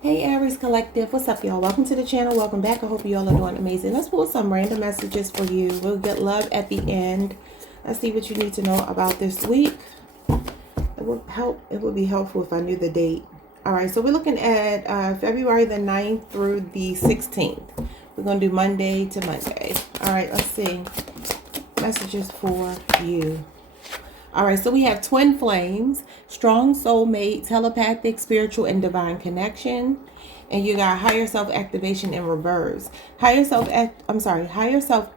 Hey Aries Collective, what's up y'all? Welcome to the channel. Welcome back. I hope you all are doing amazing. Let's pull some random messages for you. We'll get love at the end. Let's see what you need to know about this week. It would be helpful if I knew the date. All right, so we're looking at February the 9th through the 16th. We're going to do Monday to Monday. All right, let's see. Messages for you. All right, so we have twin flames, strong soulmate, telepathic, spiritual, and divine connection. And you got higher self activation in reverse. Higher self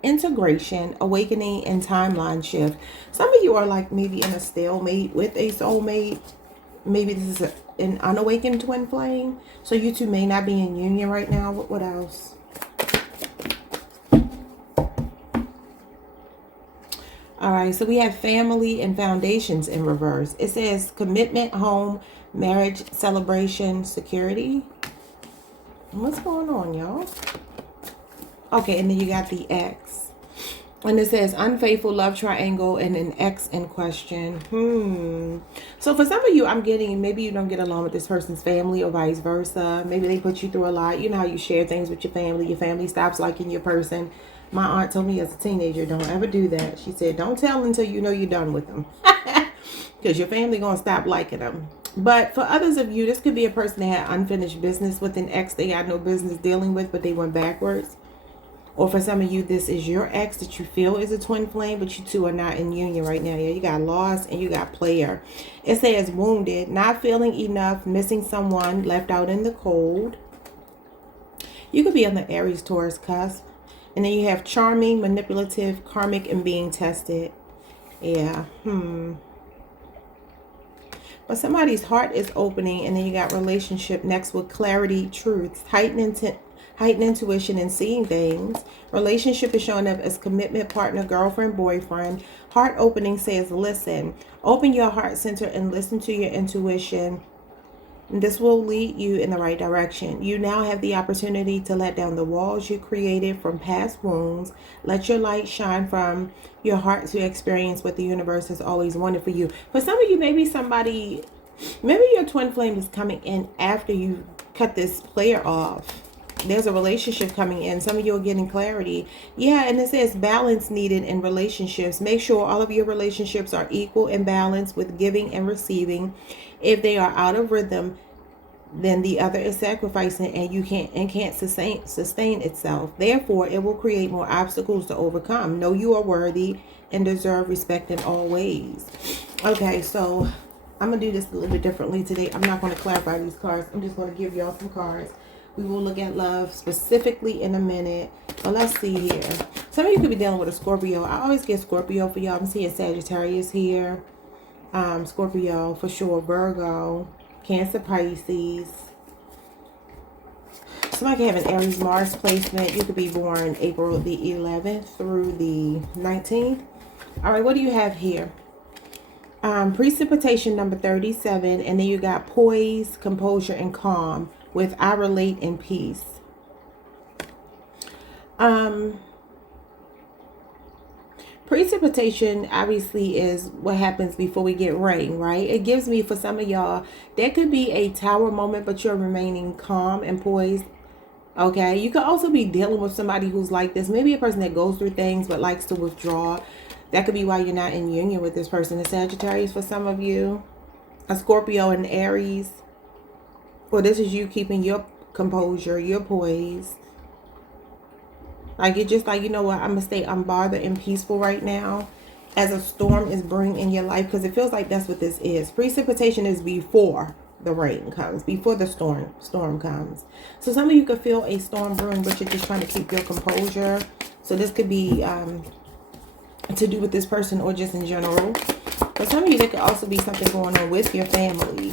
integration, awakening, and timeline shift. Some of you are like maybe in a stalemate with a soulmate. Maybe this is an unawakened twin flame. So you two may not be in union right now. What else? All right, so we have family and foundations in reverse. It says commitment, home, marriage, celebration, security. What's going on, y'all? Okay, and then you got the X. And it says unfaithful love triangle and an X in question. So for some of you, I'm getting, maybe you don't get along with this person's family or vice versa. Maybe they put you through a lot. You know how you share things with your family stops liking your person. My aunt told me as a teenager, don't ever do that. She said, don't tell until you know you're done with them. Because your family going to stop liking them. But for others of you, this could be a person that had unfinished business with an ex they had no business dealing with, but they went backwards. Or for some of you, this is your ex that you feel is a twin flame, but you two are not in union right now. Yeah, you got lost and you got player. It says wounded, not feeling enough, missing someone, left out in the cold. You could be on the Aries Taurus cusp. And then you have charming, manipulative, karmic, and being tested. Yeah. But somebody's heart is opening. And then you got relationship next with clarity, truth, heightened intuition, and seeing things. Relationship is showing up as commitment, partner, girlfriend, boyfriend. Heart opening says listen. Open your heart center and listen to your intuition. This will lead you in the right direction. You now have the opportunity to let down the walls you created from past wounds. Let your light shine from your heart to experience what the universe has always wanted for you. For some of you, maybe your twin flame is coming in after you cut this player off. There's a relationship coming in. Some of you are getting clarity. Yeah, and it says balance needed in relationships. Make sure all of your relationships are equal and balanced with giving and receiving. If they are out of rhythm, then the other is sacrificing and can't sustain itself. Therefore, it will create more obstacles to overcome. Know you are worthy and deserve respect in all ways. Okay, so I'm going to do this a little bit differently today. I'm not going to clarify these cards. I'm just going to give y'all some cards. We will look at love specifically in a minute. But let's see here. Some of you could be dealing with a Scorpio. I always get Scorpio for y'all. I'm seeing Sagittarius here. Scorpio for sure. Virgo. Cancer, Pisces. Somebody can have an Aries Mars placement. You could be born April the 11th through the 19th. All right, what do you have here? Precipitation number 37. And then you got poise, composure, and calm with I relate and peace. Precipitation obviously is what happens before we get rain, right? It gives me, for some of y'all, there could be a tower moment, but you're remaining calm and poised. Okay, you could also be dealing with somebody who's like this. Maybe a person that goes through things but likes to withdraw. That could be why you're not in union with this person. A Sagittarius for some of you. A Scorpio and Aries. Well, this is you keeping your composure, your poise. Like, you're just like, you know what, I'm going to stay unbothered and peaceful right now as a storm is brewing in your life, because it feels like that's what this is. Precipitation is before the rain comes, before the storm comes. So some of you could feel a storm brewing, but you're just trying to keep your composure. So this could be to do with this person or just in general. For some of you, there could also be something going on with your family.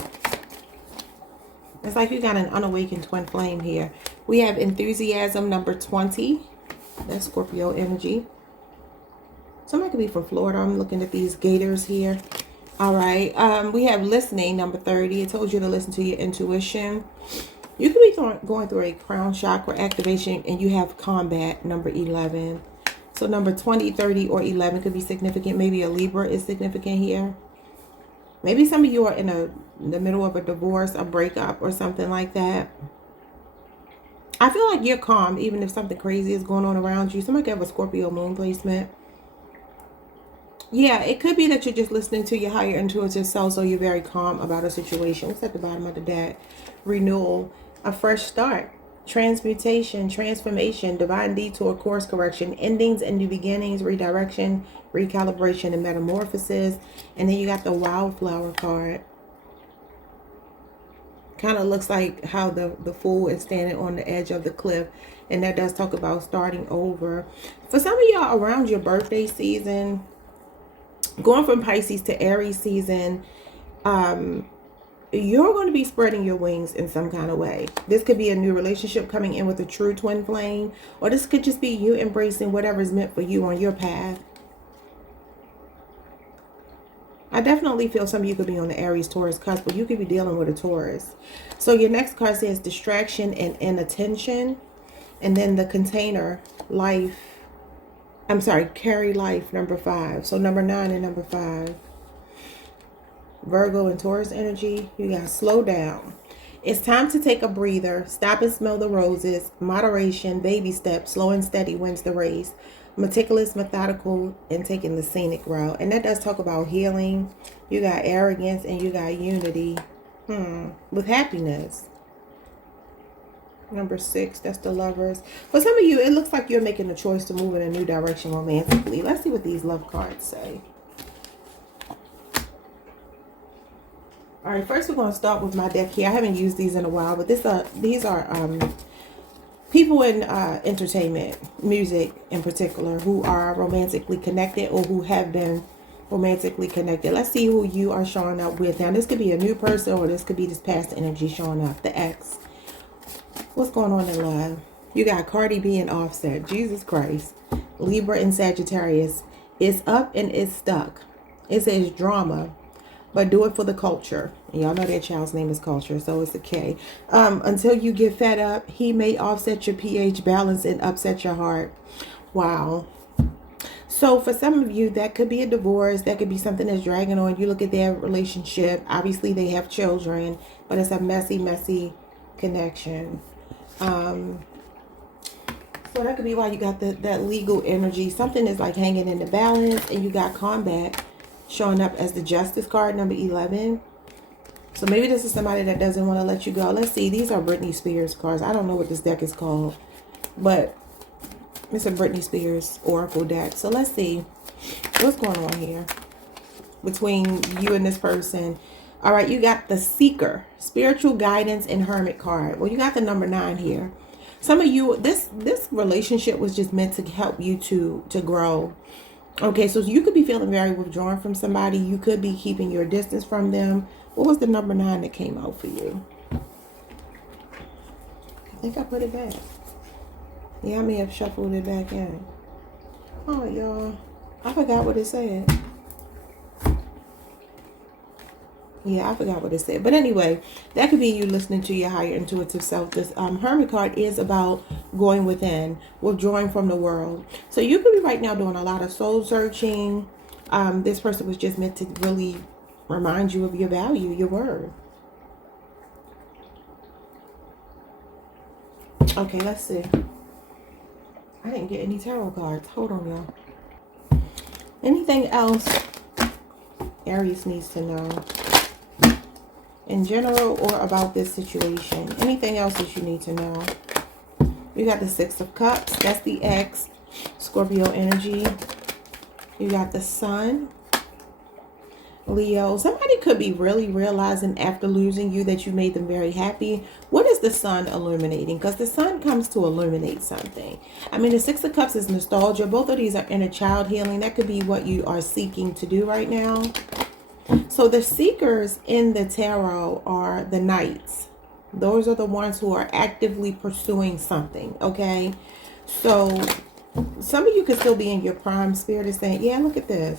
It's like you got an unawakened twin flame here. We have enthusiasm number 20. That's Scorpio energy. Somebody could be from Florida. I'm looking at these gators here. All right. We have listening number 30. It told you to listen to your intuition. You could be going through a crown chakra activation, and you have combat number 11. So number 20, 30, or 11 could be significant. Maybe a Libra is significant here. Maybe some of you are in the middle of a divorce, a breakup, or something like that. I feel like you're calm, even if something crazy is going on around you. Somebody could have a Scorpio moon placement. Yeah, it could be that you're just listening to your higher intuitive self, so you're very calm about a situation. What's at the bottom of the deck? Renewal, a fresh start, transmutation, transformation, divine detour, course correction, endings and new beginnings, redirection, recalibration, and metamorphosis. And then you got the wildflower card. Kind of looks like how the fool is standing on the edge of the cliff. And that does talk about starting over. For some of y'all around your birthday season, going from Pisces to Aries season, you're going to be spreading your wings in some kind of way. This could be a new relationship coming in with a true twin flame, or this could just be you embracing whatever is meant for you on your path. I definitely feel some of you could be on the Aries Taurus cusp, but you could be dealing with a Taurus. So your next card says distraction and inattention, and then the container life. I'm sorry, carry life, number 5. So number 9 and number 5. Virgo and Taurus energy, you got to slow down. It's time to take a breather. Stop and smell the roses. Moderation, baby steps, slow and steady wins the race. Meticulous, methodical, and taking the scenic route. And that does talk about healing. You got arrogance and you got unity with happiness. Number 6, that's the Lovers. For some of you, it looks like you're making a choice to move in a new direction romantically. Let's see what these love cards say. All right, first we're going to start with my deck here. I haven't used these in a while, but these are people in entertainment, music in particular, who are romantically connected or who have been romantically connected. Let's see who you are showing up with. Now, this could be a new person or this could be this past energy showing up. The X. What's going on in love? You got Cardi B and Offset. Jesus Christ. Libra and Sagittarius. It's up and it's stuck. It says drama, but do it for the culture. And y'all know that child's name is Culture, so it's a K. Until you get fed up, he may offset your pH balance and upset your heart. Wow. So for some of you, that could be a divorce. That could be something that's dragging on. You look at their relationship. Obviously, they have children, but it's a messy, messy connection. So that could be why you got that legal energy. Something is like hanging in the balance, and you got combat showing up as the Justice card, number 11. So maybe this is somebody that doesn't want to let you go. Let's see. These are Britney Spears cards. I don't know what this deck is called, but it's a Britney Spears Oracle deck. So let's see what's going on here between you and this person. All right, you got the Seeker, Spiritual Guidance and Hermit card. Well, you got the number 9 here. Some of you, this relationship was just meant to help you to grow. Okay, so you could be feeling very withdrawn from somebody. You could be keeping your distance from them. What was the number 9 that came out for you? I think I put it back. Yeah, I may have shuffled it back in. Oh, y'all. I forgot what it said. Yeah, I forgot what it said. But anyway, that could be you listening to your higher intuitive self. This Hermit card is about going within, withdrawing from the world. So you could be right now doing a lot of soul searching. This person was just meant to really remind you of your value, your worth. Okay, let's see. I didn't get any tarot cards. Hold on, y'all. Anything else Aries needs to know in general or about this situation? Anything else that you need to know? You got the 6 of Cups. That's the X, Scorpio energy. You got the Sun, Leo. Somebody could be really realizing after losing you that you made them very happy. What is the Sun illuminating? Because the Sun comes to illuminate something. I mean, the 6 of Cups is nostalgia. Both of these are inner child healing. That could be what you are seeking to do right now. So the seekers in the tarot are the knights. Those are the ones who are actively pursuing something, okay? So some of you could still be in your prime. Spirit is saying, yeah, look at this.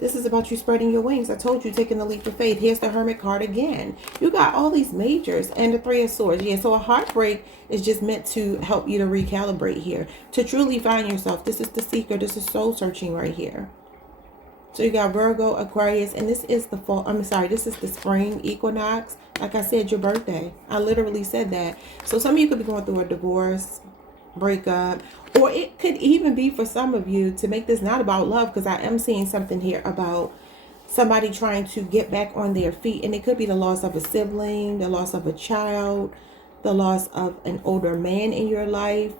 This is about you spreading your wings. I told you, taking the leap of faith. Here's the Hermit card again. You got all these majors and the 3 of Swords. Yeah, so a heartbreak is just meant to help you to recalibrate here, to truly find yourself. This is the seeker. This is soul searching right here. So you got Virgo, Aquarius, and this is the fall. I'm sorry, this is the spring equinox. Like I said, your birthday. I literally said that. So some of you could be going through a divorce, breakup, or it could even be for some of you to make this not about love, because I am seeing something here about somebody trying to get back on their feet, and it could be the loss of a sibling, the loss of a child, the loss of an older man in your life,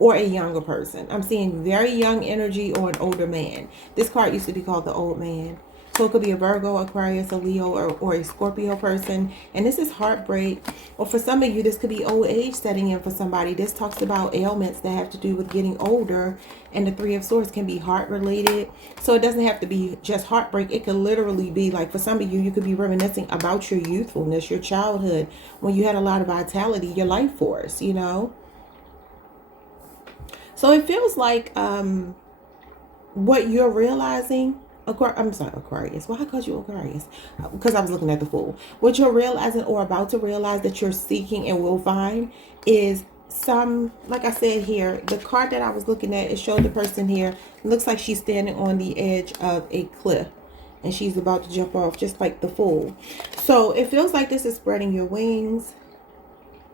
or a younger person. I'm seeing very young energy or an older man. This card used to be called the old man. So it could be a Virgo, Aquarius, a Leo, or a Scorpio person. And this is heartbreak. Or for some of you, this could be old age setting in for somebody. This talks about ailments that have to do with getting older. And the Three of Swords can be heart related. So it doesn't have to be just heartbreak. It could literally be like, for some of you, you could be reminiscing about your youthfulness, your childhood, when you had a lot of vitality, your life force, you know. So it feels like what you're realizing, I'm sorry, Aquarius. Why I called you Aquarius? Because I was looking at the Fool. What you're realizing or about to realize that you're seeking and will find is some, like I said here, the card that I was looking at, it showed the person here. It looks like she's standing on the edge of a cliff and she's about to jump off, just like the Fool. So it feels like this is spreading your wings.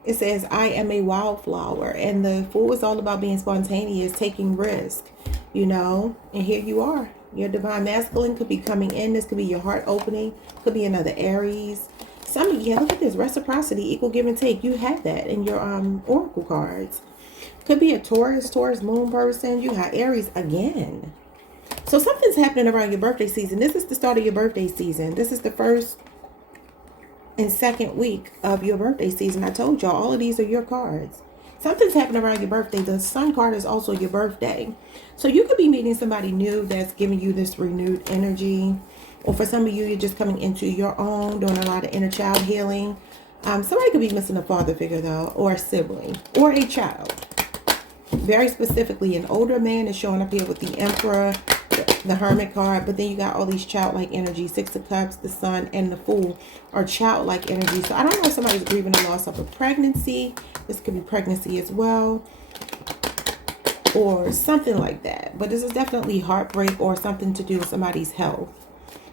It says, I am a wildflower. And the Fool is all about being spontaneous, taking risk, you know. And here you are. Your divine masculine could be coming in. This could be your heart opening. Could be another Aries. Some of you, look at this. Reciprocity, equal give and take. You have that in your oracle cards. Could be a Taurus moon person. You have Aries again. So something's happening around your birthday season. This is the start of your birthday season. This is the first and second week of your birthday season. I told y'all, all of these are your cards. Something's happening around your birthday. The Sun card is also your birthday. So you could be meeting somebody new that's giving you this renewed energy. Or for some of you, you're just coming into your own, doing a lot of inner child healing. Somebody could be missing a father figure though, or a sibling, or a child. Very specifically, an older man is showing up here with the Emperor, the Hermit card, but then you got all these childlike energies. Six of Cups, the Sun, and the Fool are childlike energies. So I don't know if somebody's grieving the loss of a pregnancy. This could be pregnancy as well, or something like that. But this is definitely heartbreak or something to do with somebody's health.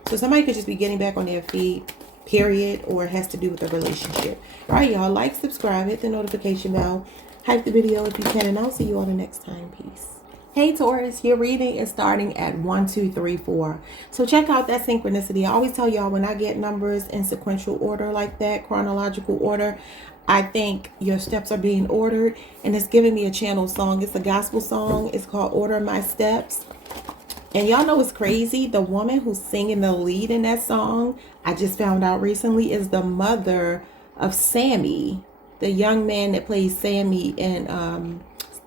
So somebody could just be getting back on their feet, period, or it has to do with a relationship. All right, y'all, like, subscribe, hit the notification bell, hype the video if you can, and I'll see you all the next time. Peace. Hey Taurus, your reading is starting at 1, 2, 3, 4. So check out that synchronicity. I always tell y'all, when I get numbers in sequential order like that, chronological order, I think your steps are being ordered, and it's giving me a channel song. It's a gospel song. It's called Order My Steps. And y'all know it's crazy. The woman who's singing the lead in that song, I just found out recently, is the mother of Sammy, the young man that plays Sammy in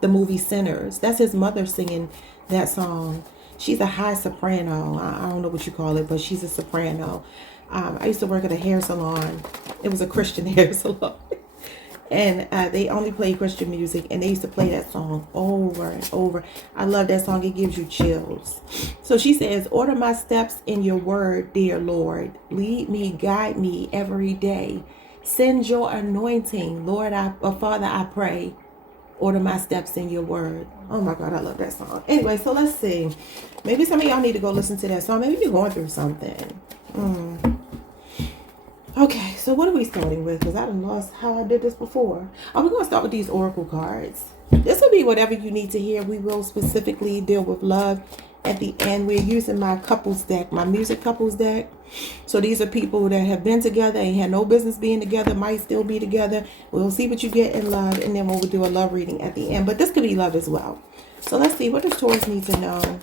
the movie Sinners. That's his mother singing that song. She's a high soprano. I don't know what you call it, but she's a soprano. I used to work at a hair salon. It was a Christian hair salon. And they only play Christian music, and they used to play that song over and over. I love that song. It gives you chills. So she says, order my steps in your word, dear Lord. Lead me, guide me every day. Send your anointing, Lord, Father, I pray. Order my steps in your word. Oh my God, I love that song. Anyway, so let's see. Maybe some of y'all need to go listen to that song. Maybe you're going through something. Okay, so what are we starting with? Because I done lost how I did this before. Oh, we're going to start with these oracle cards. This will be whatever you need to hear. We will specifically deal with love at the end. We're using my couples deck, my music couples deck. So these are people that have been together and had no business being together, might still be together. We'll see what you get in love, and then we'll do a love reading at the end. But this could be love as well. So let's see. What does Taurus need to know?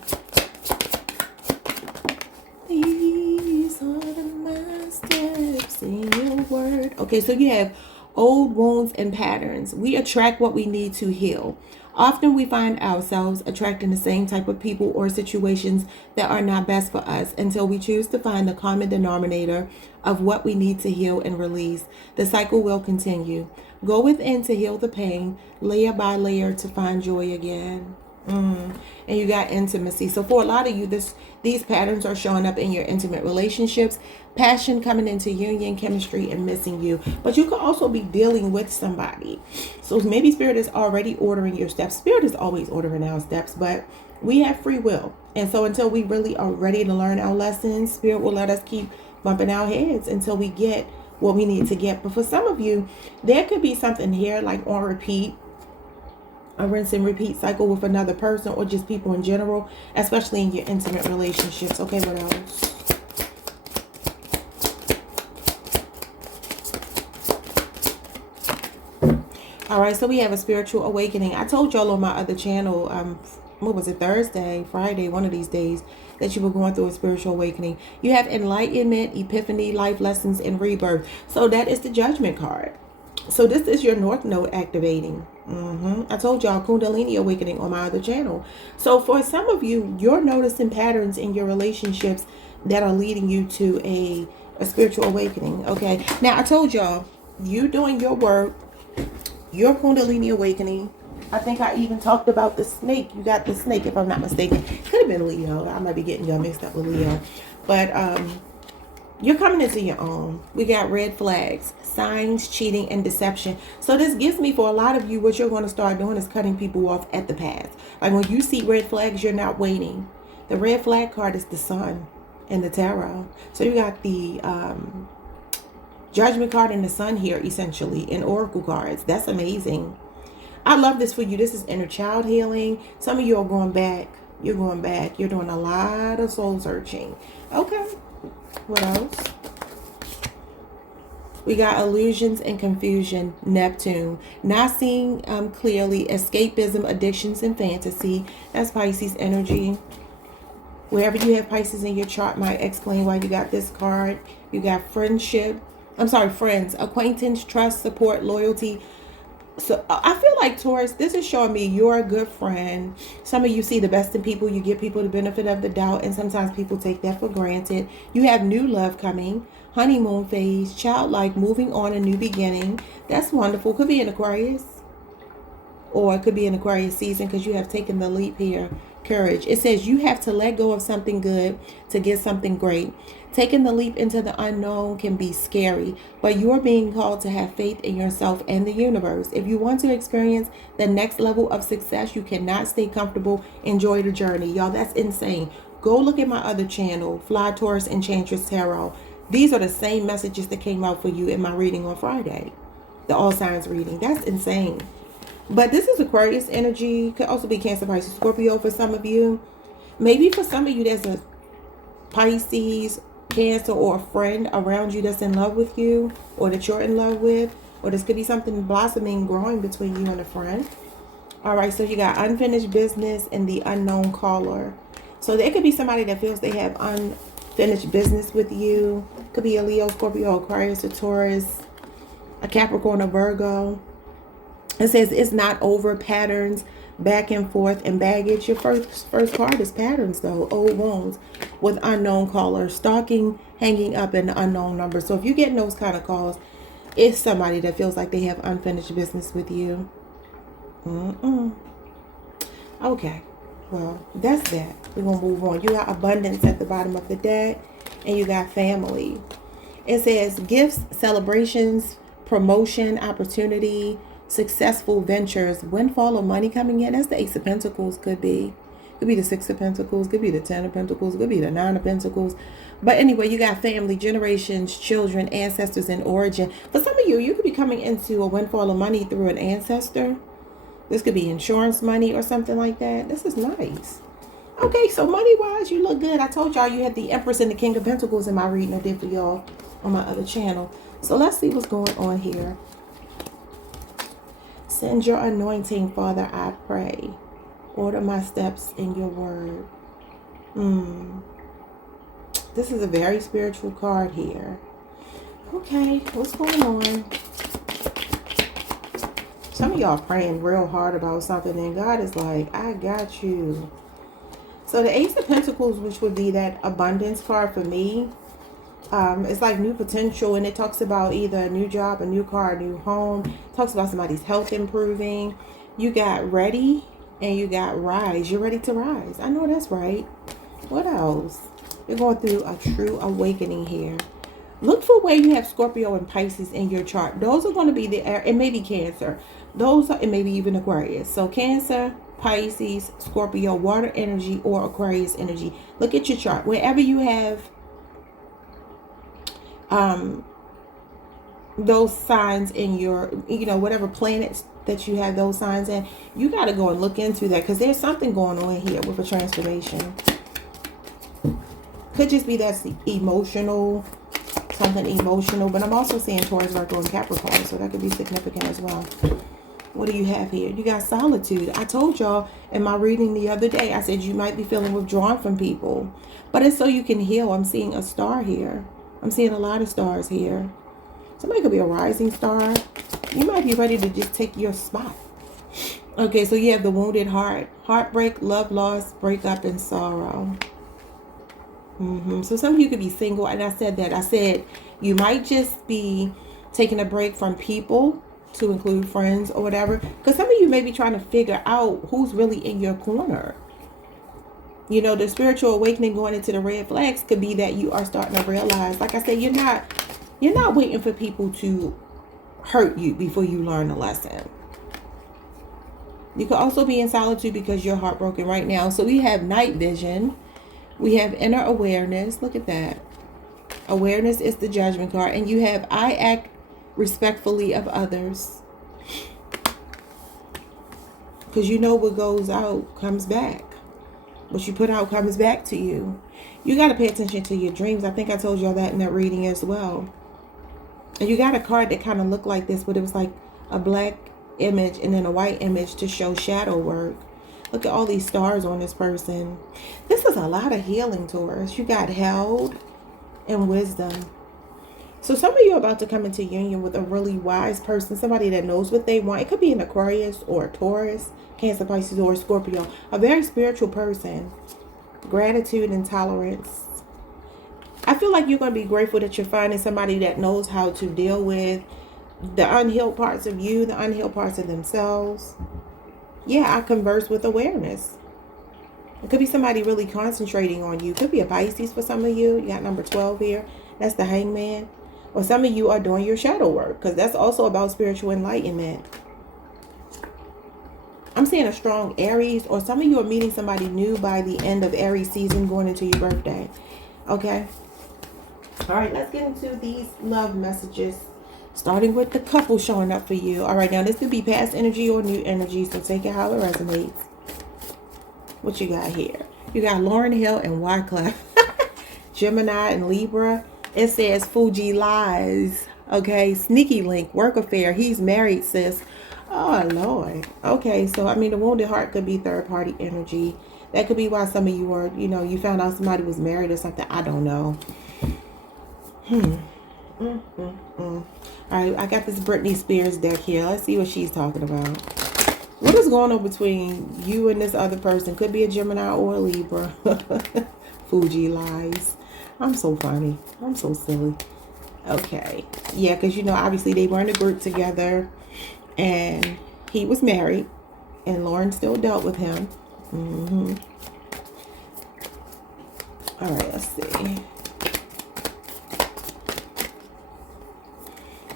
These are the steps in your word. Okay, so you have old wounds and patterns. We attract what we need to heal. Often we find ourselves attracting the same type of people or situations that are not best for us until we choose to find the common denominator of what we need to heal and release. The cycle will continue. Go within to heal the pain, layer by layer to find joy again. And you got intimacy. So for a lot of you, these patterns are showing up in your intimate relationships. Passion coming into union, chemistry, and missing you. But you could also be dealing with somebody. So maybe Spirit is already ordering your steps. Spirit is always ordering our steps, but we have free will. And so until we really are ready to learn our lessons, Spirit will let us keep bumping our heads until we get what we need to get. But for some of you, there could be something here like on repeat, a rinse and repeat cycle with another person or just people in general, especially in your intimate relationships. Okay, what else? All right, so we have a spiritual awakening. I told y'all on my other channel, what was it, Thursday, Friday, one of these days, that you were going through a spiritual awakening. You have enlightenment, epiphany, life lessons, and rebirth. So that is the Judgment card. So this is your North Node activating. I told y'all Kundalini awakening on my other channel. So for some of you, you're noticing patterns in your relationships that are leading you to a spiritual awakening. Okay. Now I told y'all, you doing your work, your Kundalini awakening. I think I even talked about the snake. You got the snake, if I'm not mistaken. Could have been Leo. I might be getting y'all mixed up with Leo. But you're coming into your own. We got red flags, signs, cheating, and deception. So this gives me, for a lot of you, what you're going to start doing is cutting people off at the path. Like when you see red flags, you're not waiting. The red flag card is the sun in the tarot. So you got the Judgment card and the sun here, essentially, in oracle cards. That's amazing. I love this for you. This is inner child healing. Some of you are going back. You're going back. You're doing a lot of soul searching. Okay. What else? We got illusions and confusion, Neptune. Not seeing clearly, escapism, addictions, and fantasy. That's Pisces energy. Wherever you have Pisces in your chart might explain why you got this card. You got friendship. I'm sorry, friends, acquaintance, trust, support, loyalty. So I feel like Taurus, this is showing me you're a good friend. Some of you see the best in people. You give people the benefit of the doubt, and sometimes people take that for granted. You have new love coming, honeymoon phase, childlike, moving on, a new beginning. That's wonderful. Could be an Aquarius, or it could be an Aquarius season because you have taken the leap here. Courage. It says you have to let go of something good to get something great. Taking the leap into the unknown can be scary, but you're being called to have faith in yourself and the universe. If you want to experience the next level of success, you cannot stay comfortable. Enjoy the journey. Y'all, that's insane. Go look at my other channel, Fly Taurus Enchantress Tarot. These are the same messages that came out for you in my reading on Friday. The All Signs reading. That's insane. But this is Aquarius energy. Could also be Cancer, Pisces, Scorpio for some of you. Maybe for some of you, there's a Pisces, Cancer, or a friend around you that's in love with you, or that you're in love with. Or this could be something blossoming, growing between you and a friend. All right, so you got unfinished business and the unknown caller. So there could be somebody that feels they have unfinished business with you. Could be a Leo, Scorpio, Aquarius, a Taurus, a Capricorn, a Virgo. It says it's not over, patterns, back and forth, and baggage. Your first card is patterns, though. Old wounds with unknown caller, stalking, hanging up, and unknown number. So if you're getting those kind of calls, it's somebody that feels like they have unfinished business with you. Okay. Well, that's that. We're going to move on. You got abundance at the bottom of the deck, and you got family. It says gifts, celebrations, promotion, opportunity, successful ventures, windfall of money coming in. That's the Ace of Pentacles. Could be the Six of Pentacles, could be the Ten of Pentacles, could be the Nine of Pentacles. But anyway, you got family, generations, children, ancestors, and origin. For some of you, you could be coming into a windfall of money through an ancestor. This could be insurance money or something like that. This is nice. Okay, so money-wise, you look good. I told y'all you had the Empress and the King of Pentacles in my reading I did for y'all on my other channel. So let's see what's going on here. Send your anointing, Father, I pray. Order my steps in your word. This is a very spiritual card here. Okay, what's going on? Some of y'all praying real hard about something, and God is like, I got you. So the Ace of Pentacles, which would be that abundance card for me, it's like new potential, and it talks about either a new job, a new car, a new home. It talks about somebody's health improving. You got ready, And you got rise. You're ready to rise. I know that's right. What else? You're going through a true awakening here. Look for where you have Scorpio and Pisces in your chart. Those are going to be the air. It may be Cancer. Those are, it may be even Aquarius. So Cancer, Pisces, Scorpio, water energy, or Aquarius energy. Look at your chart. Wherever you have those signs in your, whatever planets that you have those signs in, you got to go and look into that, because there's something going on here with a transformation. Could just be that's emotional, something emotional, but I'm also seeing Taurus, Virgo, and Capricorn, so that could be significant as well. What do you have here? You got solitude. I told y'all in my reading the other day, I said you might be feeling withdrawn from people, but it's so you can heal. I'm seeing a star here. I'm seeing a lot of stars here. Somebody could be a rising star. You might be ready to just take your spot. Okay, so you have the wounded heart, heartbreak, love loss, breakup, and sorrow. So some of you could be single, and I said that. I said you might just be taking a break from people, to include friends or whatever, because some of you may be trying to figure out who's really in your corner. The spiritual awakening going into the red flags could be that you are starting to realize, like I said, you're not waiting for people to hurt you before you learn a lesson. You could also be in solitude because you're heartbroken right now. So we have night vision. We have inner awareness. Look at that. Awareness is the judgment card. And you have I act respectfully of others. Because what goes out comes back. What you put out comes back to you. You got to pay attention to your dreams. I think I told y'all that in that reading as well. And you got a card that kind of looked like this, but it was like a black image and then a white image to show shadow work. Look at all these stars on this person. This is a lot of healing, Taurus. You got held and wisdom. So some of you are about to come into union with a really wise person, somebody that knows what they want. It could be an Aquarius or a Taurus, Cancer, Pisces, or Scorpio. A very spiritual person. Gratitude and tolerance. I feel like you're going to be grateful that you're finding somebody that knows how to deal with the unhealed parts of you, the unhealed parts of themselves. Yeah, I converse with awareness. It could be somebody really concentrating on you. It could be a Pisces for some of you. You got number 12 here. That's the hangman. Or some of you are doing your shadow work, because that's also about spiritual enlightenment. I'm seeing a strong Aries, or some of you are meeting somebody new by the end of Aries season going into your birthday. Okay. All right, let's get into these love messages. Starting with the couple showing up for you. All right, now this could be past energy or new energy, so take it how it resonates. What you got here? You got Lauryn Hill and Wyclef. Gemini and Libra. It says Fuji lies. Okay, sneaky link, work affair. He's married, sis. Oh, Lord. Okay, so, the wounded heart could be third party energy. That could be why some of you are, you found out somebody was married or something. I don't know. All right, I got this Britney Spears deck here. Let's see what she's talking about. What is going on between you and this other person? Could be a Gemini or a Libra. Fuji lies. I'm so funny. I'm so silly. Okay. Yeah, because, obviously they were in a group together. And he was married. And Lauren still dealt with him. All right, let's see.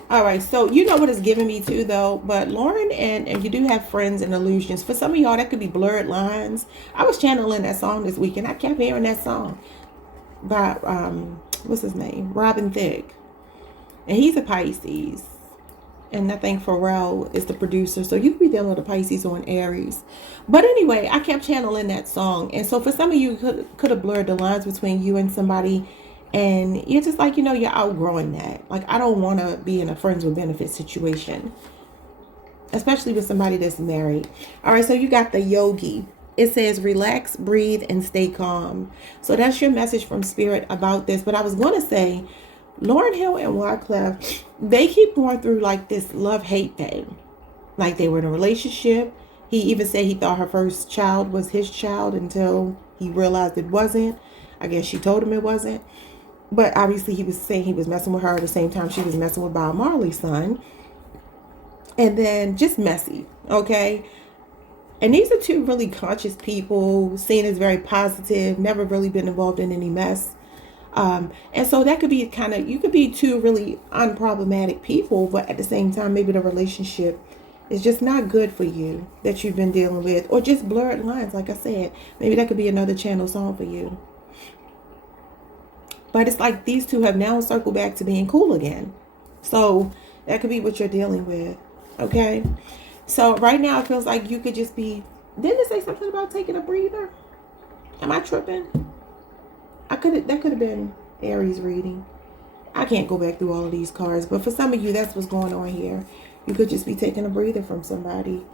All right, so you know what it's giving me too, though. But Lauren and you do have friends and illusions. For some of y'all, that could be blurred lines. I was channeling that song this week, and I kept hearing that song by what's his name, Robin Thicke, and he's a Pisces, and I think Pharrell is the producer. So you could be dealing with a Pisces or an Aries. But anyway, I kept channeling that song, and so for some of you, could have blurred the lines between you and somebody. And you're just like, you're outgrowing that. Like, I don't want to be in a friends with benefits situation, especially with somebody that's married. All right, so you got the yogi. It says, relax, breathe, and stay calm. So that's your message from Spirit about this. But I was going to say, Lauryn Hill and Wyclef, they keep going through like this love-hate thing. Like they were in a relationship. He even said he thought her first child was his child until he realized it wasn't. I guess she told him it wasn't. But obviously he was saying he was messing with her at the same time she was messing with Bob Marley's son. And then just messy, okay? And these are two really conscious people, seen as very positive, never really been involved in any mess. And so that could be kind of, you could be two really unproblematic people, but at the same time, maybe the relationship is just not good for you that you've been dealing with, or just blurred lines. Like I said, maybe that could be another channel song for you. But it's like these two have now circled back to being cool again. So that could be what you're dealing with. Okay. So right now it feels like you could just be, didn't it say something about taking a breather? Am I tripping? That could have been Aries reading. I can't go back through all of these cards, but for some of you, that's what's going on here. You could just be taking a breather from somebody.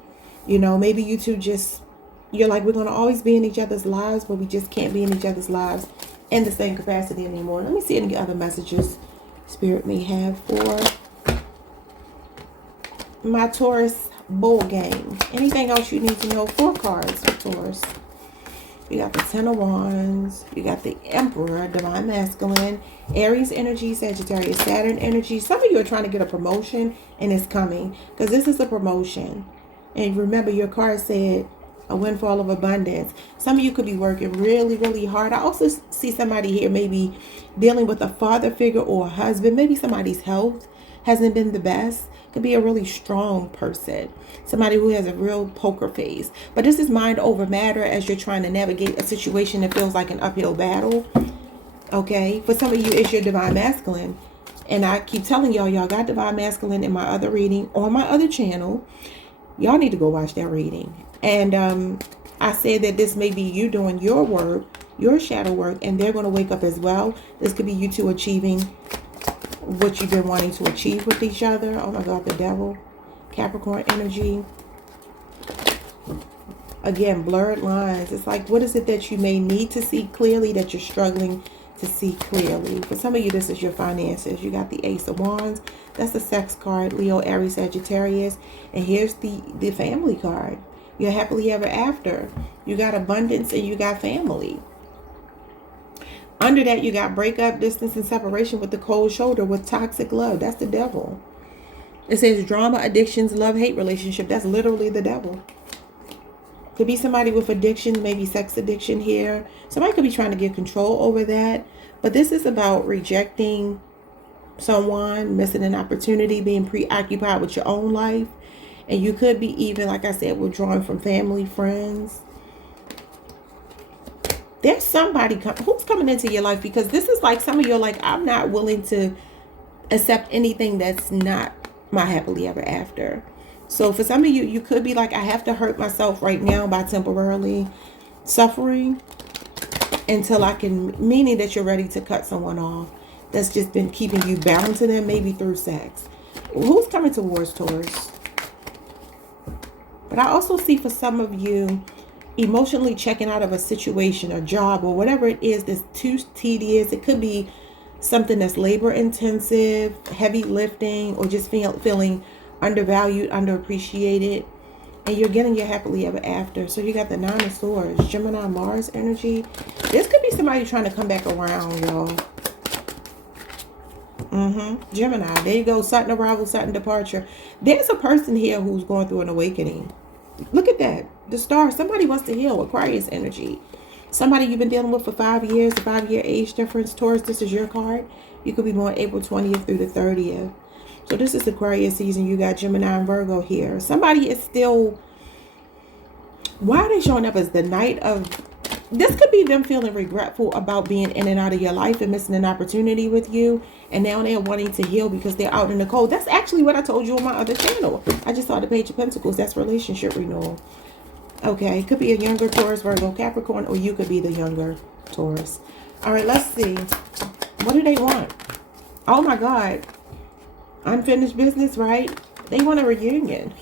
You know, maybe you two just, you're like, we're going to always be in each other's lives, but we just can't be in each other's lives in the same capacity anymore. Let me see any other messages Spirit may have for my Taurus bull gang. Anything else you need to know? 4 cards for Taurus. You got the Ten of Wands. You got the Emperor, Divine Masculine, Aries energy, Sagittarius, Saturn energy. Some of you are trying to get a promotion and it's coming because this is a promotion. And remember, your card said a windfall of abundance. Some of you could be working really, really hard. I also see somebody here maybe dealing with a father figure or a husband. Maybe somebody's health hasn't been the best. Could be a really strong person, somebody who has a real poker face. But this is mind over matter as you're trying to navigate a situation that feels like an uphill battle. Okay, for some of you, it's your Divine Masculine. And I keep telling y'all got Divine Masculine in my other reading on my other channel. Y'all need to go watch that reading. And I said that this may be you doing your work, your shadow work, and they're going to wake up as well. This could be you two achieving what you've been wanting to achieve with each other. Oh my God, the devil. Capricorn energy. Again, blurred lines. It's like, what is it that you may need to see clearly that you're struggling to see clearly? For some of you, this is your finances. You got the Ace of Wands. That's the sex card. Leo, Aries, Sagittarius. And here's the family card. You're happily ever after. You got abundance and you got family. Under that, you got breakup, distance, and separation with the cold shoulder with toxic love. That's the devil. It says drama, addictions, love, hate relationship. That's literally the devil. Could be somebody with addiction, maybe sex addiction here. Somebody could be trying to get control over that. But this is about rejecting someone, missing an opportunity, being preoccupied with your own life. And you could be even, like I said, withdrawing from family, friends. There's somebody who's coming into your life, because this is like some of you are like, I'm not willing to accept anything that's not my happily ever after. So for some of you, you could be like, I have to hurt myself right now by temporarily suffering until I can, meaning that you're ready to cut someone off that's just been keeping you bound to them, maybe through sex. Who's coming towards Taurus? But I also see for some of you, emotionally checking out of a situation or job or whatever it is that's too tedious. It could be something that's labor intensive, heavy lifting, or just feeling undervalued, underappreciated, and you're getting your happily ever after. So you got the Nine of Swords, Gemini, Mars energy. This could be somebody trying to come back around, y'all. Gemini, there you go. Sudden arrival, sudden departure. There's a person here who's going through an awakening. Look at that. The star. Somebody wants to heal. Aquarius energy. Somebody you've been dealing with for 5 years. The 5-year age difference. Taurus, this is your card. You could be born April 20th through the 30th. So this is Aquarius season. You got Gemini and Virgo here. Somebody is still... Why are they showing up as the Knight of... This could be them feeling regretful about being in and out of your life and missing an opportunity with you. And now they're wanting to heal because they're out in the cold. That's actually what I told you on my other channel. I just saw the Page of Pentacles. That's relationship renewal. Okay. It could be a younger Taurus, Virgo, Capricorn, or you could be the younger Taurus. All right. Let's see. What do they want? Oh my God. Unfinished business, right? They want a reunion.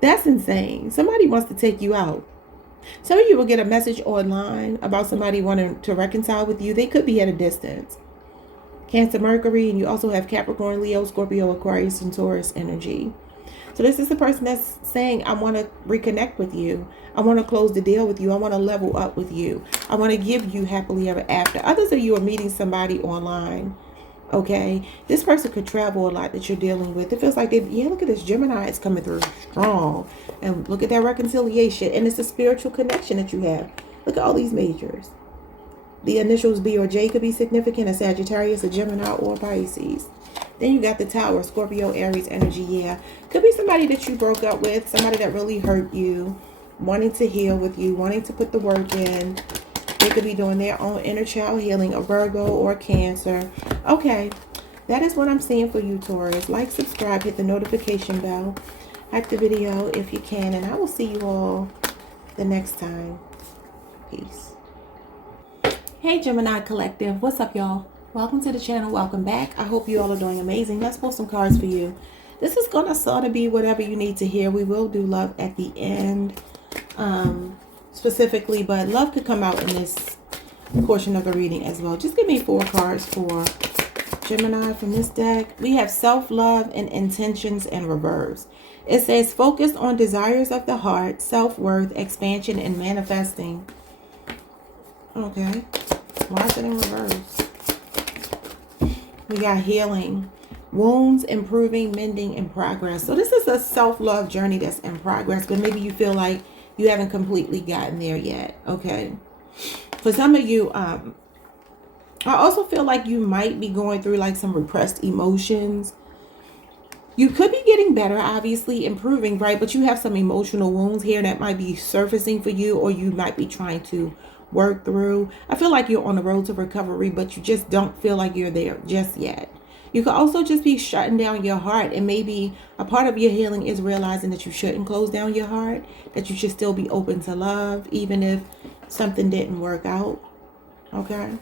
That's insane. Somebody wants to take you out. Some of you will get a message online about somebody wanting to reconcile with you. They could be at a distance. Cancer, Mercury, and you also have Capricorn, Leo, Scorpio, Aquarius, and Taurus energy. So this is the person that's saying, I want to reconnect with you. I want to close the deal with you. I want to level up with you. I want to give you happily ever after. Others of you are meeting somebody online. Okay, this person could travel a lot that you're dealing with. It feels like yeah, look at this Gemini. It's coming through strong. And look at that reconciliation. And it's a spiritual connection that you have. Look at all these majors. The initials B or J could be significant. A Sagittarius, a Gemini, or Pisces. Then you got the Tower, Scorpio, Aries energy. Yeah, could be somebody that you broke up with. Somebody that really hurt you. Wanting to heal with you. Wanting to put the work in. They could be doing their own inner child healing, a Virgo or Cancer. Okay, that is what I'm seeing for you, Taurus. Like, subscribe, hit the notification bell, like the video if you can, and I will see you all the next time. Peace. Hey, Gemini Collective. What's up, y'all? Welcome to the channel. Welcome back. I hope you all are doing amazing. Let's pull some cards for you. This is going to sort of be whatever you need to hear. We will do love at the end. Specifically, but love could come out in this portion of the reading as well. Just give me 4 cards for Gemini from this deck. We have self-love and intentions in reverse. It says focus on desires of the heart, self-worth, expansion, and manifesting. Okay, why is it in reverse? We got healing, wounds, improving, mending, and progress. So this is a self-love journey that's in progress, but maybe you feel like you haven't completely gotten there yet. Okay. For some of you, I also feel like you might be going through like some repressed emotions. You could be getting better, obviously improving, right? But you have some emotional wounds here that might be surfacing for you, or you might be trying to work through. I feel like you're on the road to recovery, but you just don't feel like you're there just yet. You could also just be shutting down your heart, and maybe a part of your healing is realizing that you shouldn't close down your heart, that you should still be open to love, even if something didn't work out. Okay?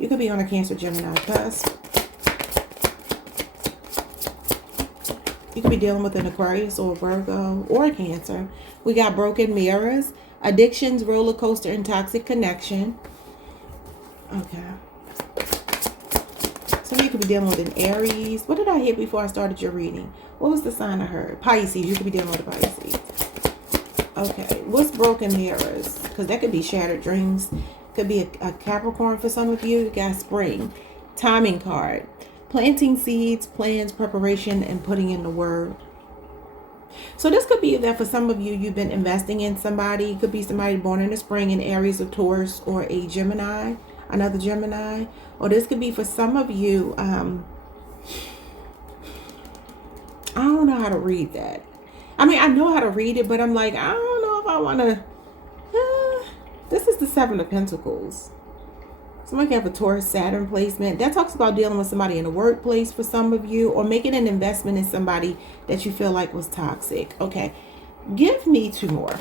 You could be on a Cancer, Gemini cusp. You could be dealing with an Aquarius or a Virgo or a Cancer. We got broken mirrors, addictions, roller coaster, and toxic connection. Okay. Some of you could be dealing with an Aries. What did I hear before I started your reading? What was the sign I heard? Pisces. You could be dealing with a Pisces. Okay. What's broken mirrors? Because that could be shattered dreams. Could be a Capricorn for some of you. You got spring. Timing card. Planting seeds, plans, preparation, and putting in the word. So this could be that for some of you, you've been investing in somebody. It could be somebody born in the spring, in Aries, or Taurus, or a Gemini. Another Gemini. Or this could be for some of you, I don't know how to read that. I mean, I know how to read it, but I'm like, I don't know if I want to. This is the 7 of Pentacles. Somebody can have a Taurus Saturn placement. That talks about dealing with somebody in the workplace for some of you, or making an investment in somebody that you feel like was toxic. Okay, give me 2 more.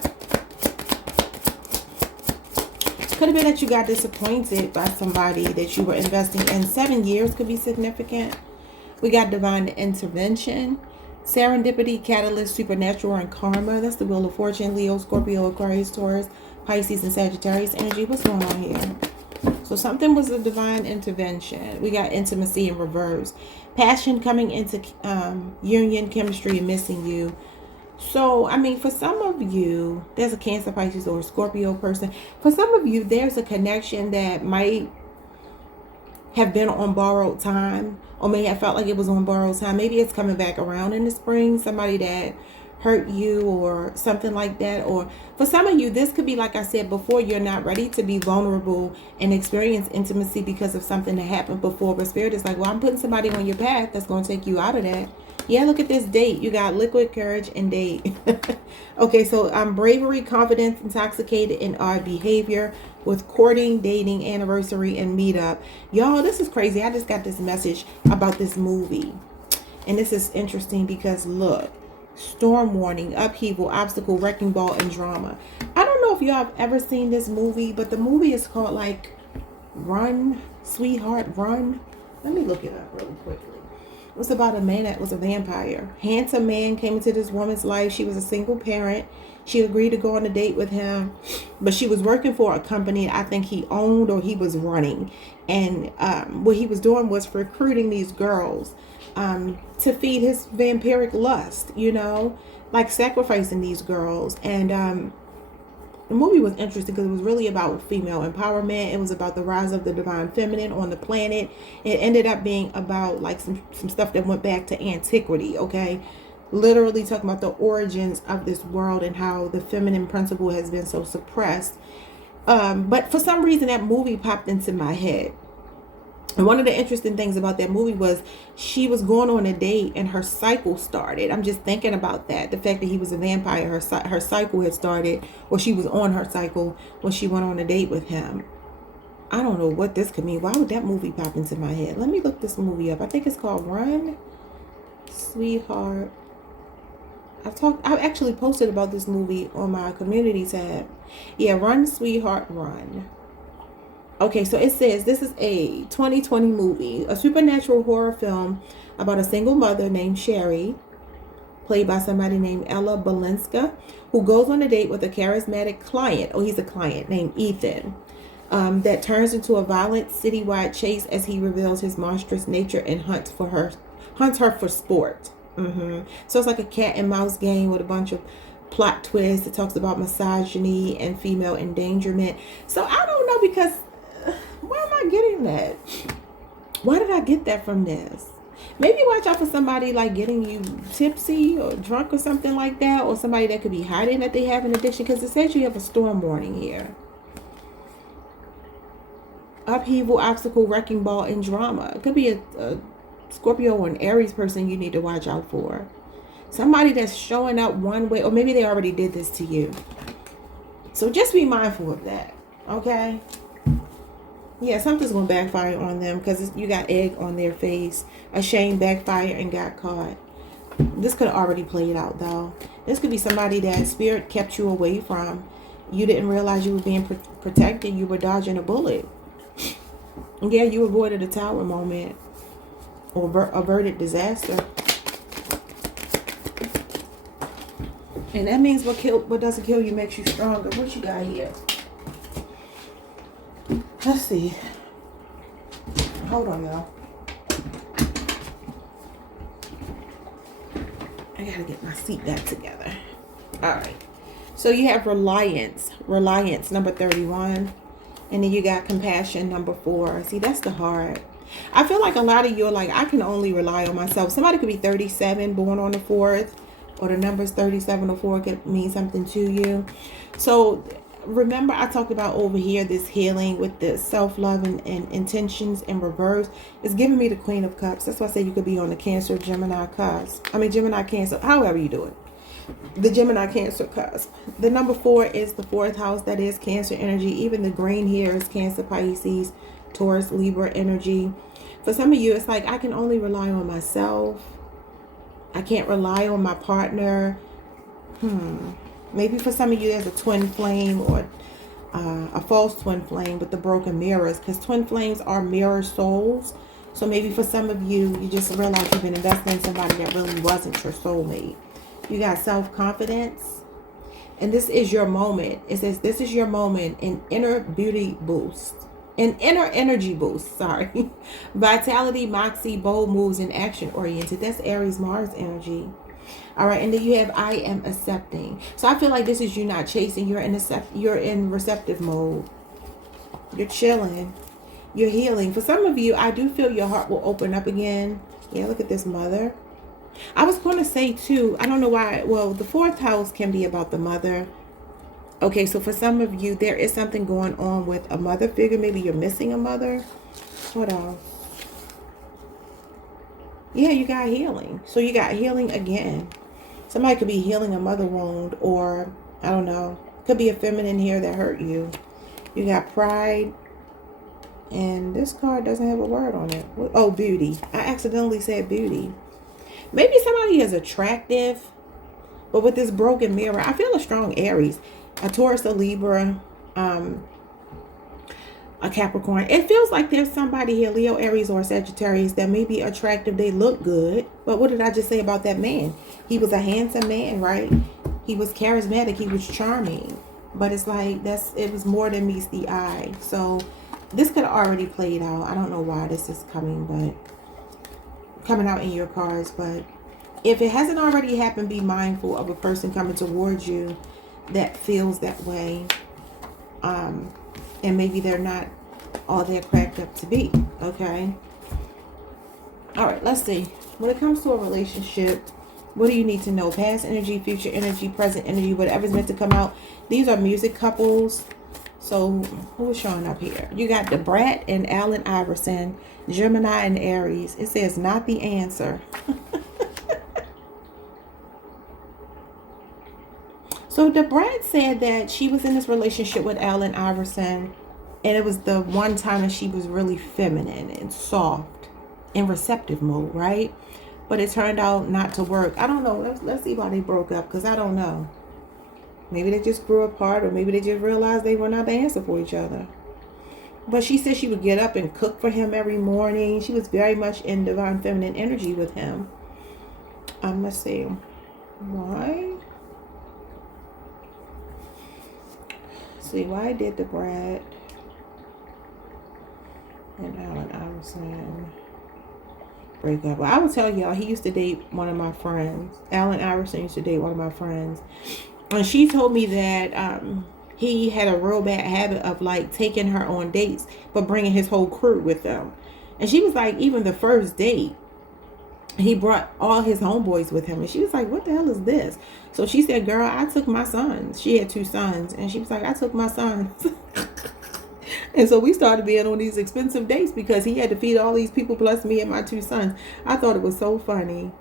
Could have been that you got disappointed by somebody that you were investing in. 7 years could be significant. We got divine intervention, serendipity, catalyst, supernatural, and karma. That's the Wheel of Fortune, Leo, Scorpio, Aquarius, Taurus, Pisces, and Sagittarius energy. What's going on here? So something was a divine intervention. We got intimacy in reverse. Passion coming into union, chemistry, and missing you. So, I mean, for some of you, there's a Cancer, Pisces, or a Scorpio person. For some of you, there's a connection that might have been on borrowed time, or may have felt like it was on borrowed time. Maybe it's coming back around in the spring. Somebody that hurt you or something like that. Or for some of you, this could be, like I said before, you're not ready to be vulnerable and experience intimacy because of something that happened before. But Spirit is like, well, I'm putting somebody on your path that's going to take you out of that. Yeah, look at this date. You got liquid, courage, and date. Okay, so bravery, confidence, intoxicated, and odd behavior with courting, dating, anniversary, and meetup. Y'all, this is crazy. I just got this message about this movie. And this is interesting because, look, storm warning, upheaval, obstacle, wrecking ball, and drama. I don't know if y'all have ever seen this movie, but the movie is called, like, Run, Sweetheart, Run. Let me look it up really quickly. It was about a man that was a vampire. Handsome man came into this woman's life. She was a single parent. She agreed to go on a date with him, but she was working for a company I think he owned or he was running. And what he was doing was recruiting these girls to feed his vampiric lust, you know, like sacrificing these girls. And The movie was interesting because it was really about female empowerment. It was about the rise of the divine feminine on the planet. It ended up being about like some stuff that went back to antiquity, okay? Literally talking about the origins of this world and how the feminine principle has been so suppressed. But for some reason that movie popped into my head. And one of the interesting things about that movie was she was going on a date and her cycle started. I'm just thinking about that. The fact that he was a vampire, her cycle had started, or she was on her cycle when she went on a date with him. I don't know what this could mean. Why would that movie pop into my head? Let me look this movie up. I think it's called Run, Sweetheart. I've actually posted about this movie on my community tab. Yeah, Run, Sweetheart, Run. Okay, so it says this is a 2020 movie, a supernatural horror film about a single mother named Sherry, played by somebody named Ella Balinska, who goes on a date with a charismatic client. Oh, he's a client named Ethan. That turns into a violent citywide chase as he reveals his monstrous nature and hunts her for sport. So it's like a cat and mouse game with a bunch of plot twists. It talks about misogyny and female endangerment. So I don't know, because where am I getting that? Why did I get that from this? Maybe watch out for somebody like getting you tipsy or drunk or something like that, or somebody that could be hiding that they have an addiction, because it says you have a storm warning here. Upheaval, obstacle, wrecking ball, and drama. It could be a Scorpio or an Aries person you need to watch out for. Somebody that's showing up one way, or maybe they already did this to you. So just be mindful of that, okay? Yeah, something's going to backfire on them because you got egg on their face. A shame backfire and got caught. This could have already played out, though. This could be somebody that spirit kept you away from. You didn't realize you were being protected. You were dodging a bullet. Yeah, you avoided a tower moment or averted disaster. And that means what doesn't kill you makes you stronger. What you got here? Let's see. Hold on, y'all. I gotta get my seat back together. All right. So you have reliance, number 31. And then you got compassion, number 4. See, that's the heart. I feel like a lot of you are like, I can only rely on myself. Somebody could be 37, born on the 4th, or the numbers 37 or 4 could mean something to you. So remember, I talked about over here this healing with the self-love and intentions in reverse. It's giving me the Queen of Cups. That's why I say you could be on the Cancer, Gemini cusp. I mean, Gemini, Cancer, however you do it. The Gemini, Cancer cusp. The number 4 is the 4th house. That is Cancer energy. Even the green here is Cancer, Pisces, Taurus, Libra energy. For some of you, it's like, I can only rely on myself. I can't rely on my partner. Maybe for some of you, there's a twin flame or a false twin flame with the broken mirrors, because twin flames are mirror souls. So maybe for some of you, you just realize you've been investing in somebody that really wasn't your soulmate. You got self-confidence, and this is your moment. It says this is your moment, an inner beauty boost, an inner energy boost, sorry. Vitality, moxie, bold moves, and action-oriented. That's Aries, Mars energy. All right, and then you have I am accepting. So I feel like this is you not chasing. You're in receptive mode. You're chilling. You're healing. For some of you, I do feel your heart will open up again. Yeah, look at this mother. I was going to say too, I don't know why. Well, the 4th house can be about the mother. Okay, so for some of you, there is something going on with a mother figure. Maybe you're missing a mother. What else? Yeah, you got healing. So you got healing again. Somebody could be healing a mother wound, or I don't know. Could be a feminine here that hurt you. You got pride. And this card doesn't have a word on it. Oh, beauty. I accidentally said beauty. Maybe somebody is attractive, but with this broken mirror, I feel a strong Aries, a Taurus, a Libra, a Capricorn. It feels like there's somebody here, Leo, Aries, or Sagittarius, that may be attractive. They look good. But what did I just say about that man? He was a handsome man, right? He was charismatic. He was charming. But it's like it was more than meets the eye. So this could have already played out. I don't know why this is coming out in your cards. But if it hasn't already happened, be mindful of a person coming towards you that feels that way. And maybe they're not all they're cracked up to be. Okay. All right, let's see. When it comes to a relationship, what do you need to know? Past energy, future energy, present energy, whatever's meant to come out. These are music couples. So who's showing up here? You got the Brat and Allen Iverson, Gemini and Aries. It says not the answer. So the Brat said that she was in this relationship with Allen Iverson, and it was the one time that she was really feminine and soft in receptive mode, right? But it turned out not to work. I don't know. Let's see why they broke up, because I don't know. Maybe they just grew apart, or maybe they just realized they were not the answer for each other. But she said she would get up and cook for him every morning. She was very much in divine feminine energy with him. Let's see. Why? See, why did the Brat and Allen Iverson break up? Well, I will tell y'all, he used to date one of my friends. Allen Iverson used to date one of my friends. And she told me that he had a real bad habit of like taking her on dates, but bringing his whole crew with them. And she was like, even the first date, he brought all his homeboys with him. And she was like, what the hell is this? So she said, girl, I took my sons. She had 2 sons. And she was like, I took my sons. And so we started being on these expensive dates because he had to feed all these people plus me and my 2 sons. I thought it was so funny.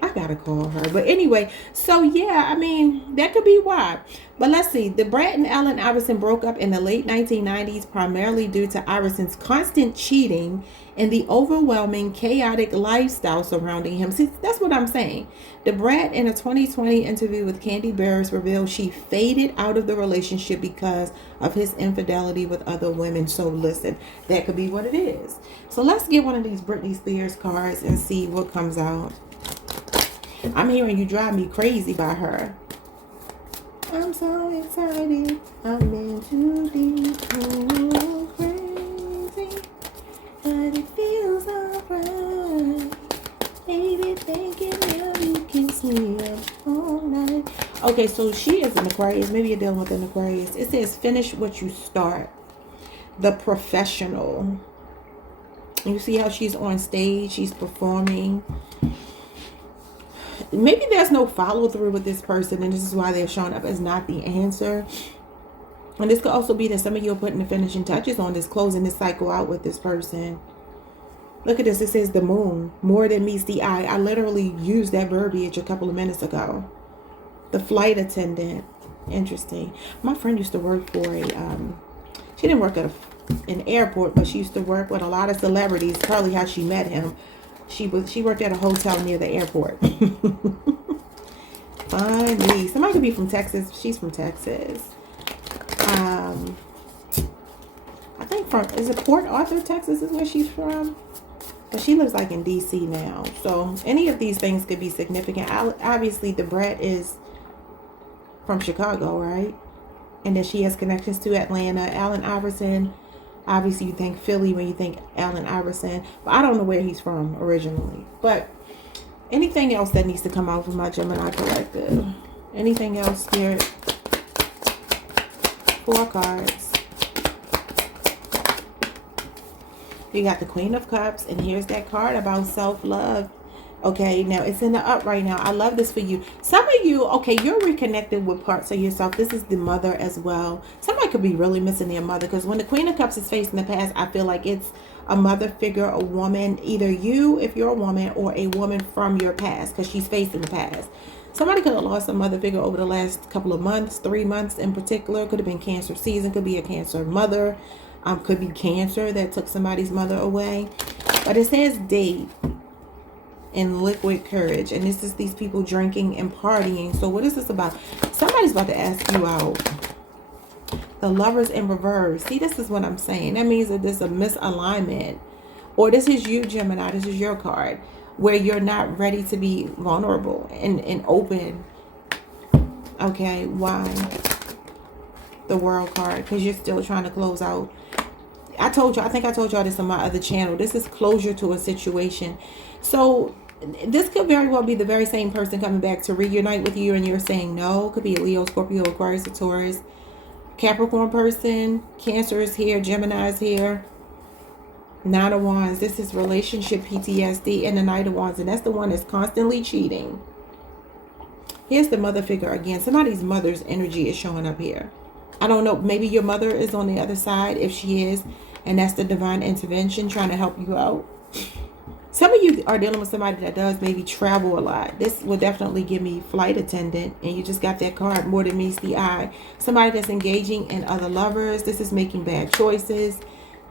I gotta call her. But anyway, so yeah, I mean, that could be why. But let's see. The Brat and Allen Iverson broke up in the late 1990s, primarily due to Iverson's constant cheating and the overwhelming, chaotic lifestyle surrounding him. See, that's what I'm saying. The Brat, in a 2020 interview with Candy Barris, revealed she faded out of the relationship because of his infidelity with other women. So listen, that could be what it is. So let's get one of these Britney Spears cards and see what comes out. I'm hearing You Drive Me Crazy by her. I'm so excited. I'm in too deep. Oh, crazy. But it feels alright. Baby, thinking now you can see up all night. Okay, so she is an Aquarius. Maybe you're dealing with an Aquarius. It says finish what you start. The professional. You see how she's on stage. She's performing. Maybe there's no follow through with this person, and this is why they're showing up as not the answer. And this could also be that some of you are putting the finishing touches on this, closing this cycle out with this person. Look at this. It says the moon, more than meets the eye. I literally used that verbiage a couple of minutes ago. The flight attendant. Interesting. My friend used to work for a, she didn't work at an airport, but she used to work with a lot of celebrities. Probably how she met him. She worked at a hotel near the airport. Funny. Somebody could be from Texas. She's from Texas. I think is it Port Arthur, Texas is where she's from? But she lives like in DC now. So any of these things could be significant. Obviously, the Brat is from Chicago, right? And then she has connections to Atlanta. Allen Iverson. Obviously, you think Philly when you think Allen Iverson. But I don't know where he's from originally. But anything else that needs to come out from my Gemini collective? Anything else, Spirit? 4 cards. You got the Queen of Cups. And here's that card about self-love. Okay, now it's in the up right now. I love this for you. Some of you, okay, you're reconnected with parts of yourself. This is the mother as well. Somebody could be really missing their mother, because when the Queen of Cups is facing the past, I feel like it's a mother figure, a woman, either you if you're a woman, or a woman from your past, because she's facing the past. Somebody could have lost a mother figure over the last couple of months, 3 months in particular. Could have been cancer season, could be a cancer mother, could be cancer that took somebody's mother away. But it says date and liquid courage, and this is these people drinking and partying. So what is this about? Somebody's about to ask you out. The Lovers in reverse. See, this is what I'm saying. That means that there's a misalignment, or this is you, Gemini. This is your card, where you're not ready to be vulnerable and open. Okay, why? The World card, because you're still trying to close out. I think I told y'all this on my other channel. This is closure to a situation. So This could very well be the very same person coming back to reunite with you and you're saying no. Could be a Leo, Scorpio, Aquarius, a Taurus, Capricorn person. Cancer is here. Gemini is here. Nine of Wands. This is relationship PTSD, and the Knight of Wands. And that's the one that's constantly cheating. Here's the mother figure again. Somebody's mother's energy is showing up here. I don't know. Maybe your mother is on the other side. If she is, and that's the divine intervention trying to help you out. Some of you are dealing with somebody that does maybe travel a lot. This will definitely give me flight attendant. And you just got that card, more than meets the eye. Somebody that's engaging in other lovers. This is making bad choices.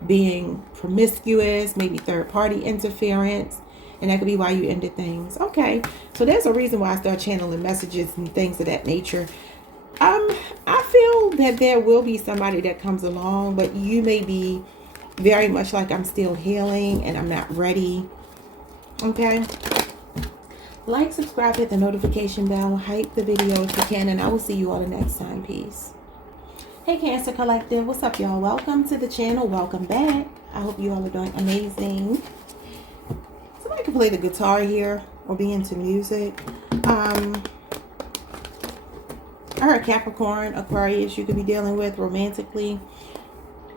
Being promiscuous. Maybe third party interference. And that could be why you ended things. Okay. So there's a reason why I start channeling messages and things of that nature. I feel that there will be somebody that comes along. But you may be very much like, I'm still healing and I'm not ready. Okay, like, subscribe, hit the notification bell, hype the video if you can, and I will see you all the next time. Peace. Hey Cancer Collective, what's up y'all? Welcome to the channel. Welcome back. I hope you all are doing amazing. Somebody can play the guitar here or be into music. I heard Capricorn, Aquarius you could be dealing with romantically.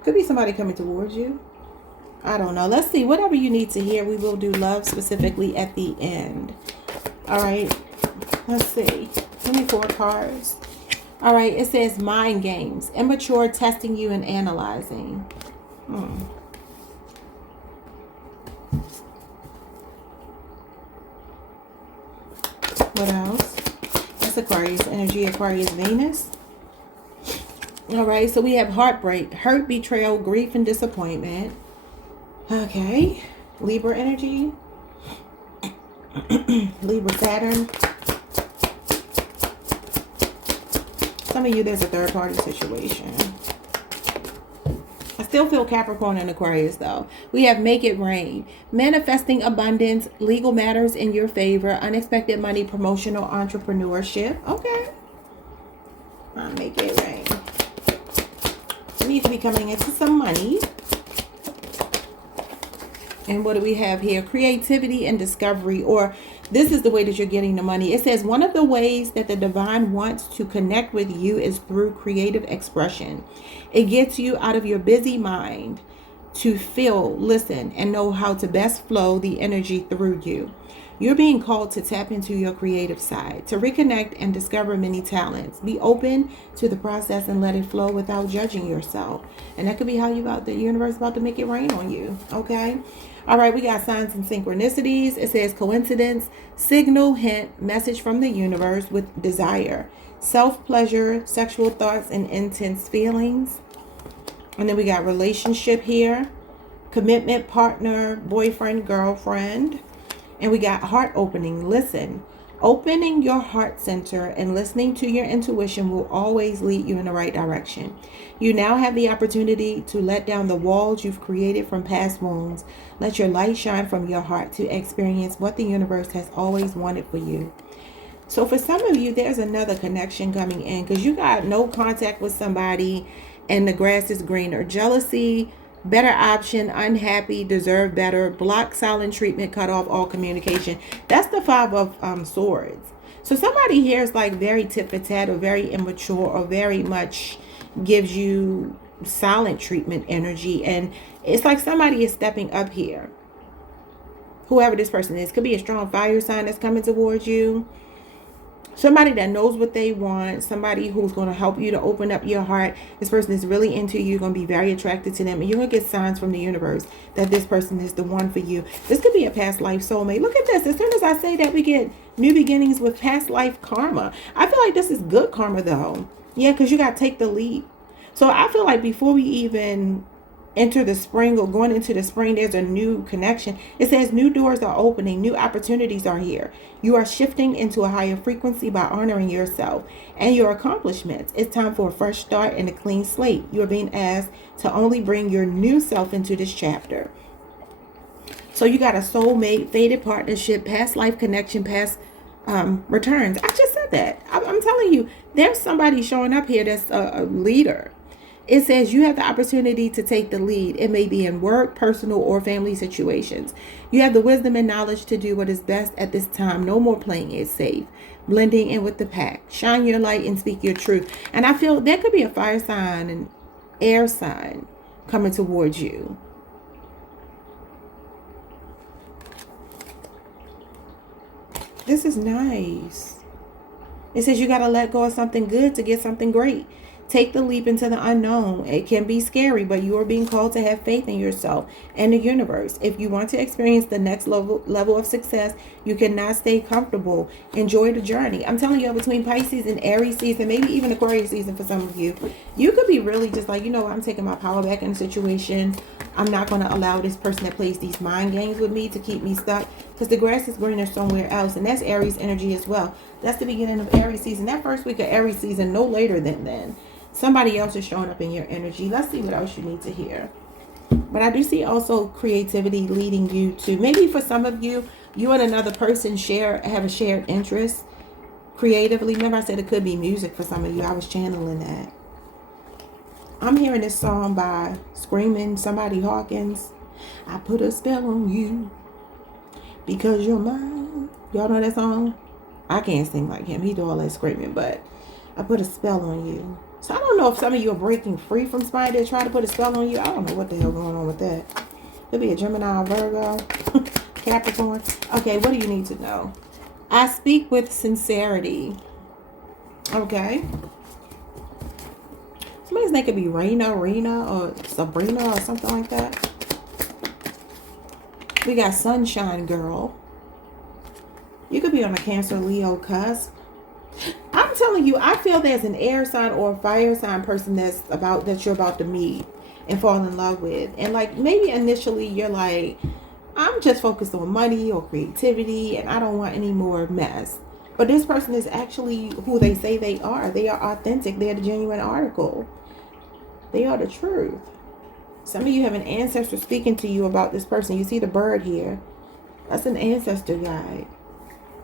Could be somebody coming towards you. I don't know. Let's see. Whatever you need to hear, we will do love specifically at the end. All right. Let's see. 24 cards. All right. It says mind games. Immature, testing you and analyzing. What else? That's Aquarius energy. Aquarius Venus. All right. So we have heartbreak, hurt, betrayal, grief, and disappointment. Okay, Libra energy, Libra Saturn. Some of you, there's a third party situation. I still feel Capricorn and Aquarius though. We have make it rain, manifesting abundance, legal matters in your favor, unexpected money, promotional entrepreneurship. Okay, make it rain. You need to be coming into some money. And what do we have here? Creativity and discovery, or this is the way that you're getting the money. It says one of the ways that the divine wants to connect with you is through creative expression. It gets you out of your busy mind to feel, listen, and know how to best flow the energy through you. You're being called to tap into your creative side, to reconnect and discover many talents. Be open to the process and let it flow without judging yourself. And that could be how the universe is about to make it rain on you. Okay. All right, we got signs and synchronicities. It says coincidence, signal, hint, message from the universe with desire, self-pleasure, sexual thoughts, and intense feelings. And then we got relationship here, commitment, partner, boyfriend, girlfriend. And we got heart opening. Listen, opening your heart center and listening to your intuition will always lead you in the right direction. You now have the opportunity to let down the walls you've created from past wounds. Let your light shine from your heart to experience what the universe has always wanted for you. So for some of you, there's another connection coming in because you got no contact with somebody and the grass is greener. Jealousy, better option, unhappy, deserve better, block, silent treatment, cut off all communication. That's the Five of Swords. So somebody here is like very tit for tat or very immature or very much gives you silent treatment energy. And it's like somebody is stepping up here. Whoever this person is. Could be a strong fire sign that's coming towards you. Somebody that knows what they want. Somebody who's going to help you to open up your heart. This person is really into you. You're going to be very attracted to them. And you're going to get signs from the universe that this person is the one for you. This could be a past life soulmate. Look at this. As soon as I say that, we get new beginnings with past life karma. I feel like this is good karma though. Yeah, because you got to take the leap. So I feel like before we even enter the spring or going into the spring, there's a new connection. It says new doors are opening, new opportunities are here. You are shifting into a higher frequency by honoring yourself and your accomplishments. It's time for a fresh start and a clean slate. You are being asked to only bring your new self into this chapter. So you got a soulmate, fated partnership, past life connection, past returns. I just said that. I'm telling you, there's somebody showing up here that's a leader. It says you have the opportunity to take the lead. It may be in work, personal, or family situations. You have the wisdom and knowledge to do what is best at this time. No more playing it safe, blending in with the pack. Shine your light and speak your truth. And I feel there could be a fire sign and air sign coming towards you. This is nice. It says you got to let go of something good to get something great. Take the leap into the unknown. It can be scary, but you are being called to have faith in yourself and the universe. If you want to experience the next level of success, you cannot stay comfortable. Enjoy the journey. I'm telling you, between Pisces and Aries season, maybe even Aquarius season for some of you, you could be really just like, you know, I'm taking my power back in the situation. I'm not going to allow this person that plays these mind games with me to keep me stuck, because the grass is greener somewhere else. And that's Aries energy as well. That's the beginning of Aries season. That first week of Aries season, no later than then. Somebody else is showing up in your energy. Let's see what else you need to hear. But I do see also creativity leading you to, maybe for some of you, you and another person have a shared interest creatively. Remember I said it could be music for some of you. I was channeling that. I'm hearing this song by Screaming Somebody Hawkins. I put a spell on you because you're mine. Y'all know that song? I can't sing like him. He do all that screaming, but I put a spell on you. So I don't know if some of you are breaking free from somebody that tried to put a spell on you. I don't know what the hell going on with that. Could be a Gemini, Virgo, Capricorn. Okay, what do you need to know? I speak with sincerity. Okay. Somebody's name could be Rena, or Sabrina, or something like that. We got Sunshine Girl. You could be on a Cancer, Leo cusp. I'm telling you, I feel there's an air sign or a fire sign person that you're about to meet and fall in love with. And like maybe initially you're like, I'm just focused on money or creativity and I don't want any more mess. But this person is actually who they say they are. They are authentic. They're the genuine article. They are the truth. Some of you have an ancestor speaking to you about this person. You see the bird here. That's an ancestor guide.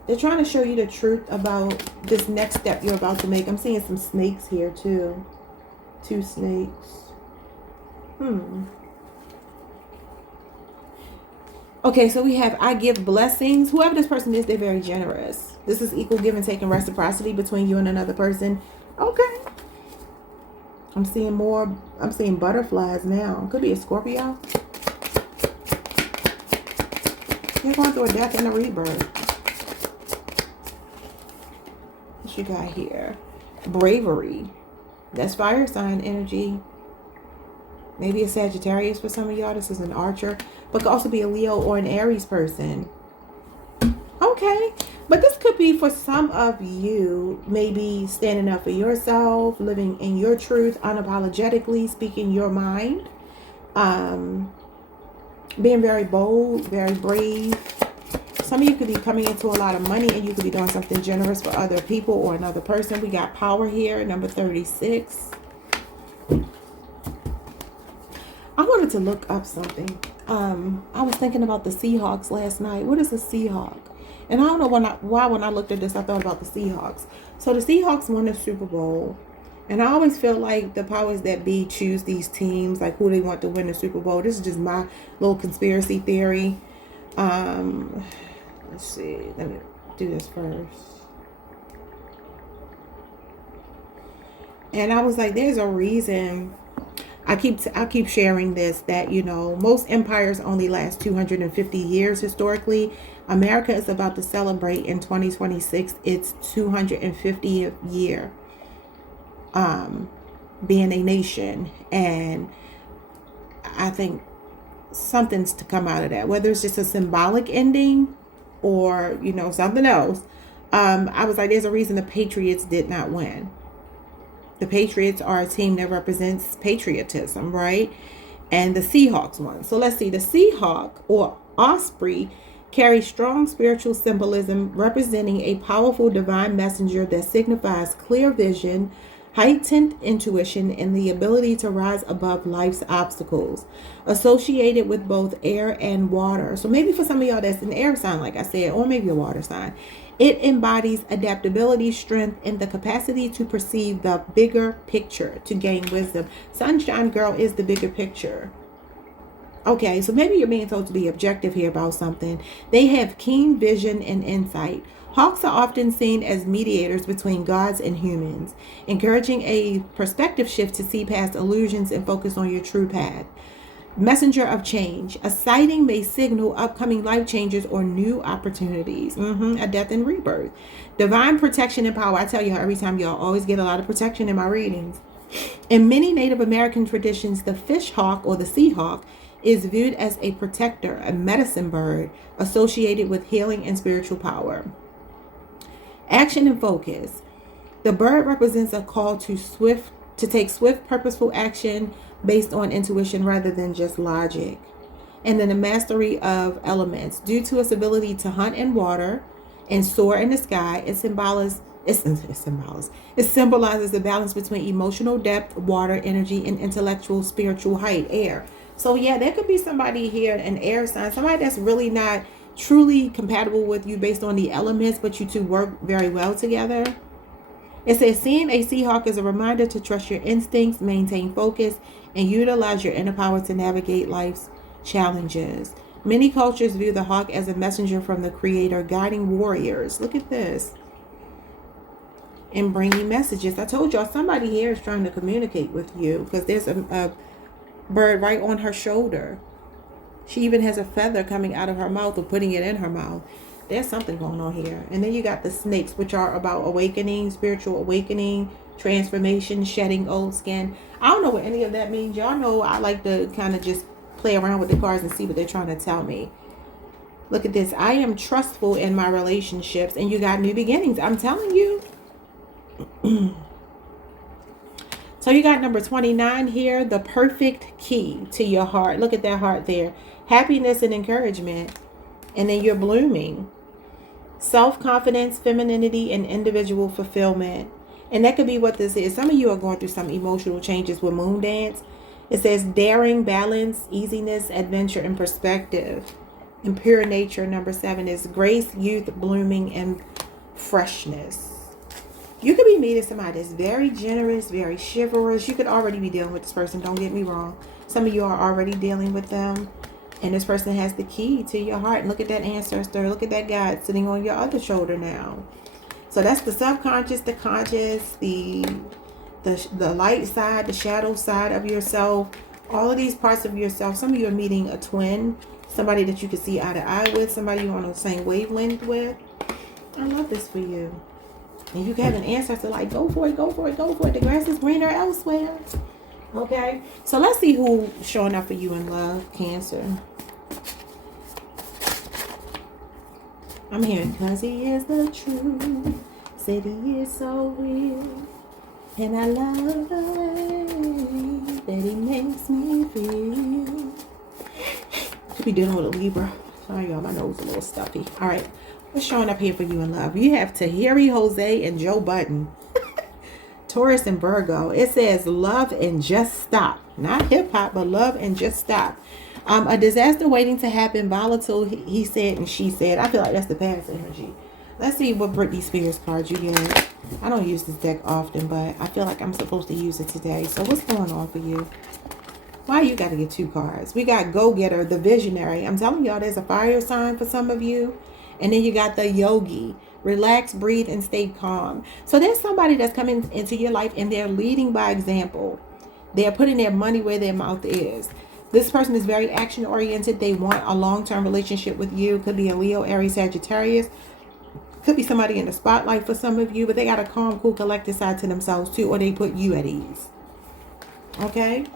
They're trying to show you the truth about this next step you're about to make. I'm seeing some snakes here too. 2 snakes. Okay, so we have I give blessings. Whoever this person is, they're very generous. This is equal give and take and reciprocity between you and another person. Okay. I'm seeing butterflies now. Could be a Scorpio. You're going through a death and a rebirth. What you got here? Bravery. That's fire sign energy. Maybe a Sagittarius for some of y'all. This is an Archer. But could also be a Leo or an Aries person. Okay. But this could be for some of you, maybe standing up for yourself, living in your truth, unapologetically speaking your mind. Being very bold, very brave. Some of you could be coming into a lot of money and you could be doing something generous for other people or another person. We got power here, number 36. I wanted to look up something. I was thinking about the Seahawks last night. What is a Seahawk? And I don't know why when I looked at this, I thought about the Seahawks. So the Seahawks won the Super Bowl. And I always feel like the powers that be choose these teams, like who they want to win the Super Bowl. This is just my little conspiracy theory. Let's see. Let me do this first. And I was like, there's a reason. I keep sharing this, that, you know, most empires only last 250 years historically. America is about to celebrate in 2026 its 250th year being a nation. And I think something's to come out of that, whether it's just a symbolic ending or, you know, something else. I was like, there's a reason the Patriots did not win. The Patriots are a team that represents patriotism, right? And the Seahawks won. So let's see. The Seahawk or osprey carries strong spiritual symbolism, representing a powerful divine messenger that signifies clear vision, heightened intuition, and the ability to rise above life's obstacles, associated with both air and water. So maybe for some of y'all that's an air sign, like I said, or maybe a water sign. It embodies adaptability, strength, and the capacity to perceive the bigger picture, to gain wisdom. Sunshine Girl is the bigger picture. Okay, so maybe you're being told to be objective here about something. They have keen vision and insight. Hawks are often seen as mediators between gods and humans, encouraging a perspective shift to see past illusions and focus on your true path. Messenger of change. A sighting may signal upcoming life changes or new opportunities. A death and rebirth. Divine protection and power. I tell you every time, y'all always get a lot of protection in my readings. In many Native American traditions, the fish hawk or the sea hawk is viewed as a protector, a medicine bird associated with healing and spiritual power. Action and focus. The bird represents a call to take swift, purposeful action based on intuition rather than just logic. And then the mastery of elements. Due to its ability to hunt in water and soar in the sky, it symbolizes the balance between emotional depth, water, energy, and intellectual, spiritual height, air. So yeah, there could be somebody here, an air sign, somebody that's really not truly compatible with you based on the elements, but you two work very well together. It says, seeing a Seahawk is a reminder to trust your instincts, maintain focus, and utilize your inner power to navigate life's challenges. Many cultures view the hawk as a messenger from the Creator, guiding warriors. Look at this. And bringing messages. I told y'all somebody here is trying to communicate with you, because there's a bird right on her shoulder. She even has a feather coming out of her mouth or putting it in her mouth. There's something going on here. And then you got the snakes, which are about awakening, spiritual awakening, transformation, shedding old skin. I don't know what any of that means. Y'all know I like to kind of just play around with the cards and see what they're trying to tell me. Look at this. I am trustful in my relationships, and you got new beginnings. I'm telling you. So you got number 29 here, the perfect key to your heart. Look at that heart there. Happiness and encouragement. And then you're blooming. Self-confidence, femininity, and individual fulfillment. And that could be what this is. Some of you are going through some emotional changes with Moon Dance. It says daring, balance, easiness, adventure, and perspective. And pure nature, number 7, is grace, youth, blooming, and freshness. You could be meeting somebody that's very generous, very chivalrous. You could already be dealing with this person. Don't get me wrong. Some of you are already dealing with them. And this person has the key to your heart. And look at that ancestor. Look at that God sitting on your other shoulder now. So that's the subconscious, the conscious, the light side, the shadow side of yourself. All of these parts of yourself. Some of you are meeting a twin. Somebody that you can see eye to eye with. Somebody you're on the same wavelength with. I love this for you. And you have an ancestor like, go for it, go for it, go for it. The grass is greener elsewhere. Okay, so let's see who's showing up for you in love, Cancer. I'm hearing, because he is the truth, said he is so real, and I love the way that he makes me feel. Could be dealing with a Libra. Sorry, y'all, my nose is a little stuffy. All right, what's showing up here for you in love? You have Tahiri, Jose, and Joe Budden. Taurus and Virgo. It says love and just stop. Not hip hop, but love and just stop. A disaster waiting to happen. Volatile, he said and she said. I feel like that's the past energy. Let's see what Britney Spears cards you get. I don't use this deck often, but I feel like I'm supposed to use it today. So what's going on for you? Why you got to get 2 cards? We got Go-Getter, the Visionary. I'm telling y'all, there's a fire sign for some of you. And then you got the Yogi. Relax, breathe, and stay calm. So there's somebody that's coming into your life and they're leading by example. They're putting their money where their mouth is. This person is very action oriented. They want a long-term relationship with you. Could be a Leo, Aries, Sagittarius. Could be somebody in the spotlight for some of you, but they got a calm, cool, collected side to themselves too, or they put you at ease. Okay?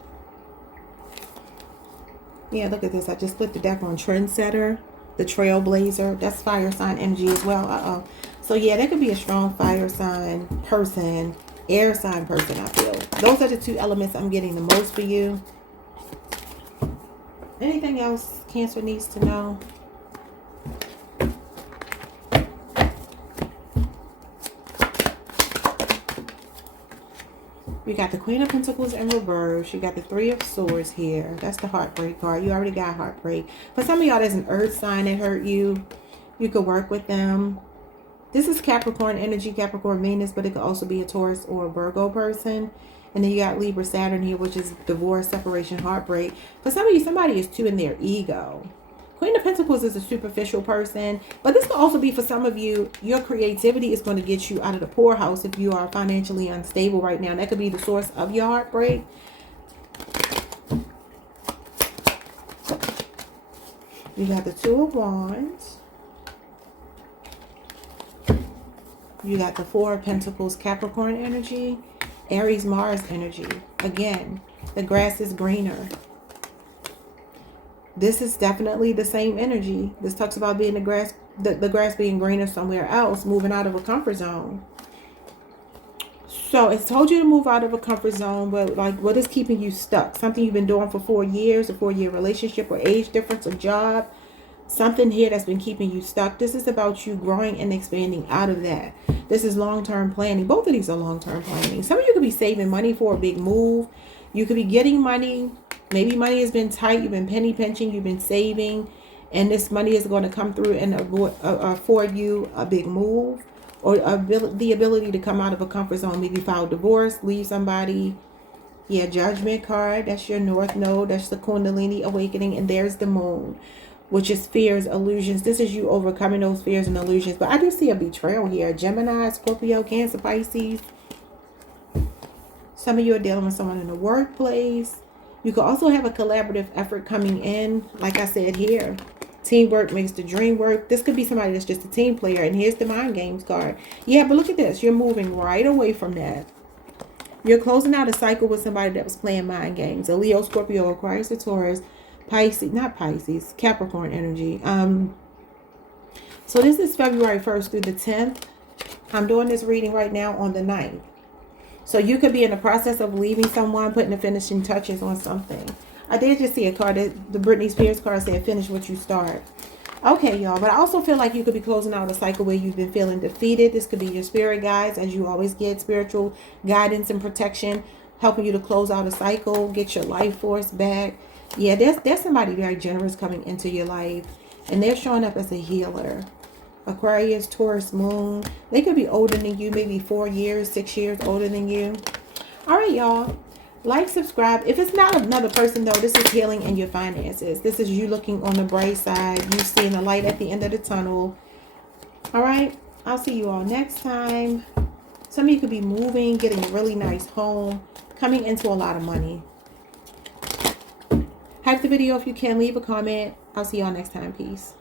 Yeah, look at this. I just flipped the deck on Trendsetter. The Trailblazer, that's fire sign energy as well. So yeah, there could be a strong fire sign person, air sign person, I feel. Those are the 2 elements I'm getting the most for you. Anything else Cancer needs to know? You got the Queen of Pentacles in reverse. You got the 3 of Swords here. That's the heartbreak card. You already got heartbreak. For some of y'all, there's an earth sign that hurt you. You could work with them. This is Capricorn energy, Capricorn Venus, but it could also be a Taurus or a Virgo person. And then you got Libra Saturn here, which is divorce, separation, heartbreak. For some of you, somebody is too in their ego. Queen of Pentacles is a superficial person, but this could also be for some of you, your creativity is going to get you out of the poorhouse if you are financially unstable right now. That could be the source of your heartbreak. You got the Two of Wands. You got the Four of Pentacles, Capricorn energy. Aries, Mars energy. Again, the grass is greener. This is definitely the same energy. This talks about being the grass being greener somewhere else, moving out of a comfort zone. So it's told you to move out of a comfort zone, but like, what is keeping you stuck? Something you've been doing for 4 years, a 4-year relationship, or age difference, a job. Something here that's been keeping you stuck. This is about you growing and expanding out of that. This is long-term planning. Both of these are long-term planning. Some of you could be saving money for a big move. You could be getting money. Maybe money has been tight. You've been penny pinching. You've been saving. And this money is going to come through and afford you a big move. Or the ability to come out of a comfort zone. Maybe file divorce, leave somebody. Yeah, Judgment card. That's your North Node. That's the Kundalini awakening. And there's the Moon, which is fears, illusions. This is you overcoming those fears and illusions. But I do see a betrayal here. Gemini, Scorpio, Cancer, Pisces. Some of you are dealing with someone in the workplace. You could also have a collaborative effort coming in. Like I said here, teamwork makes the dream work. This could be somebody that's just a team player. And here's the Mind Games card. Yeah, but look at this. You're moving right away from that. You're closing out a cycle with somebody that was playing mind games. A Leo, Scorpio, Aquarius, or Taurus. Pisces, not Pisces, Capricorn energy. So this is February 1st through the 10th. I'm doing this reading right now on the 9th. So you could be in the process of leaving someone, putting the finishing touches on something. I did just see a card, the Britney Spears card said, finish what you start. Okay, y'all, but I also feel like you could be closing out a cycle where you've been feeling defeated. This could be your spirit guides, as you always get spiritual guidance and protection, helping you to close out a cycle, get your life force back. Yeah, there's somebody very generous coming into your life, and they're showing up as a healer. Aquarius, Taurus, Moon. They could be older than you, maybe 4 years, 6 years older than you. All right, y'all. Like, subscribe. If it's not another person, though, this is healing in your finances. This is you looking on the bright side. You seeing the light at the end of the tunnel. All right. I'll see you all next time. Some of you could be moving, getting a really nice home, coming into a lot of money. Hype the video if you can. Leave a comment. I'll see y'all next time. Peace.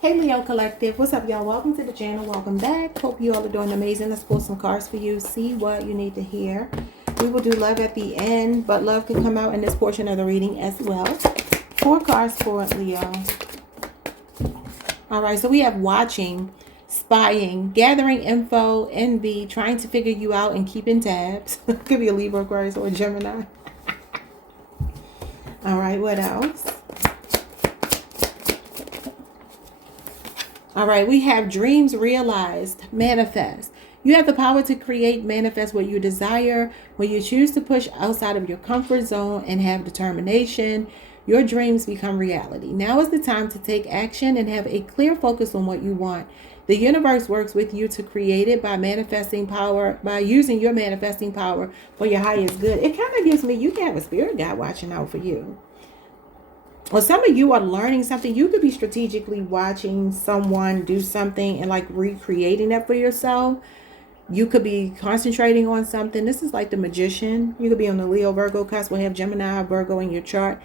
Hey, Leo Collective. What's up, y'all? Welcome to the channel. Welcome back. Hope you all are doing amazing. Let's pull some cards for you. See what you need to hear. We will do love at the end, but love can come out in this portion of the reading as well. 4 cards for Leo. All right, so we have watching, spying, gathering info, envy, trying to figure you out and keeping tabs. Could be a Libra, Aquarius, or a Gemini. All right, what else? All right, we have dreams realized, manifest. You have the power to create, manifest what you desire. When you choose to push outside of your comfort zone and have determination, your dreams become reality. Now is the time to take action and have a clear focus on what you want. The universe works with you to create it by manifesting power, by using your manifesting power for your highest good. It kind of gives me, you can have a spirit guide watching out for you. Or some of you are learning something. You could be strategically watching someone do something and like recreating that for yourself. You could be concentrating on something. This is like the Magician. You could be on the Leo Virgo cusp. We'll have Gemini, Virgo in your chart.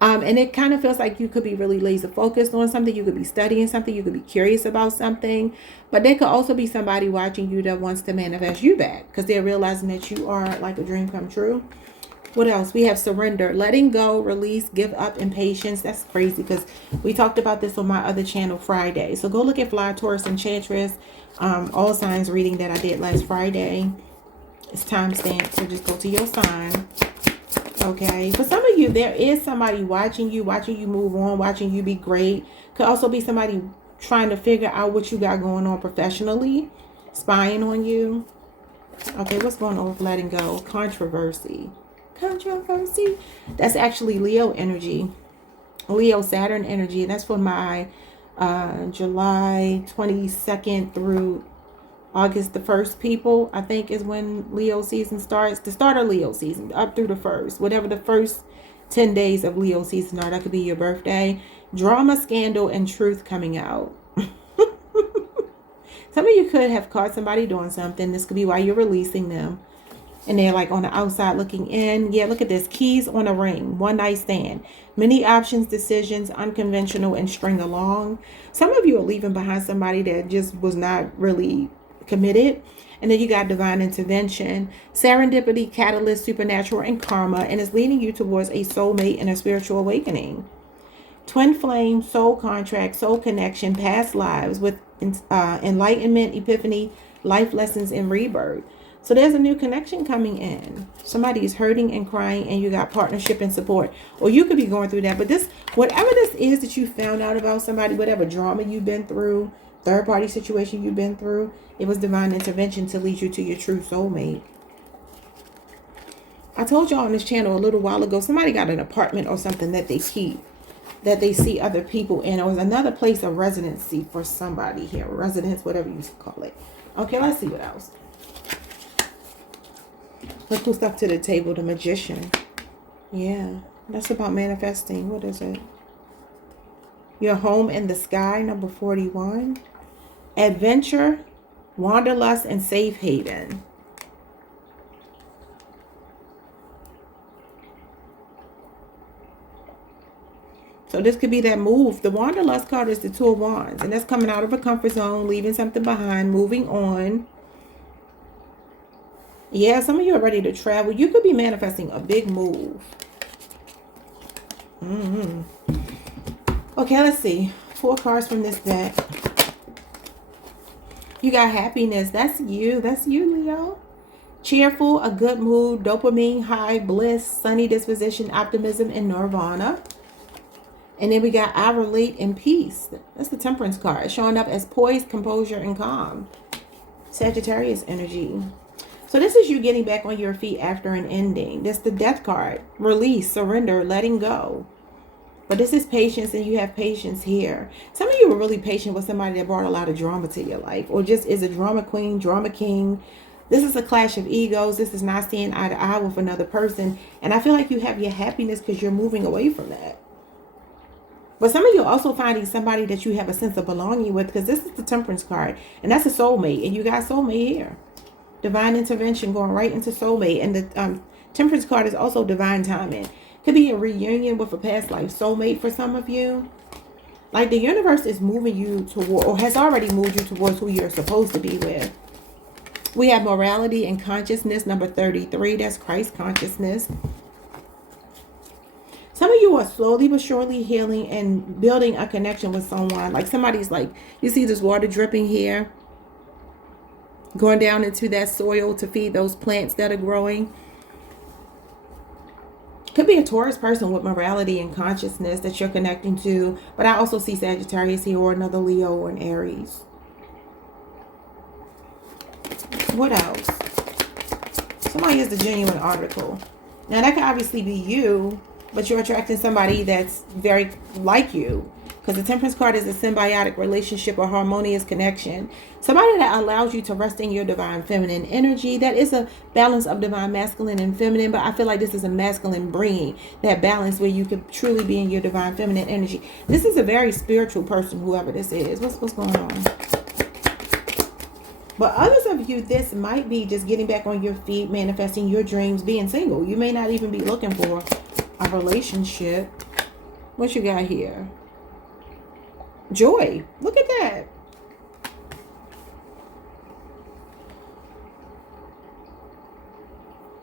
And it kind of feels like you could be really laser focused on something. You could be studying something. You could be curious about something. But there could also be somebody watching you that wants to manifest you back, because they're realizing that you are like a dream come true. What else? We have surrender, letting go, release, give up, and patience. That's crazy because we talked about this on my other channel Friday. So go look at Fly, Taurus, Enchantress, all signs reading that I did last Friday. It's timestamped, so just go to your sign. Okay. For some of you, there is somebody watching you move on, watching you be great. Could also be somebody trying to figure out what you got going on professionally, spying on you. Okay, what's going on with letting go? Controversy. That's actually Leo energy, Leo Saturn energy, and that's for my July 22nd through August the 1st, people, I think is when Leo season starts. The start of Leo season, up through the 1st. Whatever the first 10 days of Leo season are, that could be your birthday. Drama, scandal, and truth coming out. Some of you could have caught somebody doing something. This could be why you're releasing them. And they're like on the outside looking in. Yeah, look at this. Keys on a ring. One night stand. Many options, decisions, unconventional, and string along. Some of you are leaving behind somebody that just was not really committed. And then you got divine intervention, serendipity, catalyst, supernatural, and karma. And it's leading you towards a soulmate and a spiritual awakening. Twin flame, soul contract, soul connection, past lives with enlightenment, epiphany, life lessons, and rebirth. So there's a new connection coming in. Somebody is hurting and crying, and you got partnership and support. Or you could be going through that. But this, whatever this is that you found out about somebody, whatever drama you've been through, third party situation you've been through, it was divine intervention to lead you to your true soulmate. I told y'all on this channel a little while ago, somebody got an apartment or something that they keep, that they see other people in. It was another place of residency for somebody here. Residence, whatever you call it. Okay, let's see what else. Let's put stuff to the table. The Magician. Yeah, that's about manifesting. What is it? Your home in the sky, number 41. Adventure, wanderlust, and safe haven. So this could be that move. The Wanderlust card is the Two of Wands. And that's coming out of a comfort zone, leaving something behind, moving on. Yeah, some of you are ready to travel. You could be manifesting a big move. Okay, let's see. 4 cards from this deck. You got happiness. That's you. That's you, Leo. Cheerful, a good mood, dopamine high, bliss, sunny disposition, optimism, and nirvana. And then we got I relate in peace. That's the Temperance card. Showing up as poised, composure, and calm. Sagittarius energy. So this is you getting back on your feet after an ending. That's the Death card. Release, surrender, letting go. But this is patience, and you have patience here. Some of you were really patient with somebody that brought a lot of drama to your life. Or just is a drama queen, drama king. This is a clash of egos. This is not seeing eye to eye with another person. And I feel like you have your happiness because you're moving away from that. But some of you are also finding somebody that you have a sense of belonging with, because this is the Temperance card. And that's a soulmate. And you got soulmate here. Divine intervention going right into soulmate. And the Temperance card is also divine timing. Could be a reunion with a past life soulmate for some of you. Like the universe is moving you toward, or has already moved you towards who you're supposed to be with. We have morality and consciousness, number 33. That's Christ consciousness. Some of you are slowly but surely healing and building a connection with someone. Like somebody's like, you see this water dripping here, going down into that soil to feed those plants that are growing. Could be a Taurus person with morality and consciousness that you're connecting to. But I also see Sagittarius here, or another Leo, or an Aries. What else? Somebody is the genuine article. Now that could obviously be you, but you're attracting somebody that's very like you. Because the Temperance card is a symbiotic relationship or harmonious connection. Somebody that allows you to rest in your divine feminine energy. That is a balance of divine masculine and feminine. But I feel like this is a masculine bringing that balance where you could truly be in your divine feminine energy. This is a very spiritual person, whoever this is. What's going on? But others of you, this might be just getting back on your feet, manifesting your dreams, being single. You may not even be looking for a relationship. What you got here? Joy. Look at that.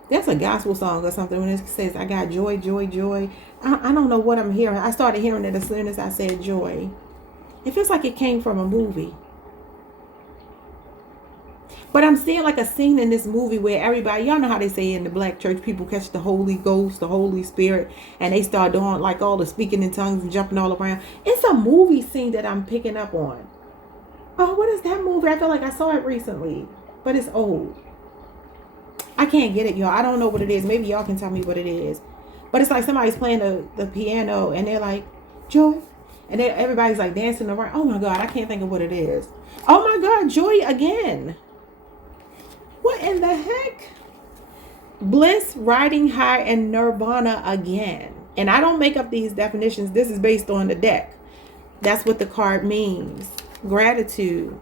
That's a gospel song or something when it says, I got joy, joy, joy. I don't know what I'm hearing. I started hearing it as soon as I said joy. It feels like it came from a movie. But I'm seeing like a scene in this movie where everybody, y'all know how they say in the black church, people catch the Holy Ghost, the Holy Spirit, and they start doing like all the speaking in tongues and jumping all around. It's a movie scene that I'm picking up on. Oh, what is that movie? I feel like I saw it recently, but it's old. I can't get it, y'all. I don't know what it is. Maybe y'all can tell me what it is. But it's like somebody's playing the piano and they're like, joy, And then everybody's like dancing around. Oh my God, I can't think of what it is. Oh my God, joy again. What in the heck? Bliss, riding high, and nirvana again. And I don't make up these definitions. This is based on the deck. That's what the card means. Gratitude.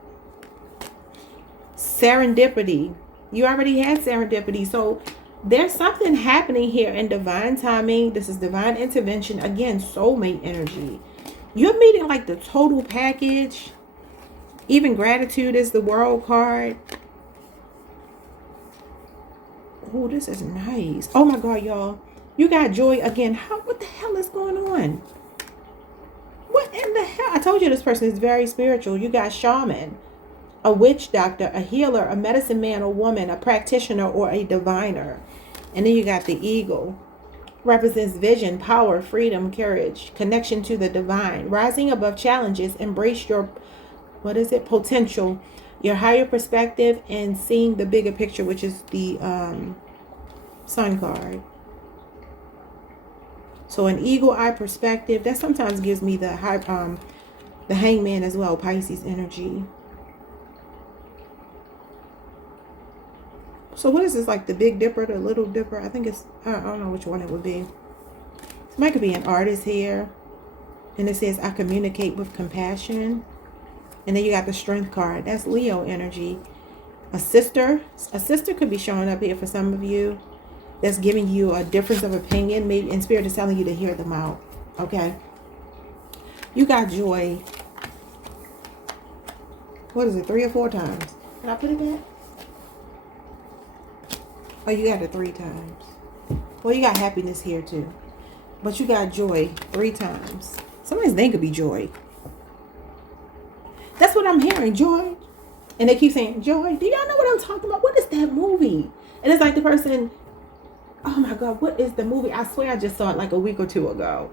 Serendipity. You already had serendipity. So there's something happening here in divine timing. This is divine intervention. Again, soulmate energy. You're meeting like the total package. Even gratitude is the world card. Oh, this is nice. Oh my God, y'all. You got joy again. What the hell is going on? What in the hell? I told you this person is very spiritual. You got shaman, a witch doctor, a healer, a medicine man or woman, a practitioner, or a diviner. And then you got the eagle. Represents vision, power, freedom, courage, connection to the divine, rising above challenges, embrace your, potential, your higher perspective, and seeing the bigger picture, which is the sun card. So an eagle eye perspective, that sometimes gives me the hangman as well, Pisces energy. So what is this, like the Big Dipper, the Little Dipper? I think it's, I don't know which one it would be. Somebody could be an artist here. And it says, I communicate with compassion. And then you got the Strength card. That's Leo energy. A sister could be showing up here for some of you. That's giving you a difference of opinion. Maybe in spirit is telling you to hear them out. Okay. You got joy. What is it? 3 or 4 times. Can I put it back? Oh, you got it 3 times. Well, you got happiness here too. But you got joy 3 times. Somebody's name could be Joy. That's what I'm hearing, joy. And they keep saying, joy. Do y'all know what I'm talking about? What is that movie? And it's like the person, oh my God, what is the movie? I swear I just saw it like a week or 2 ago.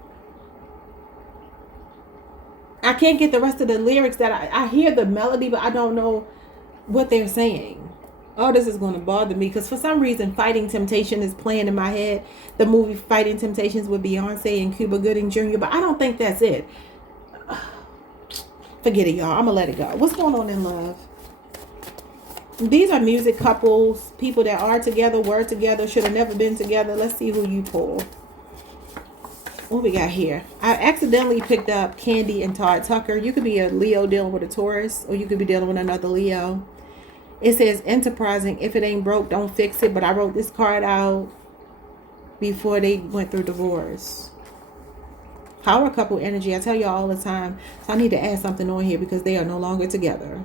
I can't get the rest of the lyrics that I hear the melody, but I don't know what they're saying. Oh, this is going to bother me because for some reason Fighting Temptation is playing in my head. The movie Fighting Temptations with Beyonce and Cuba Gooding Jr., but I don't think that's it. Forget it, y'all. I'm going to let it go. What's going on in love? These are music couples, people that are together, were together, should have never been together. Let's see who you pull. What we got here? I accidentally picked up Candy and Todd Tucker. You could be a Leo dealing with a Taurus, or you could be dealing with another Leo. It says enterprising. If it ain't broke, don't fix it. But I wrote this card out before they went through divorce. Power couple energy. I tell y'all all the time. So I need to add something on here because they are no longer together.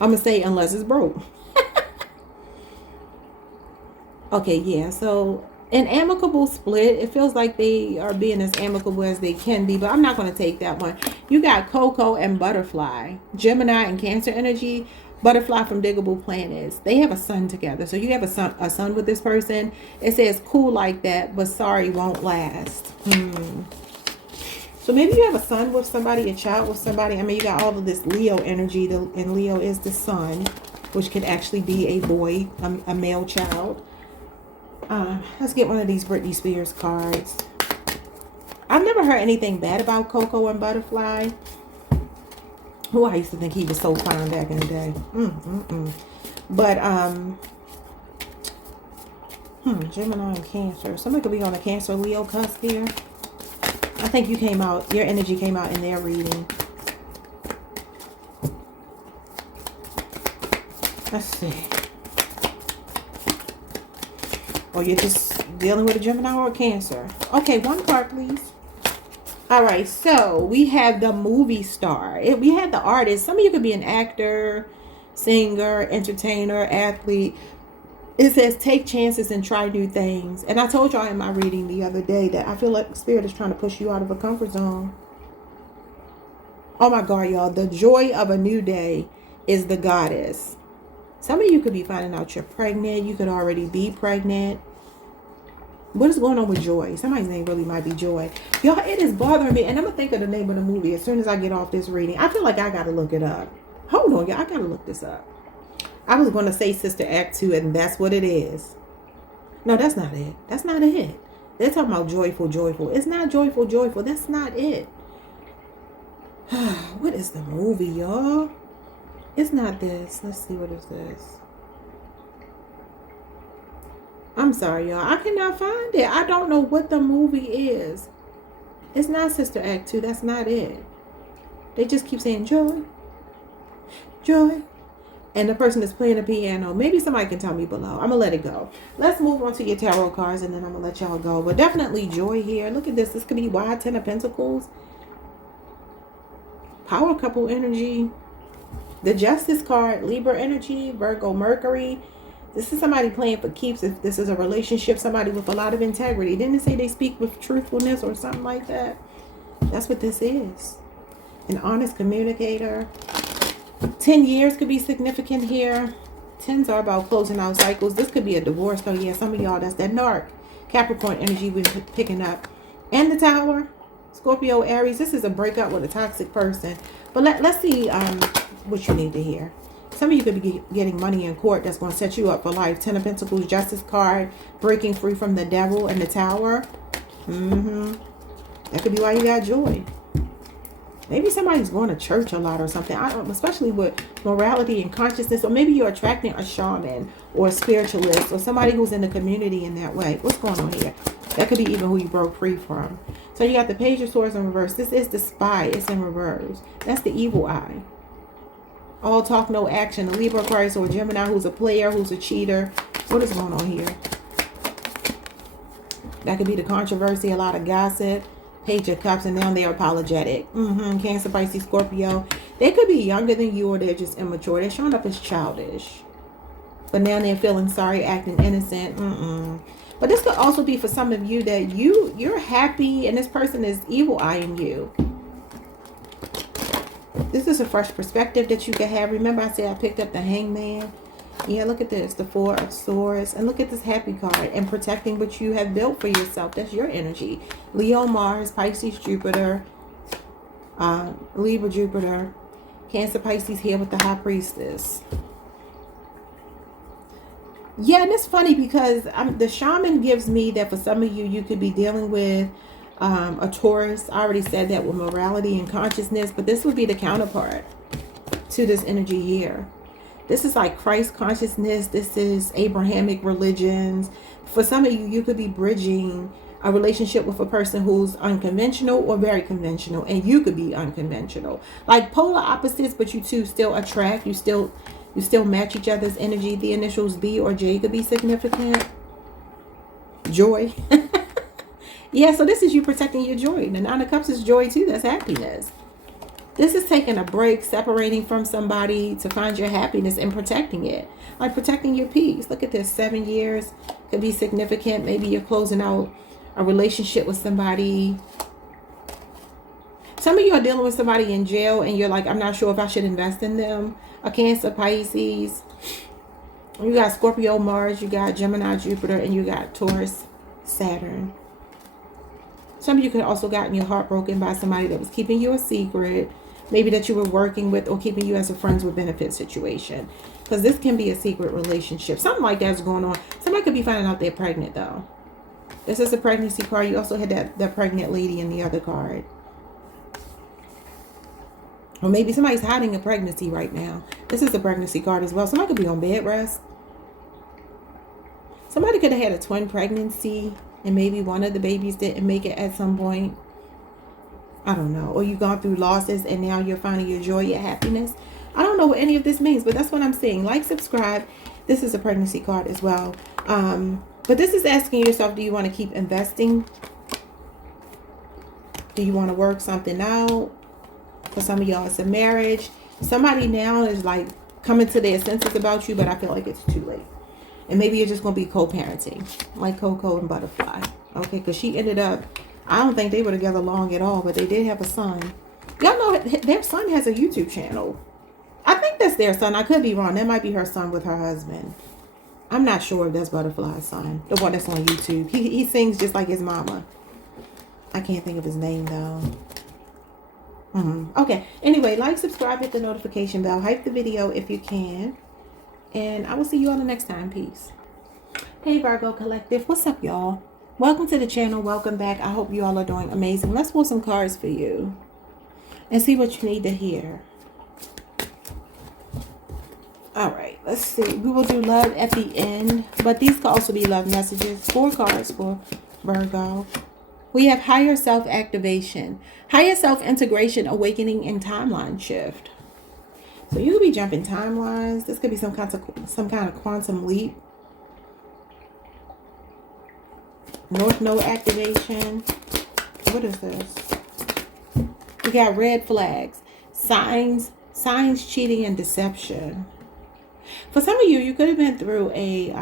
I'm going to say unless it's broke. Okay, yeah. So an amicable split. It feels like they are being as amicable as they can be. But I'm not going to take that one. You got Coco and Butterfly. Gemini and Cancer energy. Butterfly from Diggable Planets. They have a son together. So you have a son with this person. It says cool like that, but sorry won't last. So maybe you have a son with somebody, a child with somebody. I mean, you got all of this Leo energy, and Leo is the son, which could actually be a boy, a male child. Let's get one of these Britney Spears cards. I've never heard anything bad about Coco and Butterfly. Oh, I used to think he was so fine back in the day. But, Gemini and Cancer. Somebody could be on a Cancer Leo cusp here. I think you came out, your energy came out in their reading. Let's see. Or you're just dealing with a Gemini or a Cancer. Okay, one card, please. All right, so we have the movie star. We had the artist. Some of you could be an actor, singer, entertainer, athlete. It says take chances and try new things. And I told y'all in my reading the other day that I feel like Spirit is trying to push you out of a comfort zone. Oh my God, y'all. The joy of a new day is the Goddess. Some of you could be finding out you're pregnant. You could already be pregnant. What is going on with Joy? Somebody's name really might be Joy. Y'all, it is bothering me. And I'm going to think of the name of the movie as soon as I get off this reading. I feel like I got to look it up. Hold on, y'all. I got to look this up. I was going to say Sister Act 2, and that's what it is. No, that's not it. That's not it. They're talking about joyful, joyful. It's not joyful, joyful. That's not it. What is the movie, y'all? It's not this. Let's see, what is this? I'm sorry, y'all. I cannot find it. I don't know what the movie is. It's not Sister Act 2. That's not it. They just keep saying joy, joy. And the person is playing the piano. Maybe somebody can tell me below. I'm going to let it go. Let's move on to your tarot cards and then I'm going to let y'all go. But definitely joy here. Look at this. This could be wide 10 of Pentacles. Power couple energy. The Justice card. Libra energy. Virgo Mercury. This is somebody playing for keeps. If this is a relationship, somebody with a lot of integrity. Didn't it say they speak with truthfulness or something like that? That's what this is. An honest communicator. 10 years could be significant here. 10s are about closing out cycles. This could be a divorce though. Yeah, some of y'all, that's that narc Capricorn energy we've been picking up. And the Tower. Scorpio, Aries. This is a breakup with a toxic person. But let's see what you need to hear. Some of you could be getting money in court that's going to set you up for life. 10 of Pentacles, Justice card, breaking free from the devil and the Tower. That could be why you got joy. Maybe somebody's going to church a lot or something. I don't, especially with morality and consciousness. Or maybe you're attracting a shaman or a spiritualist or somebody who's in the community in that way. What's going on here? That could be even who you broke free from. So you got the Page of Swords in reverse. This is the Spy. It's in reverse. That's the evil eye. All talk, no action. The Libra, Aquarius, or Gemini who's a player, who's a cheater. What is going on here? That could be the controversy, a lot of gossip. Page of Cups, and now they're apologetic. Cancer, Pisces, Scorpio. They could be younger than you or they're just immature. They're showing up as childish. But now they're feeling sorry, acting innocent. But this could also be for some of you that you're happy and this person is evil eyeing you. This is a fresh perspective that you can have. Remember I said I picked up the Hangman. Yeah, look at this. The Four of Swords. And look at this Happy card. And protecting what you have built for yourself. That's your energy. Leo, Mars, Pisces, Jupiter. Libra, Jupiter. Cancer, Pisces here with the High Priestess. Yeah, and it's funny because the Shaman gives me that for some of you, you could be dealing with a Taurus. I already said that with morality and consciousness. But this would be the counterpart to this energy here. This is like Christ consciousness. This is Abrahamic religions. For some of you, you could be bridging a relationship with a person who's unconventional or very conventional. And you could be unconventional. Like polar opposites, but you two still attract. You still match each other's energy. The initials B or J could be significant. Joy. Yeah, so this is you protecting your joy. The Nine of Cups is joy too. That's happiness. This is taking a break, separating from somebody to find your happiness and protecting it. Like protecting your peace. Look at this. 7 years could be significant. Maybe you're closing out a relationship with somebody. Some of you are dealing with somebody in jail and you're like, I'm not sure if I should invest in them. A Cancer, Pisces. You got Scorpio, Mars. You got Gemini, Jupiter. And you got Taurus, Saturn. Some of you could also gotten your heart broken by somebody that was keeping you a secret. Maybe that you were working with or keeping you as a friends with benefit situation. Because this can be a secret relationship. Something like that's going on. Somebody could be finding out they're pregnant though. This is a pregnancy card. You also had that pregnant lady in the other card. Or maybe somebody's hiding a pregnancy right now. This is a pregnancy card as well. Somebody could be on bed rest. Somebody could have had a twin pregnancy. And maybe one of the babies didn't make it at some point. I don't know. Or you've gone through losses and now you're finding your joy, your happiness. I don't know what any of this means, but that's what I'm saying. Like, subscribe. This is a pregnancy card as well. But this is asking yourself, do you want to keep investing? Do you want to work something out? For some of y'all, it's a marriage. Somebody now is like coming to their senses about you, but I feel like it's too late. And maybe you're just going to be co-parenting. Like Coco and Butterfly. Okay, because she ended up, I don't think they were together long at all, but they did have a son. Y'all know their son has a YouTube channel. I think that's their son. I could be wrong. That might be her son with her husband. I'm not sure if that's Butterfly's son. The one that's on YouTube. He sings just like his mama. I can't think of his name though. Okay. Anyway, like, subscribe, hit the notification bell. Hype the video if you can. And I will see you all the next time. Peace. Hey, Virgo Collective. What's up, y'all? Welcome to the channel. Welcome back. I hope you all are doing amazing. Let's pull some cards for you and see what you need to hear. All right, let's see. We will do love at the end, but these could also be love messages. 4 cards for Virgo. We have higher self-activation, higher self-integration, awakening, and timeline shift. So you could be jumping timelines. This could be some kind of quantum leap. North Node activation. What is this? We got red flags, signs, cheating, and deception. For some of you, you could have been through a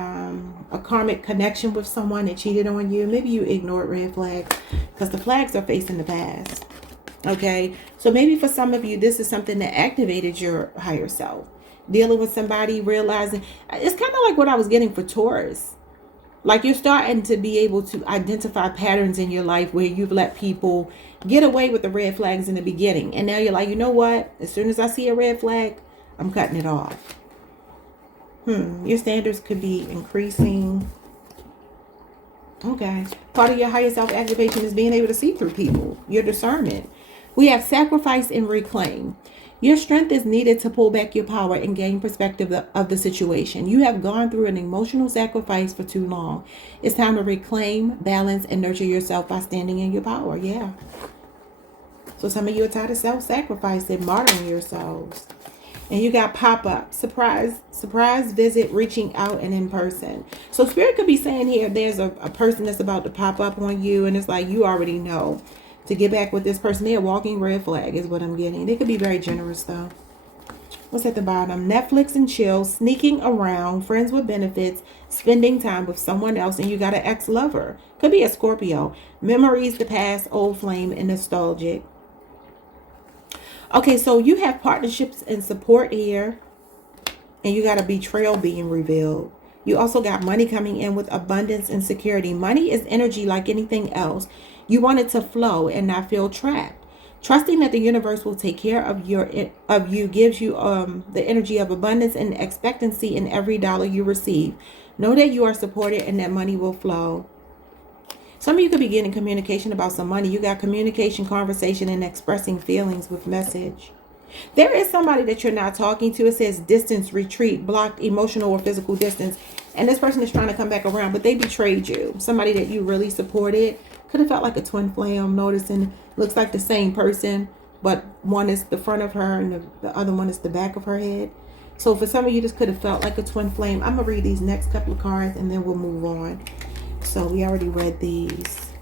karmic connection with someone that cheated on you. Maybe you ignored red flags because the flags are facing the past. Okay, so maybe for some of you, this is something that activated your higher self. Dealing with somebody, realizing, it's kind of like what I was getting for Taurus. Like you're starting to be able to identify patterns in your life where you've let people get away with the red flags in the beginning. And now you're like, you know what? As soon as I see a red flag, I'm cutting it off. Your standards could be increasing. Okay. Part of your higher self-activation is being able to see through people. Your discernment. We have sacrifice and reclaim. Your strength is needed to pull back your power and gain perspective of the situation. You have gone through an emotional sacrifice for too long. It's time to reclaim, balance, and nurture yourself by standing in your power. Yeah. So some of you are tired of self-sacrifice and martyring yourselves. And you got pop-up, surprise visit, reaching out, and in person. So Spirit could be saying here, there's a person that's about to pop up on you, and it's like you already know to get back with this person. They're a walking red flag is what I'm getting. They could be very generous though. What's at the bottom? Netflix and chill, sneaking around, friends with benefits, spending time with someone else, and you got an ex-lover. Could be a Scorpio. Memories, the past, old flame, and nostalgic. Okay, so you have partnerships and support here, and you got a betrayal being revealed. You also got money coming in with abundance and security. Money is energy like anything else. You want it to flow and not feel trapped. Trusting that the universe will take care of you gives you the energy of abundance and expectancy in every dollar you receive. Know that you are supported and that money will flow. Some of you could be getting communication about some money. You got communication, conversation, and expressing feelings with message. There is somebody that you're not talking to. It says distance, retreat, blocked emotional or physical distance. And this person is trying to come back around, but they betrayed you. Somebody that you really supported. Could have felt like a twin flame. Noticing looks like the same person, but one is the front of her and the other one is the back of her head. So for some of you, this could have felt like a twin flame. I'm going to read these next couple of cards and then we'll move on. So we already read these.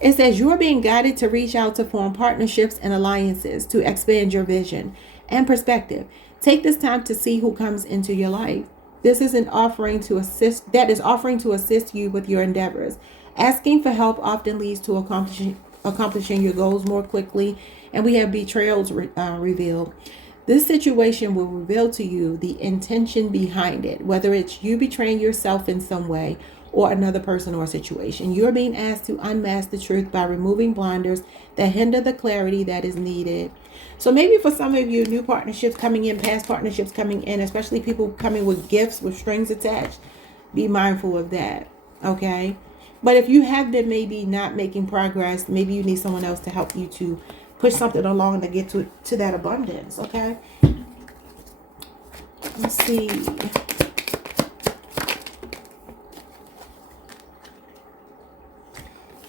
It says you are being guided to reach out to form partnerships and alliances to expand your vision and perspective. Take this time to see who comes into your life. This is an offering to assist you with your endeavors. Asking for help often leads to accomplishing your goals more quickly. And we have betrayals revealed. This situation will reveal to you the intention behind it, whether it's you betraying yourself in some way or another person or situation. You're being asked to unmask the truth by removing blinders that hinder the clarity that is needed. So maybe for some of you, new partnerships coming in, past partnerships coming in, especially people coming with gifts with strings attached, be mindful of that, okay? But if you have been maybe not making progress, maybe you need someone else to help you to push something along to get to that abundance, okay? Let's see.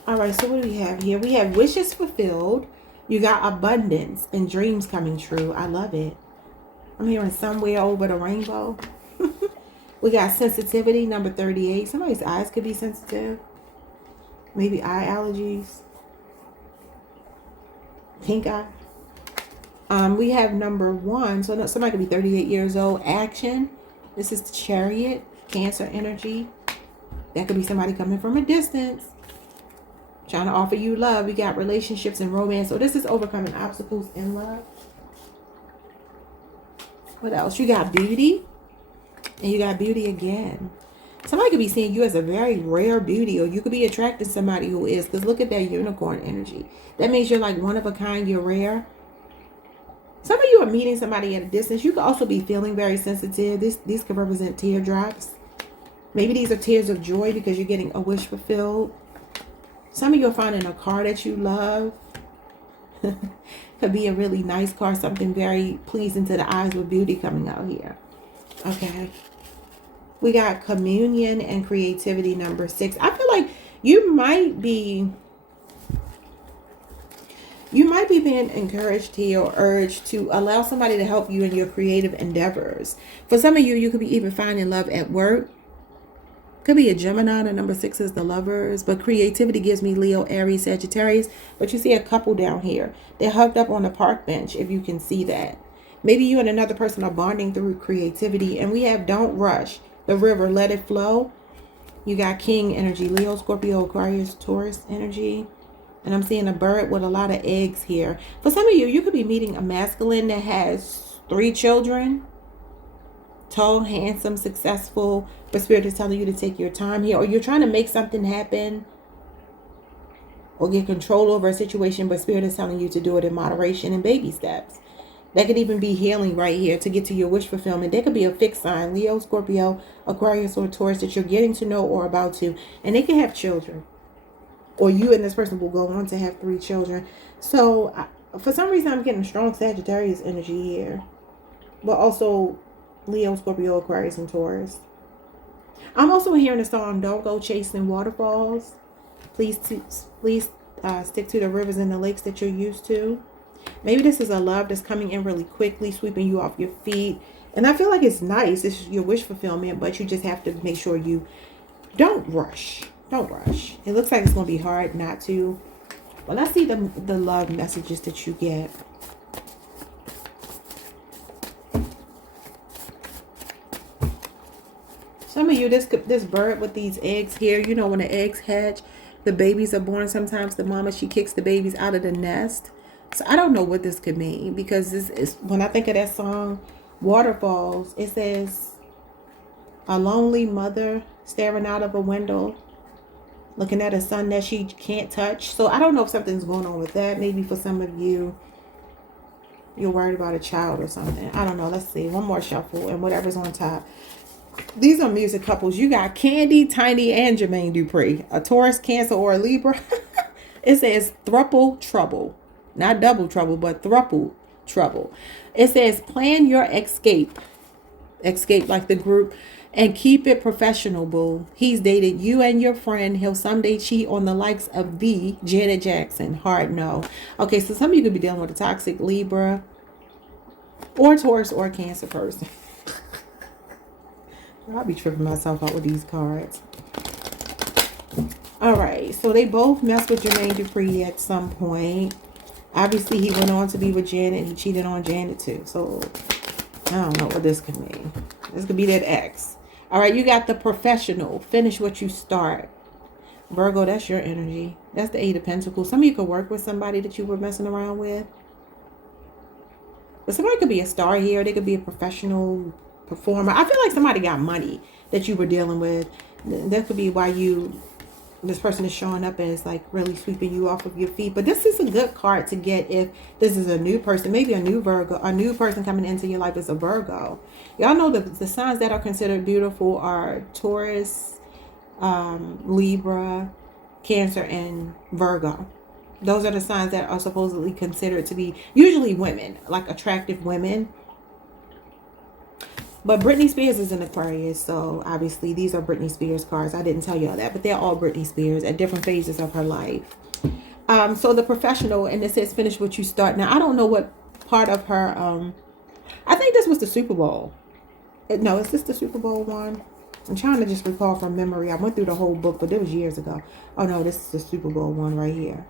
All right, so what do we have here? We have wishes fulfilled. You got abundance and dreams coming true. I love it. I'm hearing somewhere over the rainbow. We got sensitivity, number 38. Somebody's eyes could be sensitive. Maybe eye allergies. Pink eye. We have number 1. So somebody could be 38 years old. Action. This is the Chariot. Cancer energy. That could be somebody coming from a distance, trying to offer you love. We got relationships and romance. So this is overcoming obstacles in love. What else? You got beauty. And you got beauty again. Somebody could be seeing you as a very rare beauty, or you could be attracting somebody who is, because look at that unicorn energy. That means you're like one of a kind, you're rare. Some of you are meeting somebody at a distance. You could also be feeling very sensitive. These could represent teardrops. Maybe these are tears of joy because you're getting a wish fulfilled. Some of you are finding a car that you love. Could be a really nice car, something very pleasing to the eyes with beauty coming out here. Okay. We got communion and creativity, number 6. I feel like you might be being encouraged here or urged to allow somebody to help you in your creative endeavors. For some of you, you could be even finding love at work. Could be a Gemini. The number 6 is the lovers. But creativity gives me Leo, Aries, Sagittarius. But you see a couple down here. They're hugged up on the park bench, if you can see that. Maybe you and another person are bonding through creativity. And we have don't rush the river, let it flow. You got King energy, Leo, Scorpio, Aquarius, Taurus energy. And I'm seeing a bird with a lot of eggs here. For some of you, you could be meeting a masculine that has 3 children. Tall, handsome, successful, but Spirit is telling you to take your time here, or you're trying to make something happen or get control over a situation, but Spirit is telling you to do it in moderation and baby steps. That could even be healing right here to get to your wish fulfillment. There could be a fixed sign, Leo, Scorpio, Aquarius, or Taurus that you're getting to know or about to, and they can have children, or you and this person will go on to have 3 children. So for some reason, I'm getting strong Sagittarius energy here, but also Leo, Scorpio, Aquarius, and Taurus. I'm also hearing the song, don't go chasing waterfalls. Please stick to the rivers and the lakes that you're used to. Maybe this is a love that's coming in really quickly, sweeping you off your feet. And I feel like it's nice. It's your wish fulfillment, but you just have to make sure you don't rush. Don't rush. It looks like it's going to be hard not to. Well, let's see the love messages that you get. Some of you, this bird with these eggs here, you know, when the eggs hatch, the babies are born. Sometimes the mama, she kicks the babies out of the nest. So I don't know what this could mean, because this is, when I think of that song, Waterfalls, it says a lonely mother staring out of a window, looking at a son that she can't touch. So I don't know if something's going on with that. Maybe for some of you, you're worried about a child or something. I don't know. Let's see. One more shuffle and whatever's on top. These are music couples. You got Candy, Tiny, and Jermaine Dupri. A Taurus, Cancer, or a Libra. It says thruple trouble. Not double trouble, but thruple trouble. It says plan your escape. Escape like the group. And keep it professional, boo. He's dated you and your friend. He'll someday cheat on the likes of the Janet Jackson. Hard no. Okay, so some of you could be dealing with a toxic Libra or Taurus or Cancer person. I'll be tripping myself out with these cards. All right, so they both messed with Jermaine Dupri at some point. Obviously, he went on to be with Janet, and he cheated on Janet too. So I don't know what this could mean. This could be that ex. All right, you got the professional. Finish what you start. Virgo, that's your energy. That's the 8 of Pentacles. Some of you could work with somebody that you were messing around with. But somebody could be a star here. They could be a professional performer. I feel like somebody got money that you were dealing with. That could be why this person is showing up as like really sweeping you off of your feet. But this is a good card to get if this is a new person, maybe a new Virgo, a new person coming into your life is a Virgo. Y'all know the signs that are considered beautiful are Taurus, Libra, Cancer, and Virgo. Those are the signs that are supposedly considered to be usually women, like attractive women. But Britney Spears is an Aquarius, so obviously these are Britney Spears cards. I didn't tell y'all that, but they're all Britney Spears at different phases of her life. So the professional, and it says finish what you start. Now, I don't know what part of her, I think this was the Super Bowl. No, is this the Super Bowl one? I'm trying to just recall from memory. I went through the whole book, but it was years ago. Oh, no, this is the Super Bowl one right here.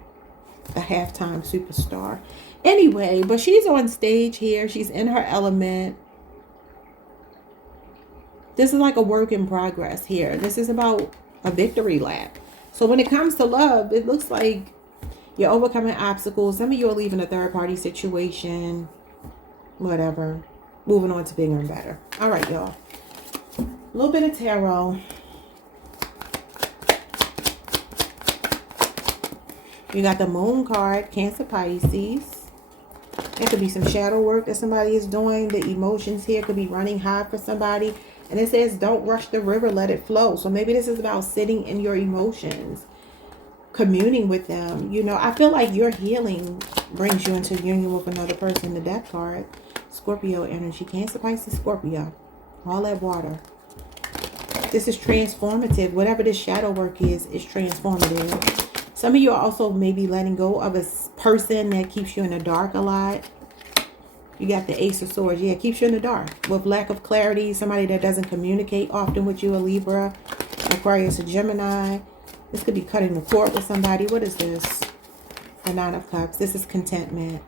The halftime superstar. Anyway, but she's on stage here. She's in her element. This is like a work in progress here. This is about a victory lap. So when it comes to love, it looks like you're overcoming obstacles. Some of you are leaving a third party situation. Whatever. Moving on to bigger and better. All right, y'all. A little bit of tarot. You got the Moon card, Cancer, Pisces. There could be some shadow work that somebody is doing. The emotions here could be running high for somebody. And it says, don't rush the river, let it flow. So maybe this is about sitting in your emotions, communing with them. You know, I feel like your healing brings you into union with another person. The Death card, Scorpio energy, Cancer, Pisces, Scorpio, all that water. This is transformative. Whatever this shadow work is transformative. Some of you are also maybe letting go of a person that keeps you in the dark a lot. You got the Ace of Swords. Yeah, keeps you in the dark with lack of clarity. Somebody that doesn't communicate often with you, a Libra, Aquarius, a Gemini. This could be cutting the cord with somebody. What is this? The Nine of Cups. This is contentment.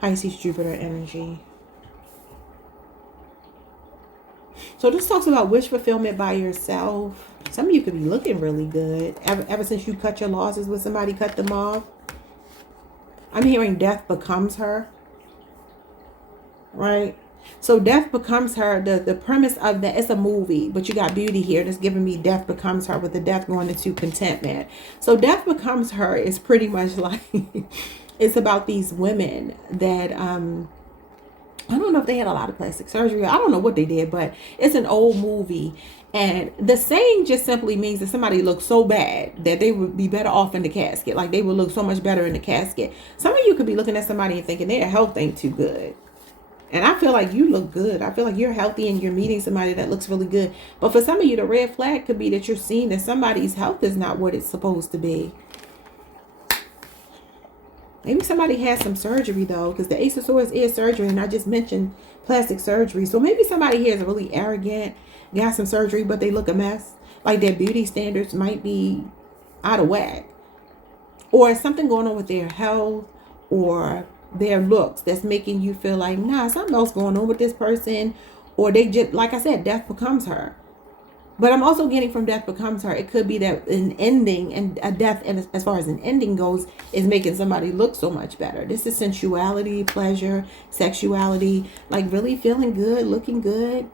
Pisces, Jupiter energy. So this talks about wish fulfillment by yourself. Some of you could be looking really good. Ever since you cut your losses with somebody, cut them off. I'm hearing death becomes her. Right? So death becomes her. The premise of that, it's a movie, but you got beauty here that's giving me death becomes her, with the death going into contentment. So death becomes her is pretty much like, it's about these women that, I don't know if they had a lot of plastic surgery. I don't know what they did, but it's an old movie. And the saying just simply means that somebody looks so bad that they would be better off in the casket. Like they would look so much better in the casket. Some of you could be looking at somebody and thinking their health ain't too good. And I feel like you look good. I feel like you're healthy and you're meeting somebody that looks really good. But for some of you, the red flag could be that you're seeing that somebody's health is not what it's supposed to be. Maybe somebody has some surgery though, because the Ace of Swords is surgery, and I just mentioned plastic surgery. So maybe somebody here is really arrogant, got some surgery, but they look a mess. Like their beauty standards might be out of whack. Or something going on with their health or their looks that's making you feel like, nah, something else going on with this person. Or they just, like I said, death becomes her. But I'm also getting from death becomes her, it could be that an ending, and a death, and as far as an ending goes, is making somebody look so much better. This is sensuality, pleasure, sexuality, like really feeling good, looking good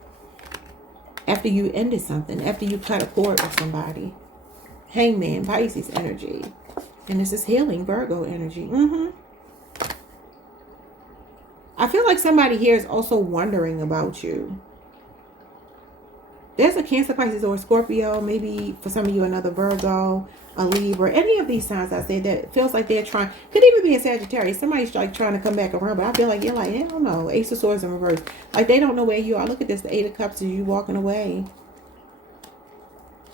after you ended something, after you cut a cord with somebody. Hangman, Pisces energy. And this is healing, Virgo energy. I feel like somebody here is also wondering about you. There's a Cancer, Pisces, or Scorpio. Maybe for some of you, another Virgo, a Libra. Any of these signs I said that feels like they're trying. Could even be a Sagittarius. Somebody's like trying to come back around. But I feel like you're like, I don't know. Ace of Swords in reverse. Like they don't know where you are. Look at this. The Eight of Cups is you walking away.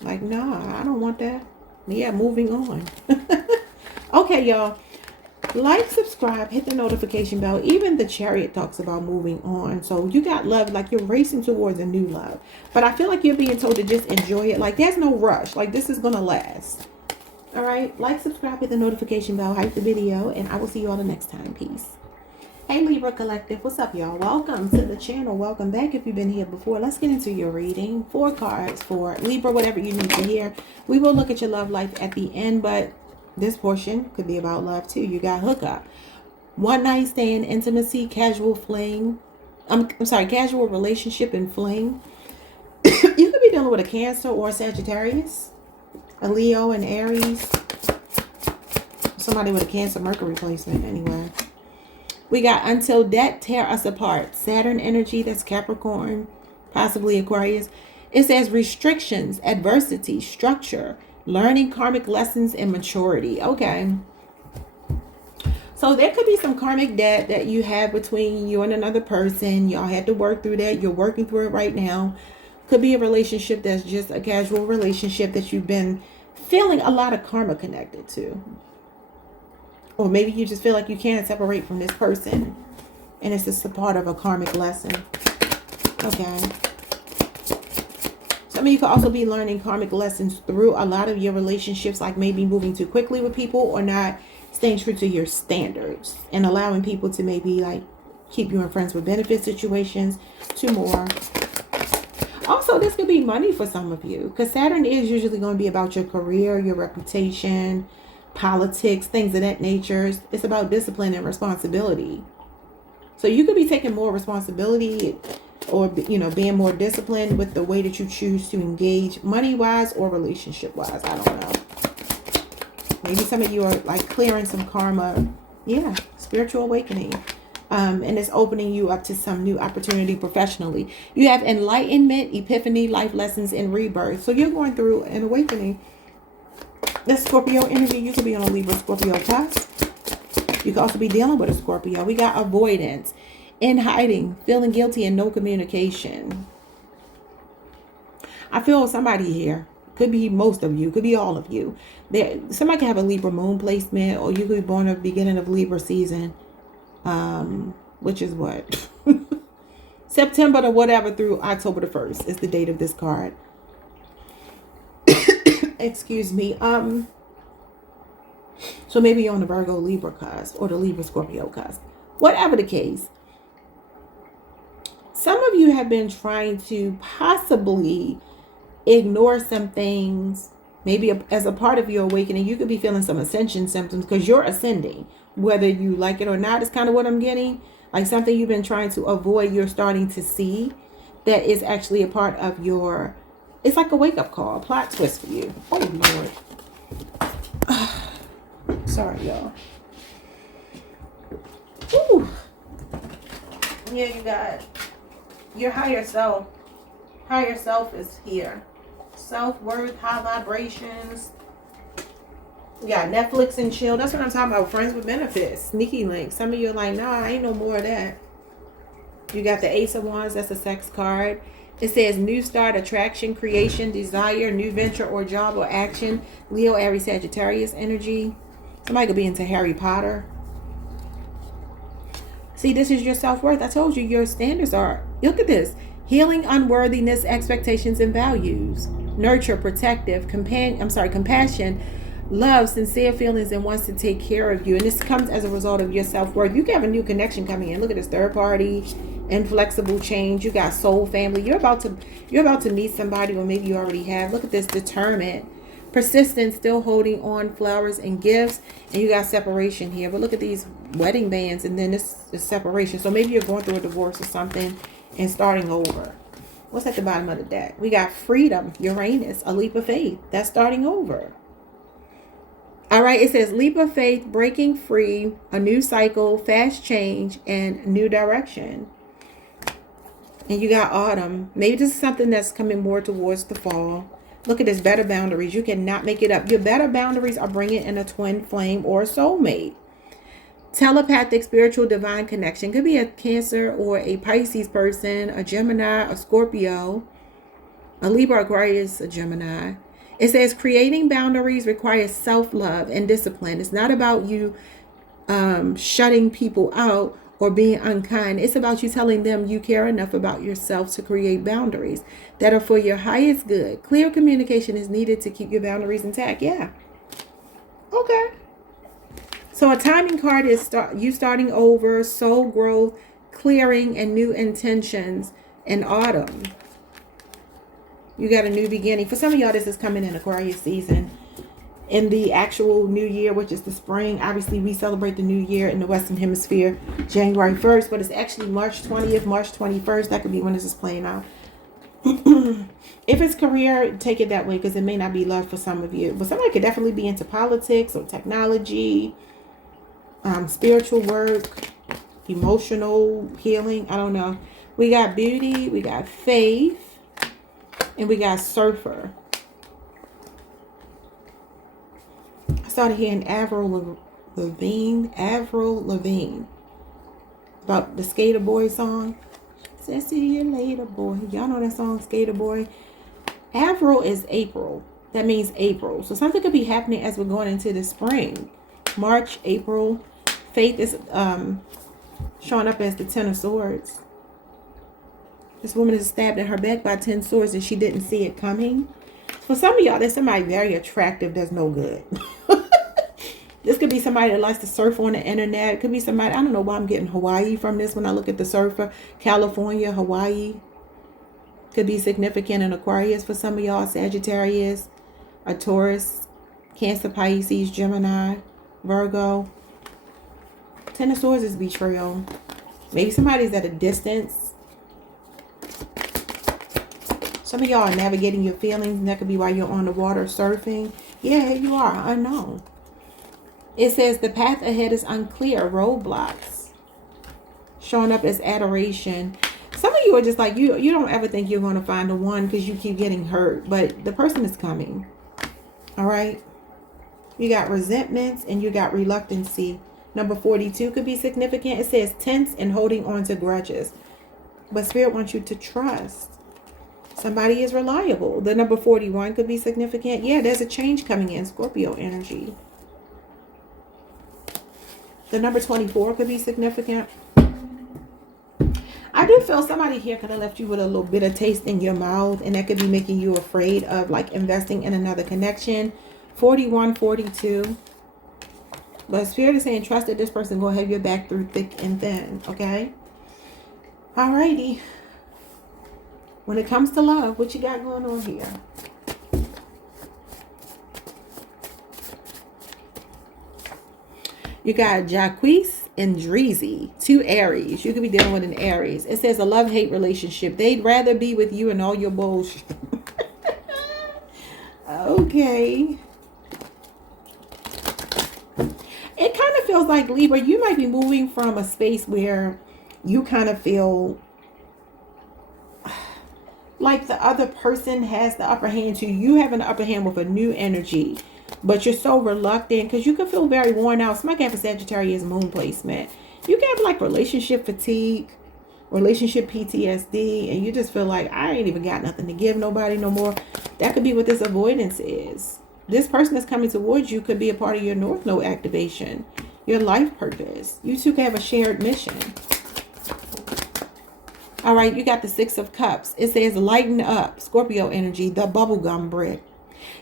Like, nah, I don't want that. Yeah, moving on. Okay, y'all. Like, subscribe, hit the notification bell. Even the Chariot talks about moving on. So you got love, like you're racing towards a new love. But I feel like you're being told to just enjoy it. Like there's no rush. Like this is going to last. All right. Like, subscribe, hit the notification bell, hype the video, and I will see you all the next time. Peace. Hey Libra Collective, what's up y'all? Welcome to the channel. Welcome back if you've been here before. Let's get into your reading. 4 cards for Libra, whatever you need to hear. We will look at your love life at the end, but this portion could be about love too. You got hookup, one night stand, intimacy, casual fling. I'm sorry, casual relationship and fling. You could be dealing with a Cancer or a Sagittarius, a Leo and Aries. Somebody with a Cancer Mercury placement anyway. We got until death tear us apart. Saturn energy, that's Capricorn, possibly Aquarius. It says restrictions, adversity, structure, learning karmic lessons, and maturity. Okay. So there could be some karmic debt that you have between you and another person. Y'all had to work through that. You're working through it right now. Could be a relationship that's just a casual relationship that you've been feeling a lot of karma connected to. Or maybe you just feel like you can't separate from this person. And it's just a part of a karmic lesson. Okay. Some of you could also be learning karmic lessons through a lot of your relationships, like maybe moving too quickly with people or not staying true to your standards and allowing people to maybe like keep you in friends with benefit situations. 2 more. Also, this could be money for some of you, because Saturn is usually going to be about your career, your reputation, politics, things of that nature. It's about discipline and responsibility. So you could be taking more responsibility, or, you know, being more disciplined with the way that you choose to engage money-wise or relationship-wise. I don't know. Maybe some of you are like clearing some karma. Yeah, spiritual awakening. And it's opening you up to some new opportunity professionally. You have enlightenment, epiphany, life lessons, and rebirth. So you're going through an awakening. That's Scorpio energy. You could be on a Libra Scorpio cusp. You could also be dealing with a Scorpio. We got avoidance, in hiding, feeling guilty, and no communication. I feel somebody here. Could be most of you. Could be all of you. Somebody could have a Libra moon placement, or you could be born at the beginning of Libra season. Which is what? September to whatever through October the 1st is the date of this card. Excuse me. So maybe you're on the Virgo Libra cusp or the Libra Scorpio cusp. Whatever the case. Some of you have been trying to possibly ignore some things. Maybe as a part of your awakening, you could be feeling some ascension symptoms because you're ascending. Whether you like it or not is kind of what I'm getting. Like something you've been trying to avoid, you're starting to see that is actually a part of your, it's like a wake-up call, a plot twist for you. Oh, Lord. Sorry, y'all. Ooh. Yeah, you got your higher self. Higher self is here. Self-worth, high vibrations. We got Netflix and chill. That's what I'm talking about. Friends with benefits. Sneaky link. Some of you are like, nah, I ain't no more of that. You got the Ace of Wands. That's a sex card. It says new start, attraction, creation, desire, new venture or job or action. Leo, Aries, Sagittarius energy. Somebody could be into Harry Potter. See, this is your self-worth. I told you your standards are, look at this. Healing, unworthiness, expectations, and values. Nurture, protective, compassion, love, sincere feelings, and wants to take care of you. And this comes as a result of your self-worth. You can have a new connection coming in. Look at this, third party, inflexible change. You got soul family. You're about to meet somebody, or maybe you already have. Look at this, determined, persistent, still holding on, flowers and gifts. And you got separation here. But look at these wedding bands, and then this is separation. So maybe you're going through a divorce or something and starting over. What's at the bottom of the deck? We got freedom, Uranus, a leap of faith. That's starting over. All right, it says leap of faith, breaking free, a new cycle, fast change, and new direction. And you got autumn. Maybe this is something that's coming more towards the fall. Look at this, better boundaries. You cannot make it up. Your better boundaries are bringing in a twin flame or a soulmate. Telepathic, spiritual, divine connection. Could be a Cancer or a Pisces person, a Gemini, a Scorpio, a Libra, Aquarius, a Gemini. It says creating boundaries requires self-love and discipline. It's not about you shutting people out or being unkind. It's about you telling them you care enough about yourself to create boundaries that are for your highest good. Clear communication is needed to keep your boundaries intact. Yeah. Okay. So a timing card is you starting over, soul growth, clearing, and new intentions in autumn. You got a new beginning. For some of y'all, this is coming in Aquarius season. In the actual new year, which is the spring. Obviously, we celebrate the new year in the Western Hemisphere January 1st, but it's actually March 20th, March 21st. That could be when this is playing out. If it's career, take it that way because it may not be love for some of you. But somebody could definitely be into politics or technology. Spiritual work, emotional healing. I don't know. We got beauty, we got faith, and we got surfer. I started hearing Avril Lavigne about the Skater Boy song. Says see you later, boy. Y'all know that song, Skater Boy. Avril is April. That means April. So something could be happening as we're going into the spring. March, April. Faith is showing up as the 10 of Swords. This woman is stabbed in her back by 10 swords and she didn't see it coming. For some of y'all, there's somebody very attractive that's no good. This could be somebody that likes to surf on the internet. It could be somebody, I don't know why I'm getting Hawaii from this when I look at the surfer. California, Hawaii. Could be significant in Aquarius for some of y'all. Sagittarius, a Taurus, Cancer, Pisces, Gemini, Virgo. 10 of Swords is betrayal. Maybe somebody's at a distance. Some of y'all are navigating your feelings, and that could be while you're on the water surfing. Yeah, you are. Unknown. It says the path ahead is unclear. Roadblocks. showing up as adoration. Some of you are just like, you don't ever think you're going to find the one because you keep getting hurt. But the person is coming. All right. You got resentments and you got reluctancy. Number 42 could be significant. It says tense and holding on to grudges. But Spirit wants you to trust. Somebody is reliable. The number 41 could be significant. Yeah, there's a change coming in. Scorpio energy. The number 24 could be significant. I do feel somebody here could have left you with a little bit of taste in your mouth. And that could be making you afraid of like investing in another connection. 41, 42. But Spirit is saying trust that this person will have your back through thick and thin. Okay. Alrighty. When it comes to love, what you got going on here? You got Jacques and Dreezy, 2 Aries. You could be dealing with an Aries. It says a love-hate relationship. They'd rather be with you and all your bullshit. Okay. It kind of feels like, Libra, you might be moving from a space where you kind of feel like the other person has the upper hand to you. You have an upper hand with a new energy, but you're so reluctant because you can feel very worn out. Somebody can have a Sagittarius moon placement. You can have like relationship fatigue, relationship PTSD, and you just feel like I ain't even got nothing to give nobody no more. That could be what this avoidance is. This person that's coming towards you could be a part of your North Node activation, your life purpose. You two can have a shared mission. All right, you got the 6 of Cups. It says lighten up, Scorpio energy, the bubblegum brick.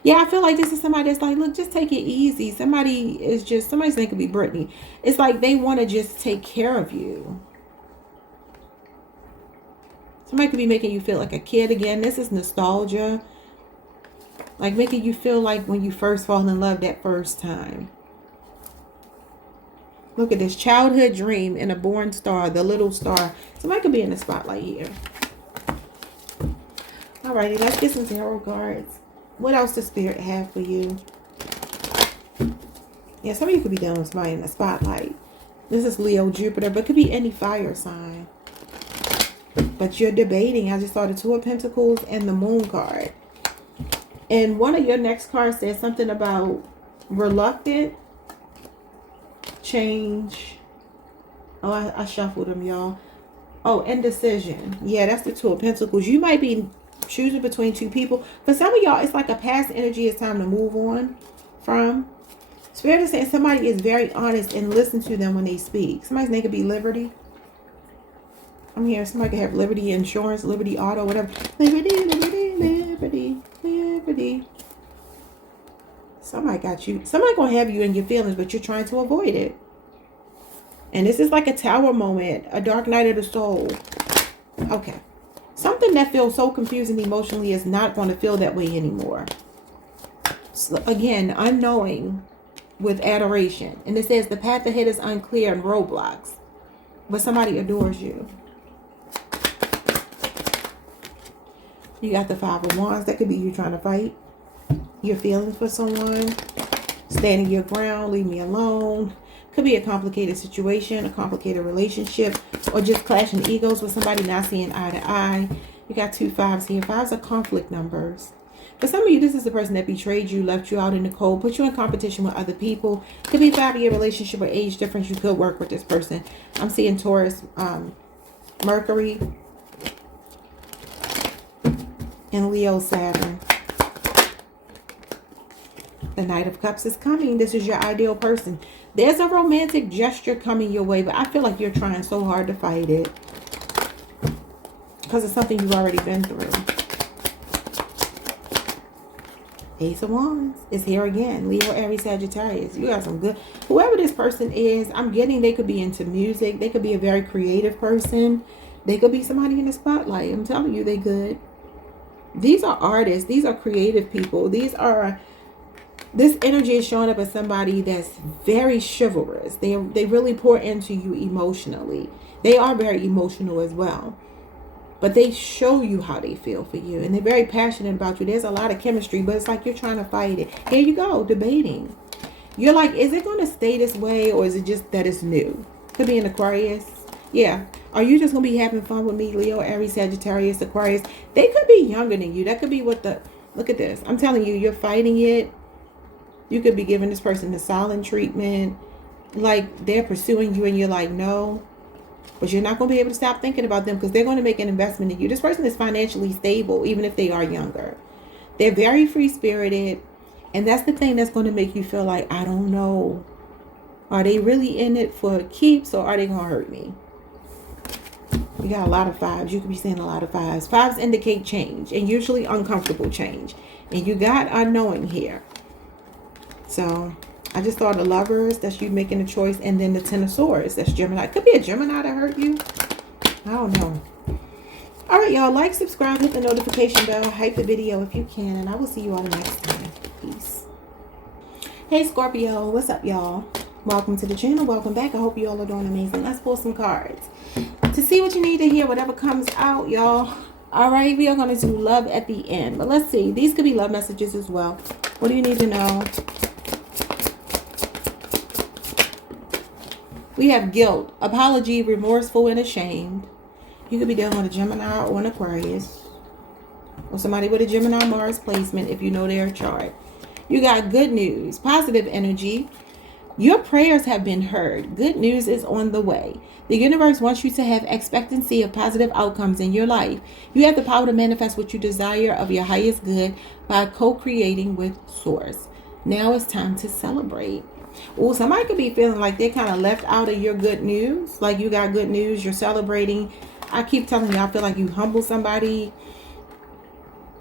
Yeah, I feel like this is somebody that's like, look, just take it easy. Somebody's name could be Brittany. It's like they want to just take care of you. Somebody could be making you feel like a kid again. This is nostalgia. Like making you feel like when you first fall in love that first time. Look at this childhood dream and a born star, the little star. Somebody could be in the spotlight here. Alrighty, let's get some tarot cards. What else does Spirit have for you? Yeah, some of you could be dealing with somebody in the spotlight. This is Leo, Jupiter, but it could be any fire sign. But you're debating. I just saw the 2 of Pentacles and the Moon card. And one of your next cards says something about reluctant, change. Oh, I shuffled them, y'all. Oh, indecision. Yeah, that's the 2 of Pentacles. You might be choosing between 2 people. For some of y'all, it's like a past energy it's time to move on from. Spirit is saying somebody is very honest and listen to them when they speak. Somebody's name could be Liberty. I'm here. Somebody could have Liberty Insurance, Liberty Auto, whatever. Liberty, Liberty, Liberty, Liberty. Somebody got you. Somebody gonna have you in your feelings, but you're trying to avoid it. And this is like a tower moment, a dark night of the soul. Okay. Something that feels so confusing emotionally is not going to feel that way anymore. So again, unknowing with adoration. And it says the path ahead is unclear and roadblocks. But somebody adores you. You got the 5 of Wands. That could be you trying to fight your feelings for someone. Standing your ground. Leave me alone. Could be a complicated situation, a complicated relationship, or just clashing egos with somebody not seeing eye to eye. You got 2 5s here. 5s are conflict numbers. For some of you, this is the person that betrayed you, left you out in the cold, put you in competition with other people. Could be a 5-year relationship or age difference. You could work with this person. I'm seeing Taurus, Mercury, and Leo, Saturn. The Knight of Cups is coming. This is your ideal person. There's a romantic gesture coming your way, but I feel like you're trying so hard to fight it. Because it's something you've already been through. Ace of Wands is here again. Leo, Aries, Sagittarius. You got some good... Whoever this person is, I'm getting they could be into music. They could be a very creative person. They could be somebody in the spotlight. I'm telling you, they could. These are artists. These are creative people. These are... This energy is showing up as somebody that's very chivalrous. They really pour into you emotionally. They are very emotional as well. But they show you how they feel for you. And they're very passionate about you. There's a lot of chemistry, but it's like you're trying to fight it. Here you go, debating. You're like, is it going to stay this way or is it just that it's new? Could be an Aquarius. Yeah. Are you just going to be having fun with me, Leo, Aries, Sagittarius, Aquarius? They could be younger than you. That could be what the... Look at this. I'm telling you, you're fighting it. You could be giving this person the silent treatment. Like, they're pursuing you and you're like, no. But you're not going to be able to stop thinking about them because they're going to make an investment in you. This person is financially stable, even if they are younger. They're very free-spirited. And that's the thing that's going to make you feel like, I don't know. Are they really in it for keeps or are they going to hurt me? You got a lot of fives. You could be seeing a lot of fives. Fives indicate change and usually uncomfortable change. And you got unknowing here. So I just thought the Lovers, that's you making a choice. And then the Ten of Swords, that's Gemini. Could be a Gemini that hurt you. I don't know. All right, y'all. Like, subscribe, hit the notification bell. Hype the video if you can. And I will see you all next time. Peace. Hey, Scorpio. What's up, y'all? Welcome to the channel. Welcome back. I hope you all are doing amazing. Let's pull some cards to see what you need to hear, whatever comes out, y'all. All right, we are going to do love at the end. But let's see. These could be love messages as well. What do you need to know? We have guilt, apology, remorseful, and ashamed. You could be dealing with a Gemini or an Aquarius. Or somebody with a Gemini Mars placement if you know their chart. You got good news, positive energy. Your prayers have been heard. Good news is on the way. The universe wants you to have expectancy of positive outcomes in your life. You have the power to manifest what you desire of your highest good by co-creating with Source. Now it's time to celebrate. Oh, somebody could be feeling like they're kind of left out of your good news. Like you got good news, you're celebrating. I keep telling you, I feel like you humble somebody.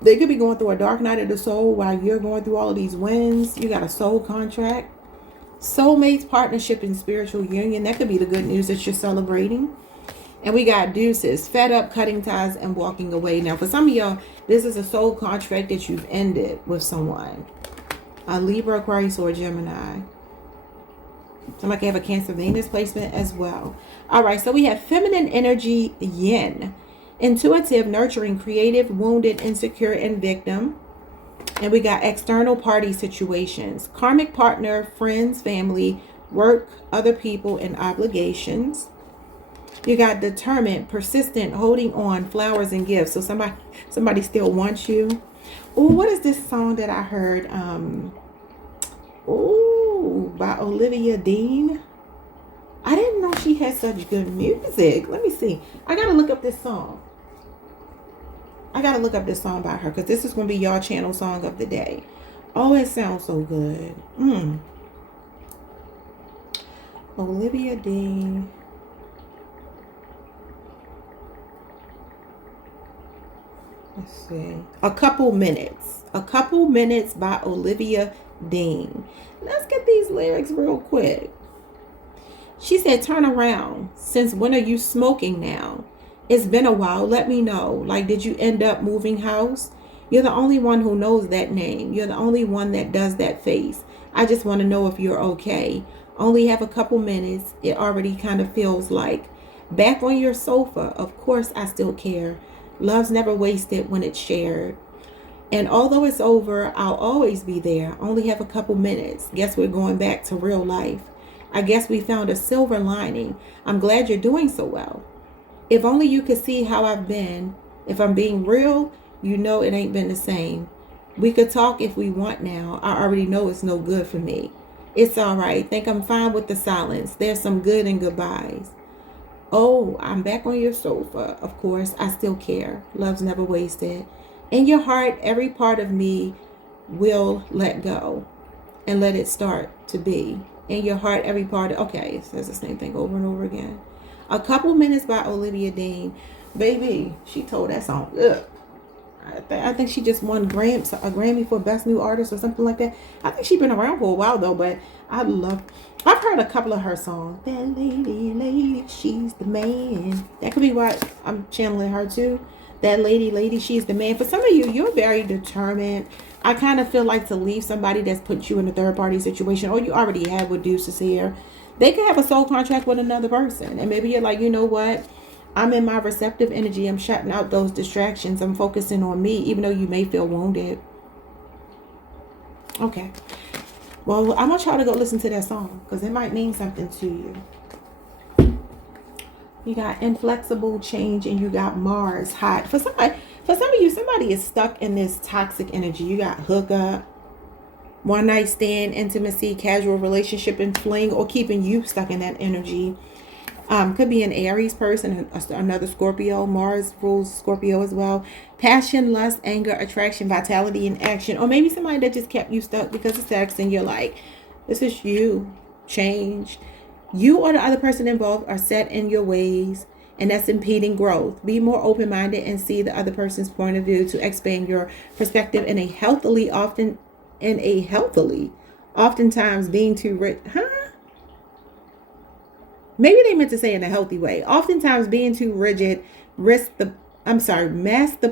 They could be going through a dark night of the soul while you're going through all of these wins. You got a soul contract. Soulmates, partnership, and spiritual union. That could be the good news that you're celebrating. And we got deuces, fed up, cutting ties, and walking away. Now, for some of y'all, this is a soul contract that you've ended with someone. A Libra, Aquarius, or Gemini. Somebody can have a Cancer Venus placement as well. All right, so we have feminine energy, yin. Intuitive, nurturing, creative, wounded, insecure, and victim. And we got external party situations. Karmic partner, friends, family, work, other people, and obligations. You got determined, persistent, holding on, flowers, and gifts. So somebody still wants you. Oh, what is this song that I heard? By Olivia Dean. I didn't know she had such good music. Let me see. I gotta look up this song. I gotta look up this song by her because this is gonna be y'all channel song of the day. Oh, it sounds so good. Olivia Dean. Let's see. A Couple Minutes. A Couple Minutes by Olivia Dean. Let's get these lyrics real quick. She said, turn around. Since when are you smoking now? It's been a while. Let me know. Like, did you end up moving house? You're the only one who knows that name. You're the only one that does that face. I just want to know if you're okay. Only have a couple minutes. It already kind of feels like. Back on your sofa. Of course, I still care. Love's never wasted when it's shared. And although it's over, I'll always be there. Only have a couple minutes. Guess we're going back to real life. I guess we found a silver lining. I'm glad you're doing so well. If only you could see how I've been. If I'm being real, you know it ain't been the same. We could talk if we want now. I already know it's no good for me. It's all right. Think I'm fine with the silence. There's some good and goodbyes. Oh, I'm back on your sofa. Of course, I still care. Love's never wasted. In your heart, every part of me will let go and let it start to be. In your heart, every part. Okay, it says the same thing over and over again. A Couple Minutes by Olivia Dean. Baby, she told that song up. I think she just won a Grammy for Best New Artist or something like that. I think she's been around for a while though, but I've heard a couple of her songs. That lady, she's the man. That could be what I'm channeling her too. That lady, she's the man. For some of you, you're very determined. I kind of feel like to leave somebody that's put you in a third party situation, or you already have with deuces here. They could have a soul contract with another person. And maybe you're like, you know what? I'm in my receptive energy. I'm shutting out those distractions. I'm focusing on me, even though you may feel wounded. Okay. Well, I want y'all to go listen to that song because it might mean something to you. You got inflexible change, and you got Mars hot. For some of you, somebody is stuck in this toxic energy. You got hookup, one night stand, intimacy, casual relationship, and fling, or keeping you stuck in that energy. Could be an Aries person, another Scorpio. Mars rules Scorpio as well. Passion, lust, anger, attraction, vitality, and action. Or maybe somebody that just kept you stuck because of sex, and you're like, this is you. Change. You or the other person involved are set in your ways, and that's impeding growth. Be more open-minded and see the other person's point of view to expand your perspective in a healthily, oftentimes being too rich. Maybe they meant to say in a healthy way. Oftentimes being too rigid mask the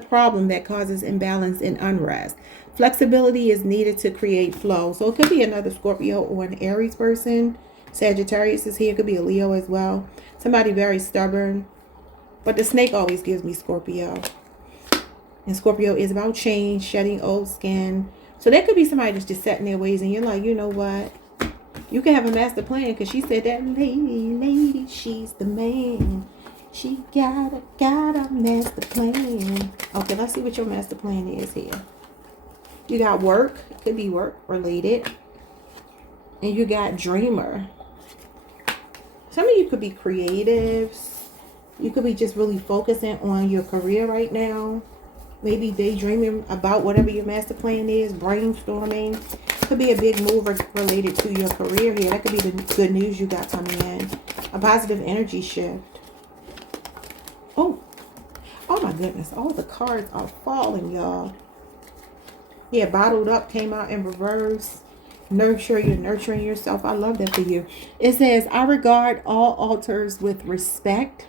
problem that causes imbalance and unrest. Flexibility is needed to create flow. So it could be another Scorpio or an Aries person. Sagittarius is here. It could be a Leo as well. Somebody very stubborn. But the snake always gives me Scorpio. And Scorpio is about change, shedding old skin. So there could be somebody that's just set in their ways, and you're like, you know what? You can have a master plan, because she said that lady, she's the man. She got a master plan. Okay, let's see what your master plan is here. You got work. It could be work related. And you got dreamer. Some of you could be creatives. You could be just really focusing on your career right now. Maybe daydreaming about whatever your master plan is. Brainstorming. Could be a big move related to your career here. That could be the good news you got coming in. A positive energy shift. Oh my goodness. All the cards are falling, y'all. Yeah, bottled up came out in reverse. Nurture, you're nurturing yourself. I love that for you. It says, I regard all altars with respect.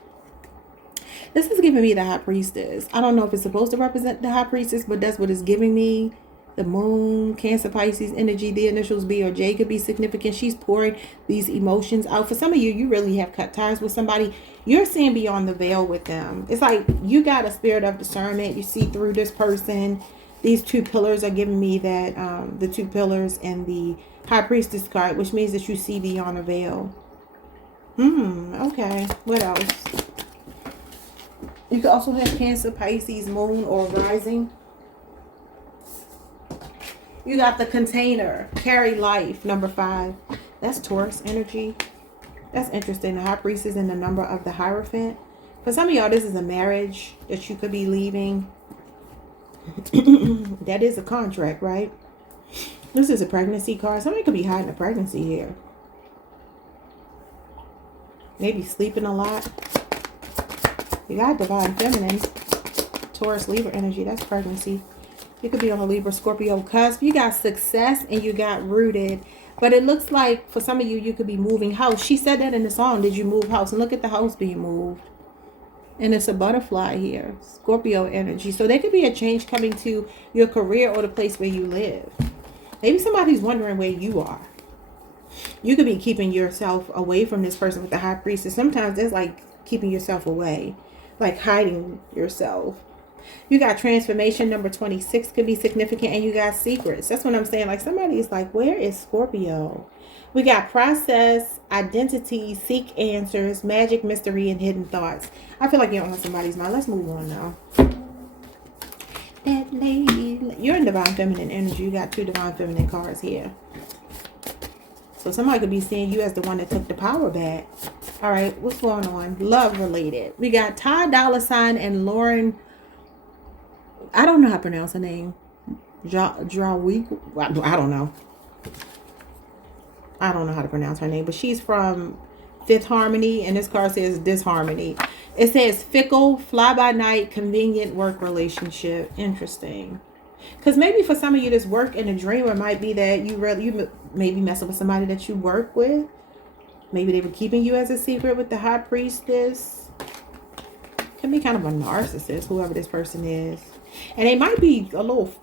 This is giving me the High Priestess. I don't know if it's supposed to represent the High Priestess, but that's what it's giving me. The moon, Cancer, Pisces energy, the initials B or J could be significant. She's pouring these emotions out. For some of you, you really have cut ties with somebody. You're seeing beyond the veil with them. It's like you got a spirit of discernment. You see through this person. These two pillars are giving me that, the two pillars and the High Priestess card, which means that you see beyond the veil. Okay. What else? You could also have Cancer, Pisces, moon, or rising. You got the container, carry life, number 5. That's Taurus energy. That's interesting. The High Priestess and the number of the Hierophant. For some of y'all, this is a marriage that you could be leaving. That is a contract, right? This is a pregnancy card. Somebody could be hiding a pregnancy here. Maybe sleeping a lot. You got divine feminine. Taurus, Libra energy. That's pregnancy. You could be on a Libra, Scorpio cusp. You got success and you got rooted. But it looks like for some of you, you could be moving house. She said that in the song. Did you move house? And look at the house being moved. And it's a butterfly here. Scorpio energy. So there could be a change coming to your career or the place where you live. Maybe somebody's wondering where you are. You could be keeping yourself away from this person with the High Priestess. Sometimes it's like keeping yourself away. Like hiding yourself. You got transformation, number 26 could be significant, and you got secrets. That's what I'm saying. Like somebody is like, where is Scorpio? We got process, identity, seek answers, magic, mystery, and hidden thoughts. I feel like you're on somebody's mind. Let's move on now. That lady, you're in divine feminine energy. You got 2 divine feminine cards here. So somebody could be seeing you as the one that took the power back. All right, what's going on? Love related. We got Ty Dolla $ign and Lauren. I don't know how to pronounce her name. Draweek. I don't know. I don't know how to pronounce her name, but she's from Fifth Harmony, and this card says disharmony. It says fickle, fly-by-night, convenient work relationship. Interesting. Because maybe for some of you, this work and a dreamer might be that you maybe messing with somebody that you work with. Maybe they were keeping you as a secret with the High Priestess. Can be kind of a narcissist, whoever this person is. And they might be a little,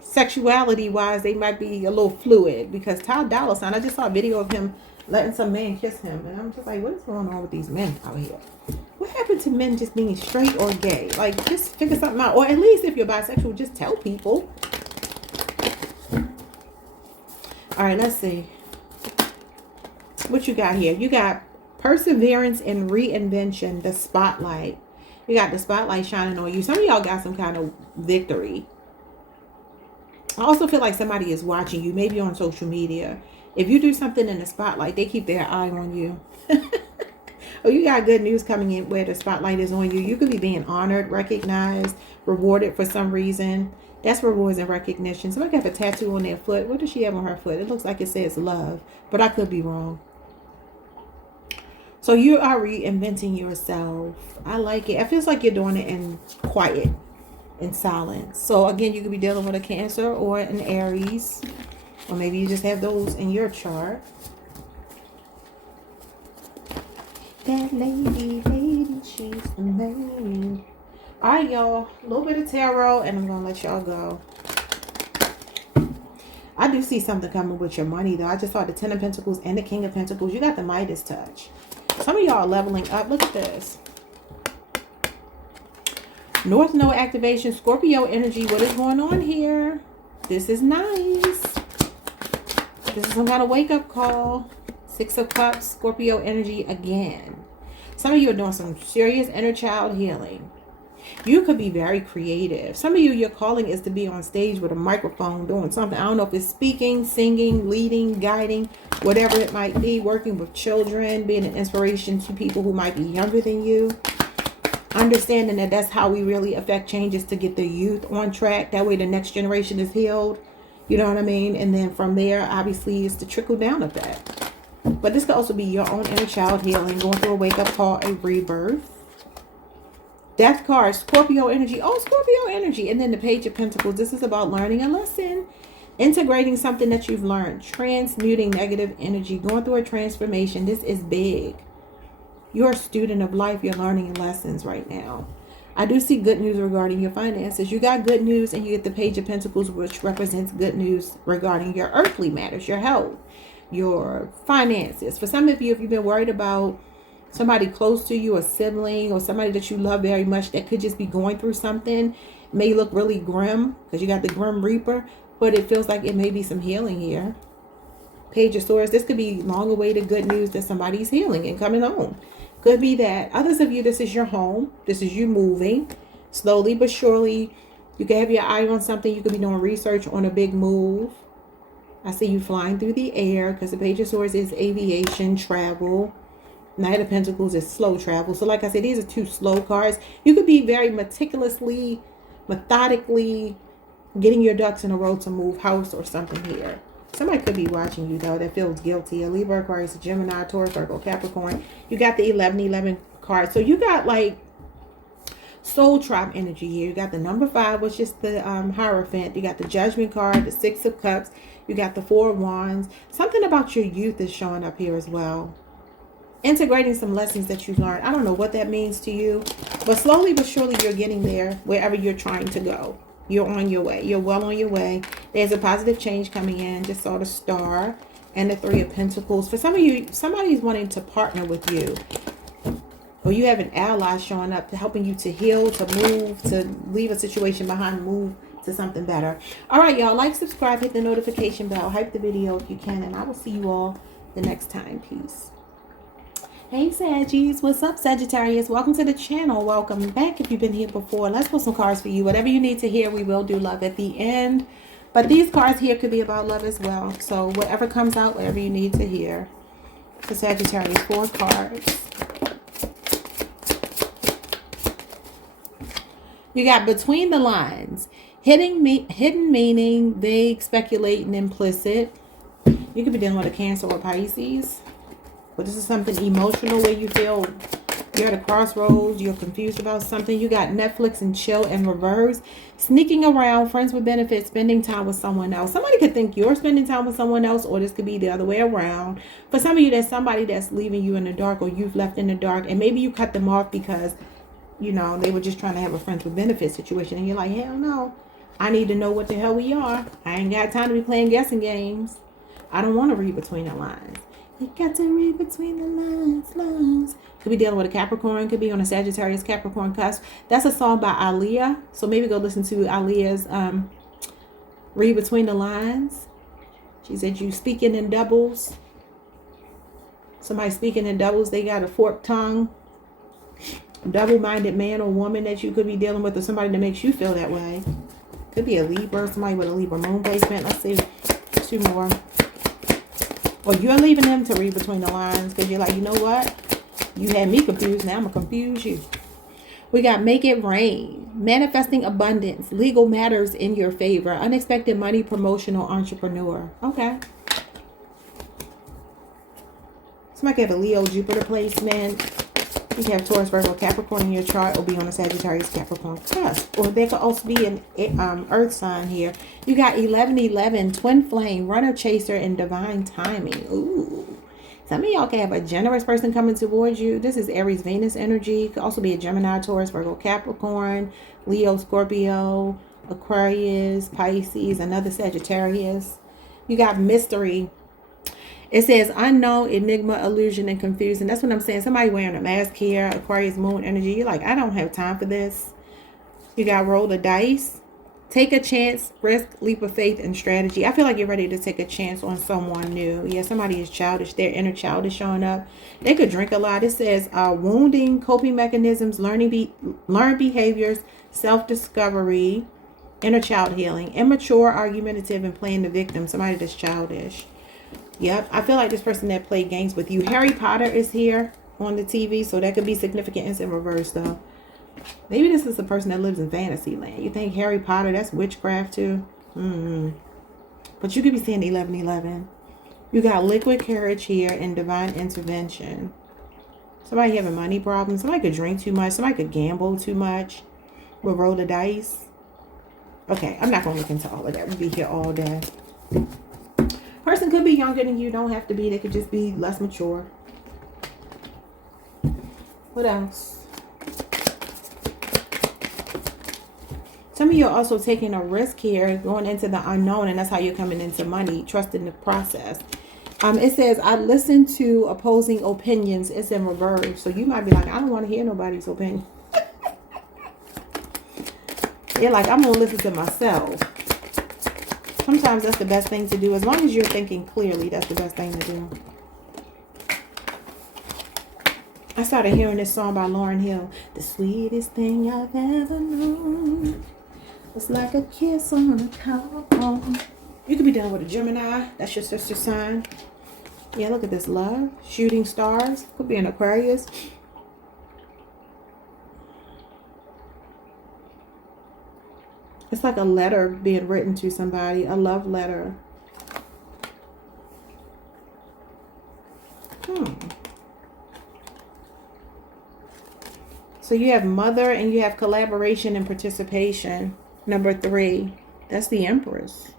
sexuality-wise, they might be a little fluid. Because Ty Dolla $ign, I just saw a video of him letting some man kiss him. And I'm just like, what is going on with these men out here? What happened to men just being straight or gay? Like, just figure something out. Or at least if you're bisexual, just tell people. All right, let's see. What you got here? You got Perseverance and reinvention, the spotlight. You got the spotlight shining on you. Some of y'all got some kind of victory. I also feel like somebody is watching you, maybe on social media. If you do something in the spotlight, they keep their eye on you. Or you got good news coming in where the spotlight is on you. You could be being honored, recognized, rewarded for some reason. That's rewards and recognition. Somebody have a tattoo on their foot. What does she have on her foot? It looks like it says love, but I could be wrong. So you are reinventing yourself. I like it. It feels like you're doing it in quiet, in silence. So again, you could be dealing with a Cancer or an Aries, or maybe you just have those in your chart. That lady, she's the main. All right, y'all. A little bit of tarot, and I'm gonna let y'all go. I do see something coming with your money, though. I just saw the 10 of Pentacles and the King of Pentacles. You got the Midas touch. Some of y'all are leveling up. Look at this. North Node activation, Scorpio energy. What is going on here? This is nice. This is some kind of wake-up call. 6 of Cups, Scorpio energy again. Some of you are doing some serious inner child healing. You could be very creative. Some of you, your calling is to be on stage with a microphone doing something. I don't know if it's speaking, singing, leading, guiding, whatever it might be, working with children, being an inspiration to people who might be younger than you. Understanding that that's how we really affect changes, to get the youth on track. That way the next generation is healed. You know what I mean? And then from there, obviously, it's the trickle down of that. But this could also be your own inner child healing, going through a wake-up call, a rebirth. Death card, Scorpio energy. Oh, Scorpio energy. And then the Page of Pentacles. This is about learning a lesson. Integrating something that you've learned. Transmuting negative energy. Going through a transformation. This is big. You're a student of life. You're learning lessons right now. I do see good news regarding your finances. You got good news, and you get the Page of Pentacles, which represents good news regarding your earthly matters, your health, your finances. For some of you, if you've been worried about somebody close to you, a sibling, or somebody that you love very much that could just be going through something, it may look really grim because you got the Grim Reaper, but it feels like it may be some healing here. Page of Swords. This could be long-awaited good news that somebody's healing and coming home. Could be that. Others of you, this is your home. This is you moving slowly but surely. You can have your eye on something. You could be doing research on a big move. I see you flying through the air because the Page of Swords is aviation, travel. Knight of Pentacles is slow travel. So like I said, these are two slow cards. You could be very methodically getting your ducks in a row to move house or something here. Somebody could be watching you, though, that feels guilty. A Libra, Aquarius, a Gemini, Taurus, Virgo, Capricorn. You got the 1111 card. So you got like soul tribe energy here. You got the number 5, which is the Hierophant. You got the Judgment card, the 6 of Cups. You got the 4 of Wands. Something about your youth is showing up here as well. Integrating some lessons that you've learned. I don't know what that means to you, but slowly but surely you're getting there wherever you're trying to go. You're on your way. You're well on your way. There's a positive change coming in. Just saw the Star and the 3 of Pentacles. For some of you, somebody's wanting to partner with you. Or you have an ally showing up to helping you to heal, to move, to leave a situation behind, move to something better. All right, y'all. Like, subscribe, hit the notification bell, hype the video if you can, and I will see you all the next time. Peace. Hey Saggies, what's up Sagittarius? Welcome to the channel. Welcome back if you've been here before. Let's pull some cards for you. Whatever you need to hear, we will do love at the end. But these cards here could be about love as well. So whatever comes out, whatever you need to hear. For Sagittarius, 4 cards. You got between the lines. Hidden meaning, vague, speculating, implicit. You could be dealing with a Cancer or Pisces. But this is something emotional where you feel you're at a crossroads, you're confused about something. You got Netflix and chill and reverse. Sneaking around, friends with benefits, spending time with someone else. Somebody could think you're spending time with someone else, or this could be the other way around. For some of you, there's somebody that's leaving you in the dark, or you've left in the dark. And maybe you cut them off because, you know, they were just trying to have a friends with benefits situation. And you're like, hell no. I need to know what the hell we are. I ain't got time to be playing guessing games. I don't want to read between the lines. You got to read between the lines. Could be dealing with a Capricorn. Could be on a Sagittarius Capricorn cusp. That's a song by Aaliyah. So maybe go listen to Aaliyah's Read Between the Lines. She said you speaking in doubles. Somebody speaking in doubles, they got a forked tongue. Double-minded man or woman that you could be dealing with, or somebody that makes you feel that way. Could be a Libra, somebody with a Libra moon placement. Let's see, 2 more. Or you're leaving them to read between the lines because you're like, you know what? You had me confused, now I'm going to confuse you. We got make it rain, manifesting abundance, legal matters in your favor, unexpected money, promotional, entrepreneur. Okay. Somebody could have a Leo, Jupiter placement. You can have Taurus, Virgo, Capricorn in your chart, or be on a Sagittarius, Capricorn cusp. Or there could also be an Earth sign here. You got 1111, twin flame, runner, chaser, and divine timing. Ooh. Some of y'all can have a generous person coming towards you. This is Aries, Venus energy. Could also be a Gemini, Taurus, Virgo, Capricorn, Leo, Scorpio, Aquarius, Pisces, another Sagittarius. You got mystery. It says unknown, enigma, illusion, and confusion. That's what I'm saying. Somebody wearing a mask here. Aquarius, moon energy. You're like, I don't have time for this. You got roll the dice. Take a chance, risk, leap of faith, and strategy. I feel like you're ready to take a chance on someone new. Yeah, somebody is childish. Their inner child is showing up. They could drink a lot. It says wounding, coping mechanisms, learned behaviors, self-discovery, inner child healing, immature, argumentative, and playing the victim. Somebody that's childish. Yep, I feel like this person that played games with you. Harry Potter is here on the TV, so that could be significant. It's in reverse, though. Maybe this is the person that lives in fantasy land. You think Harry Potter, that's witchcraft, too? But you could be saying 1111. You got liquid courage here and divine intervention. Somebody having money problems. Somebody could drink too much. Somebody could gamble too much. We'll roll the dice. Okay, I'm not going to look into all of that. We'll be here all day. Person could be younger than you. Don't have to be. They could just be less mature. What else? Some of you are also taking a risk here, going into the unknown, and that's how you're coming into money. Trust in the process. It says, I listen to opposing opinions. It's in reverse. So you might be like, I don't want to hear nobody's opinion. You're like, I'm going to listen to myself. Sometimes that's the best thing to do. As long as you're thinking clearly, that's the best thing to do. I started hearing this song by Lauryn Hill. The sweetest thing I've ever known. It's like a kiss on a collarbone. You could be dealing with a Gemini. That's your sister sign. Yeah, look at this love. Shooting stars. Could be an Aquarius. It's like a letter being written to somebody. A love letter. So you have mother and you have collaboration and participation. Number 3. That's the Empress.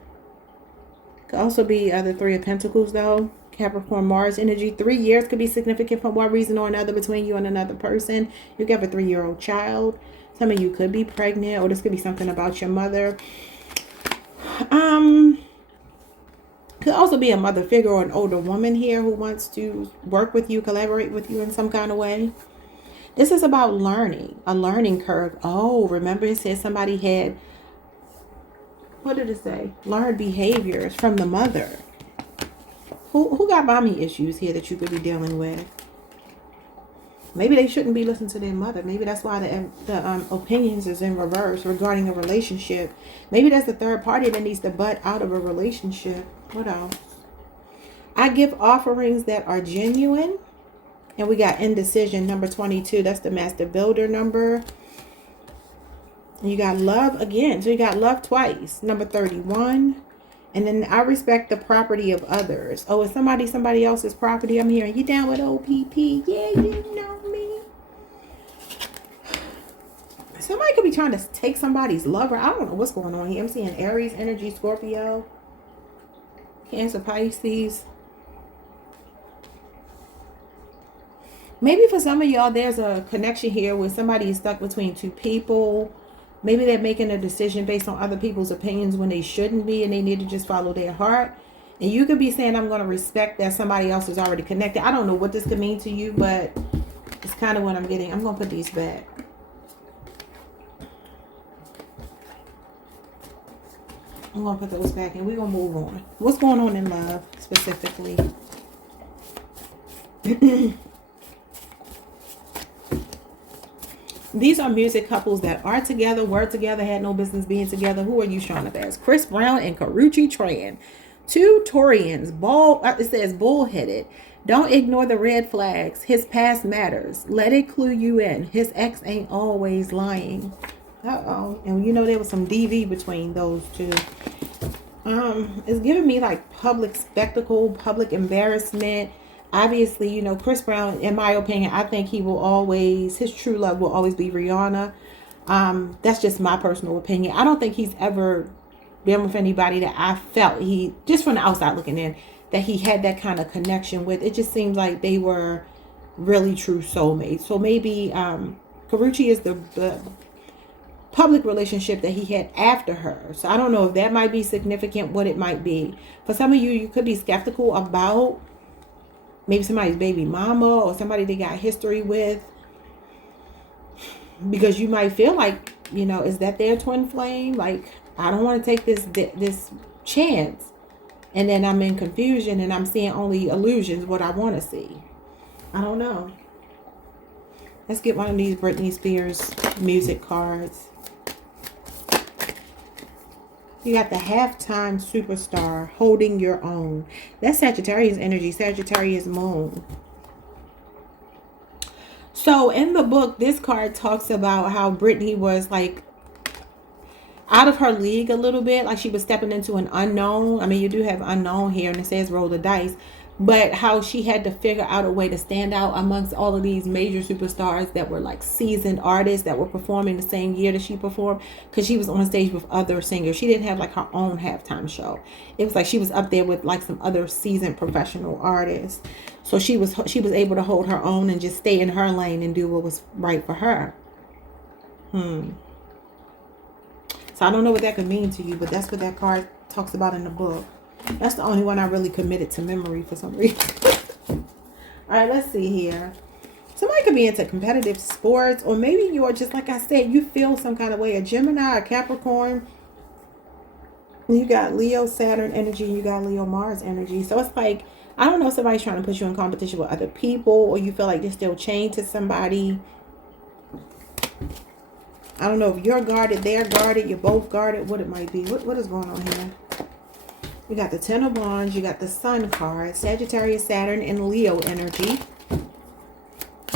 Could also be the 3 of Pentacles, though. Capricorn, Mars energy. 3 years could be significant for one reason or another between you and another person. You could have a 3-year-old child. Some of you could be pregnant, or this could be something about your mother. Could also be a mother figure or an older woman here who wants to work with you, collaborate with you in some kind of way. This is about learning, a learning curve. Oh, remember it said somebody had, what did it say? Learned behaviors from the mother. Who got mommy issues here that you could be dealing with? Maybe they shouldn't be listening to their mother. Maybe that's why the opinions is in reverse regarding a relationship. Maybe that's the third party that needs to butt out of a relationship. What else? I give offerings that are genuine. And we got indecision, number 22. That's the master builder number. And you got love again. So you got love twice. Number 31. And then I respect the property of others. Oh, is somebody else's property? I'm hearing you down with OPP. Yeah, you know me. Somebody could be trying to take somebody's lover. I don't know what's going on here. I'm seeing Aries energy, Scorpio, Cancer, Pisces. Maybe for some of y'all, there's a connection here where somebody is stuck between 2 people. Maybe they're making a decision based on other people's opinions when they shouldn't be, and they need to just follow their heart. And you could be saying, I'm going to respect that somebody else is already connected. I don't know what this could mean to you, but it's kind of what I'm getting. I'm going to put these back. I'm going to put those back, and we're going to move on. What's going on in love, specifically? These are music couples that are together, were together, had no business being together. Who are you showing up as? Chris Brown and Karuchi Tran. Two Taurians, it says bullheaded. Don't ignore the red flags. His past matters. Let it clue you in. His ex ain't always lying. Uh-oh. And you know there was some DV between those two. It's giving me like public spectacle, public embarrassment. Obviously, you know, Chris Brown, in my opinion, I think he will always, his true love will always be Rihanna. That's just my personal opinion. I don't think he's ever been with anybody that I felt just from the outside looking in, that he had that kind of connection with. It just seems like they were really true soulmates. So maybe Karuchi is the public relationship that he had after her. So I don't know if that might be significant, what it might be. For some of you, you could be skeptical about maybe somebody's baby mama or somebody they got history with, because you might feel like, you know, is that their twin flame? Like, I don't want to take this chance, and then I'm in confusion and I'm seeing only illusions, what I want to see. I don't know. Let's get one of these Britney Spears music cards. You got the halftime superstar, holding your own. That's Sagittarius energy, Sagittarius moon. So in the book, this card talks about how Britney was like out of her league a little bit, like she was stepping into an unknown. I mean, you do have unknown here, and it says roll the dice, but how she had to figure out a way to stand out amongst all of these major superstars that were like seasoned artists that were performing the same year that she performed, because she was on stage with other singers. She didn't have like her own halftime show. It was like she was up there with like some other seasoned professional artists. So she was able to hold her own and just stay in her lane and do what was right for her. So I don't know what that could mean to you, but that's what that card talks about in the book. That's the only one I really committed to memory for some reason. All right, let's see here. Somebody could be into competitive sports, or maybe you are just, like I said, you feel some kind of way. A Gemini, a Capricorn. You got Leo, Saturn energy, and you got Leo, Mars energy. So it's like, I don't know, somebody's trying to put you in competition with other people, or you feel like you're still chained to somebody. I don't know if you're guarded, they're guarded, you're both guarded, what it might be. What is going on here? You got the Ten of Wands, you got the Sun card, Sagittarius, Saturn, and Leo energy.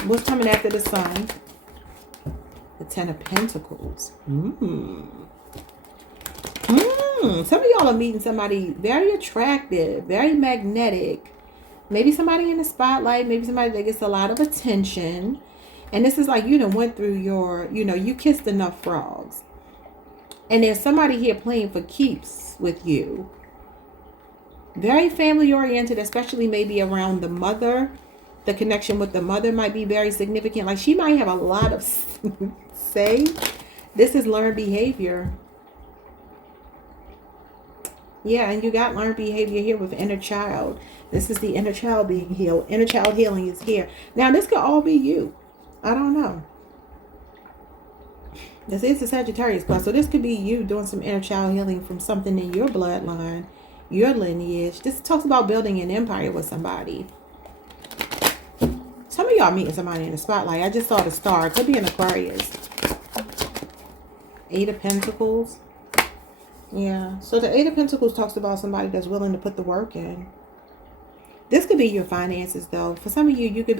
What's coming after the Sun? The Ten of Pentacles. Some of y'all are meeting somebody very attractive, very magnetic. Maybe somebody in the spotlight, maybe somebody that gets a lot of attention. And this is like you done went through your, you know, you kissed enough frogs. And there's somebody here playing for keeps with you. Very family oriented, especially maybe around the mother. The connection with the mother might be very significant. Like she might have a lot of say. This is learned behavior. Yeah, and you got learned behavior here with inner child. This is the inner child being healed. Inner child healing is here. Now this could all be you. I don't know. This is the Sagittarius card. So this could be you doing some inner child healing from something in your bloodline, your lineage. This talks about building an empire with somebody. Some of y'all meeting somebody in the spotlight. I just saw the star. It could be an Aquarius. Eight of Pentacles. Yeah. So the Eight of Pentacles talks about somebody that's willing to put the work in. This could be your finances, though. For some of you, you could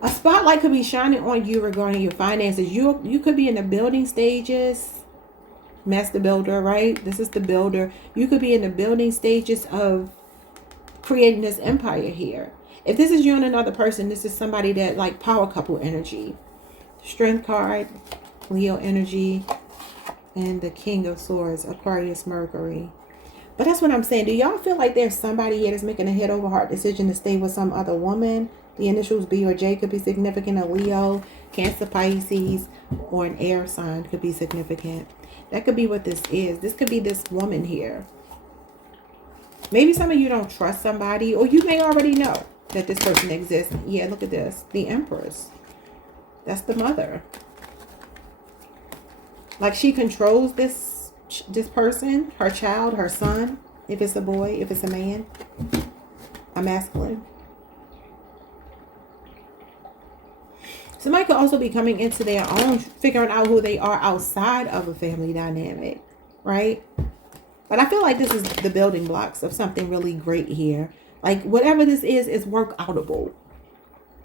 a spotlight could be shining on you regarding your finances. You could be in the building stages. Master builder, right? This is the builder. You could be in the building stages of creating this empire here. If this is you and another person, this is somebody that like power couple energy. Strength card, Leo energy, and the King of Swords, Aquarius, Mercury. But that's what I'm saying. Do y'all feel like there's somebody here that's making a head over heart decision to stay with some other woman? The initials B or J could be significant. A Leo, Cancer, Pisces, or an air sign could be significant. That could be what this is. This could be this woman here. Maybe some of you don't trust somebody, or you may already know that this person exists. Yeah, look at this. The Empress. That's the mother. Like she controls this person, her child, her son. If it's a boy, if it's a man, a masculine. Somebody could also be coming into their own, figuring out who they are outside of a family dynamic, right? But I feel like this is the building blocks of something really great here. Like whatever this is work outable.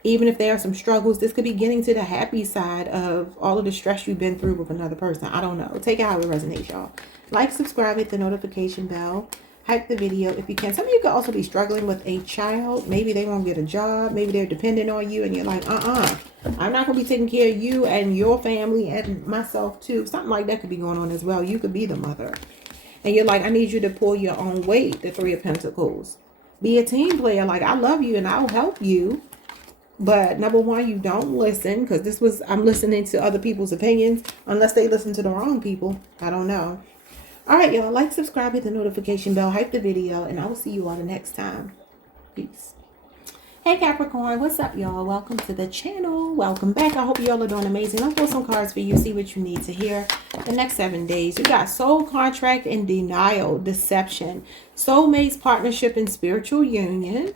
Even if there are some struggles, this could be getting to the happy side of all of the stress you've been through with another person. I don't know. Take it how it resonates, y'all. Like, subscribe, hit the notification bell. Hype the video if you can. Some of you could also be struggling with a child. Maybe they won't get a job. Maybe they're dependent on you and you're like, I'm not going to be taking care of you and your family and myself too. Something like that could be going on as well. You could be the mother. And you're like, I need you to pull your own weight, the Three of Pentacles. Be a team player. Like, I love you and I'll help you. But number one, you don't listen, because I'm listening to other people's opinions, unless they listen to the wrong people. I don't know. All right, y'all. Like, subscribe, hit the notification bell, hype the video, and I will see you all the next time. Peace. Hey, Capricorn. What's up, y'all? Welcome to the channel. Welcome back. I hope y'all are doing amazing. I'll pull some cards for you, see what you need to hear the next 7 days. You got soul, contract, and denial, deception, soulmates, partnership, and spiritual union.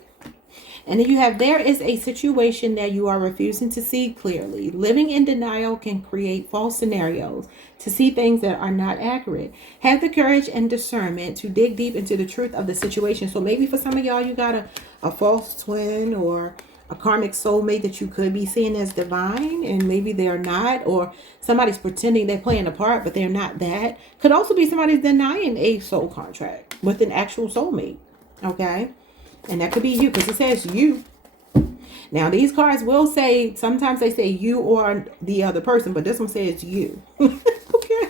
And then you have, there is a situation that you are refusing to see clearly. Living in denial can create false scenarios to see things that are not accurate. Have the courage and discernment to dig deep into the truth of the situation. So maybe for some of y'all, you got a false twin or a karmic soulmate that you could be seeing as divine, and maybe they're not, or somebody's pretending they're playing a part, but they're not that. Could also be somebody's denying a soul contract with an actual soulmate. Okay. And that could be you, because it says you. Now, these cards will say, sometimes they say you or the other person, but this one says you. Okay.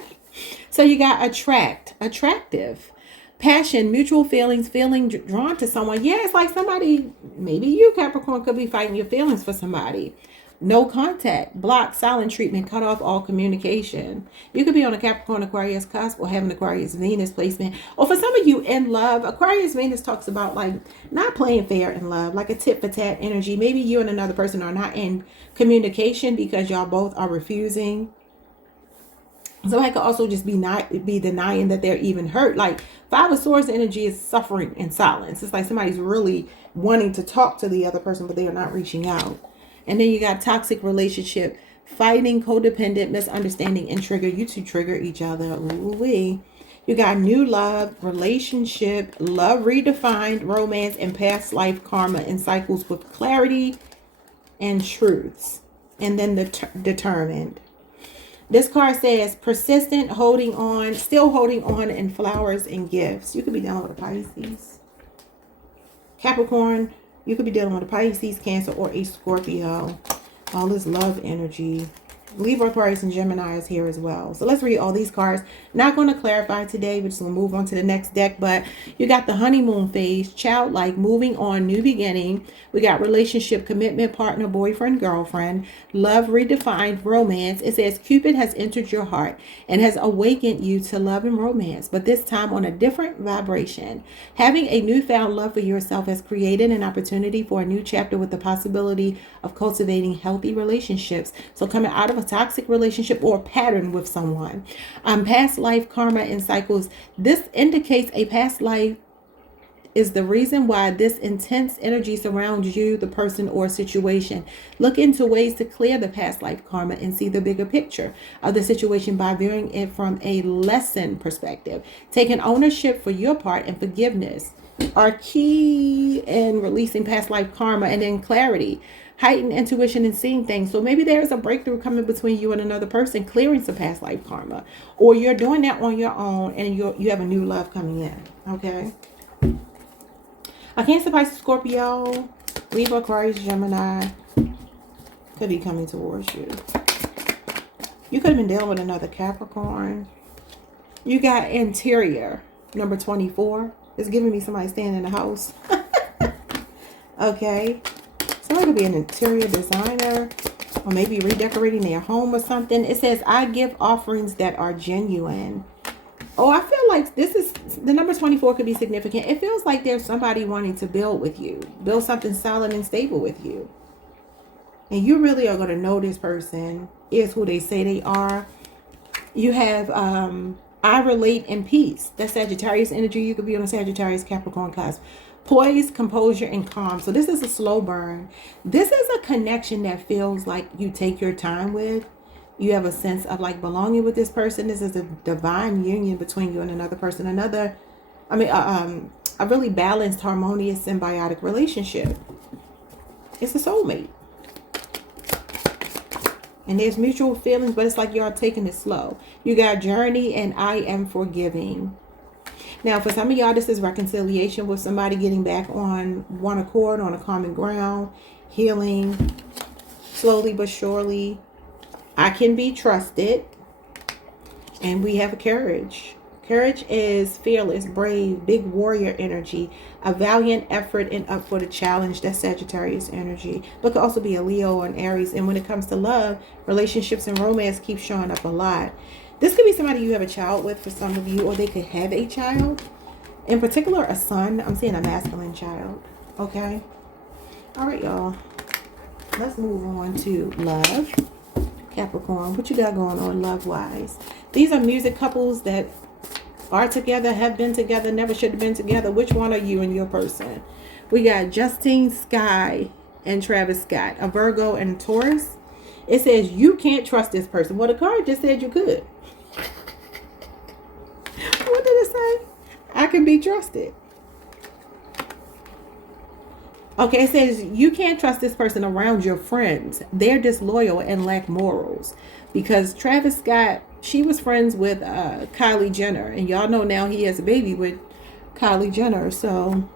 So you got attractive, passion, mutual feelings, feeling drawn to someone. Yeah, it's like somebody, maybe you, Capricorn, could be fighting your feelings for somebody. No contact, block, silent treatment, cut off all communication. You could be on a Capricorn Aquarius cusp or having Aquarius Venus placement. Or for some of you in love, Aquarius Venus talks about like not playing fair in love, like a tit for tat energy. Maybe you and another person are not in communication because y'all both are refusing. Somebody could also just be denying that they're even hurt. Like Five of Swords energy is suffering in silence. It's like somebody's really wanting to talk to the other person, but they are not reaching out. And then you got toxic relationship, fighting, codependent, misunderstanding, and trigger. You two trigger each other. Ooh-wee. You got new love, relationship, love redefined, romance, and past life karma in cycles with clarity and truths. And then the determined. This card says persistent, holding on, still holding on, and flowers and gifts. You could be dealing with a Pisces. Capricorn. You could be dealing with a Pisces, Cancer, or a Scorpio. All this love energy. Libra, Aquarius, and Gemini is here as well. So let's read all these cards. Not going to clarify today. We're just going to move on to the next deck. But you got the honeymoon phase, childlike, moving on, new beginning. We got relationship, commitment, partner, boyfriend, girlfriend, love redefined, romance. It says Cupid has entered your heart and has awakened you to love and romance, but this time on a different vibration. Having a newfound love for yourself has created an opportunity for a new chapter with the possibility of cultivating healthy relationships. So coming out of a toxic relationship or pattern with someone. Past life karma and cycles. This indicates a past life is the reason why this intense energy surrounds you, the person, or situation. Look into ways to clear the past life karma and see the bigger picture of the situation by viewing it from a lesson perspective. Taking ownership for your part and forgiveness are key in releasing past life karma. And then clarity, heightened intuition and seeing things. So maybe there's a breakthrough coming between you and another person, clearing some past life karma, or you're doing that on your own and you have a new love coming in. Okay. A Cancer, Pisces, Scorpio, Libra, Aquarius, Gemini could be coming towards you. You could have been dealing with another Capricorn. You got interior, number 24. It's giving me somebody staying in the house. Okay. Somebody could be an interior designer or maybe redecorating their home or something. It says, I give offerings that are genuine. Oh, I feel like this is, the number 24 could be significant. It feels like there's somebody wanting to build with you, build something solid and stable with you. And you really are going to know this person is who they say they are. You have, I relate in peace. That's Sagittarius energy. You could be on a Sagittarius Capricorn cusp. Poise, composure, and calm. So this is a slow burn. This is a connection that feels like you take your time with. You have a sense of like belonging with this person. This is a divine union between you and another person. A really balanced, harmonious, symbiotic relationship. It's a soulmate. And there's mutual feelings, but it's like y'all taking it slow. You got journey and I am forgiving. Now, for some of y'all, this is reconciliation with somebody, getting back on one accord, on a common ground, healing slowly but surely. I can be trusted. And we have courage. Courage is fearless, brave, big warrior energy, a valiant effort and up for the challenge. That's Sagittarius energy. But could also be a Leo or an Aries. And when it comes to love, relationships and romance keep showing up a lot. This could be somebody you have a child with for some of you, or they could have a child. In particular, a son. I'm seeing a masculine child. Okay. All right, y'all. Let's move on to love. Capricorn, what you got going on love-wise? These are music couples that are together, have been together, never should have been together. Which one are you and your person? We got Justine Skye and Travis Scott, a Virgo and a Taurus. It says you can't trust this person. Well, the card just said you could. What did it say? I can be trusted. Okay, it says you can't trust this person around your friends. They're disloyal and lack morals. Because Travis Scott, she was friends with Kylie Jenner. And y'all know now he has a baby with Kylie Jenner. So,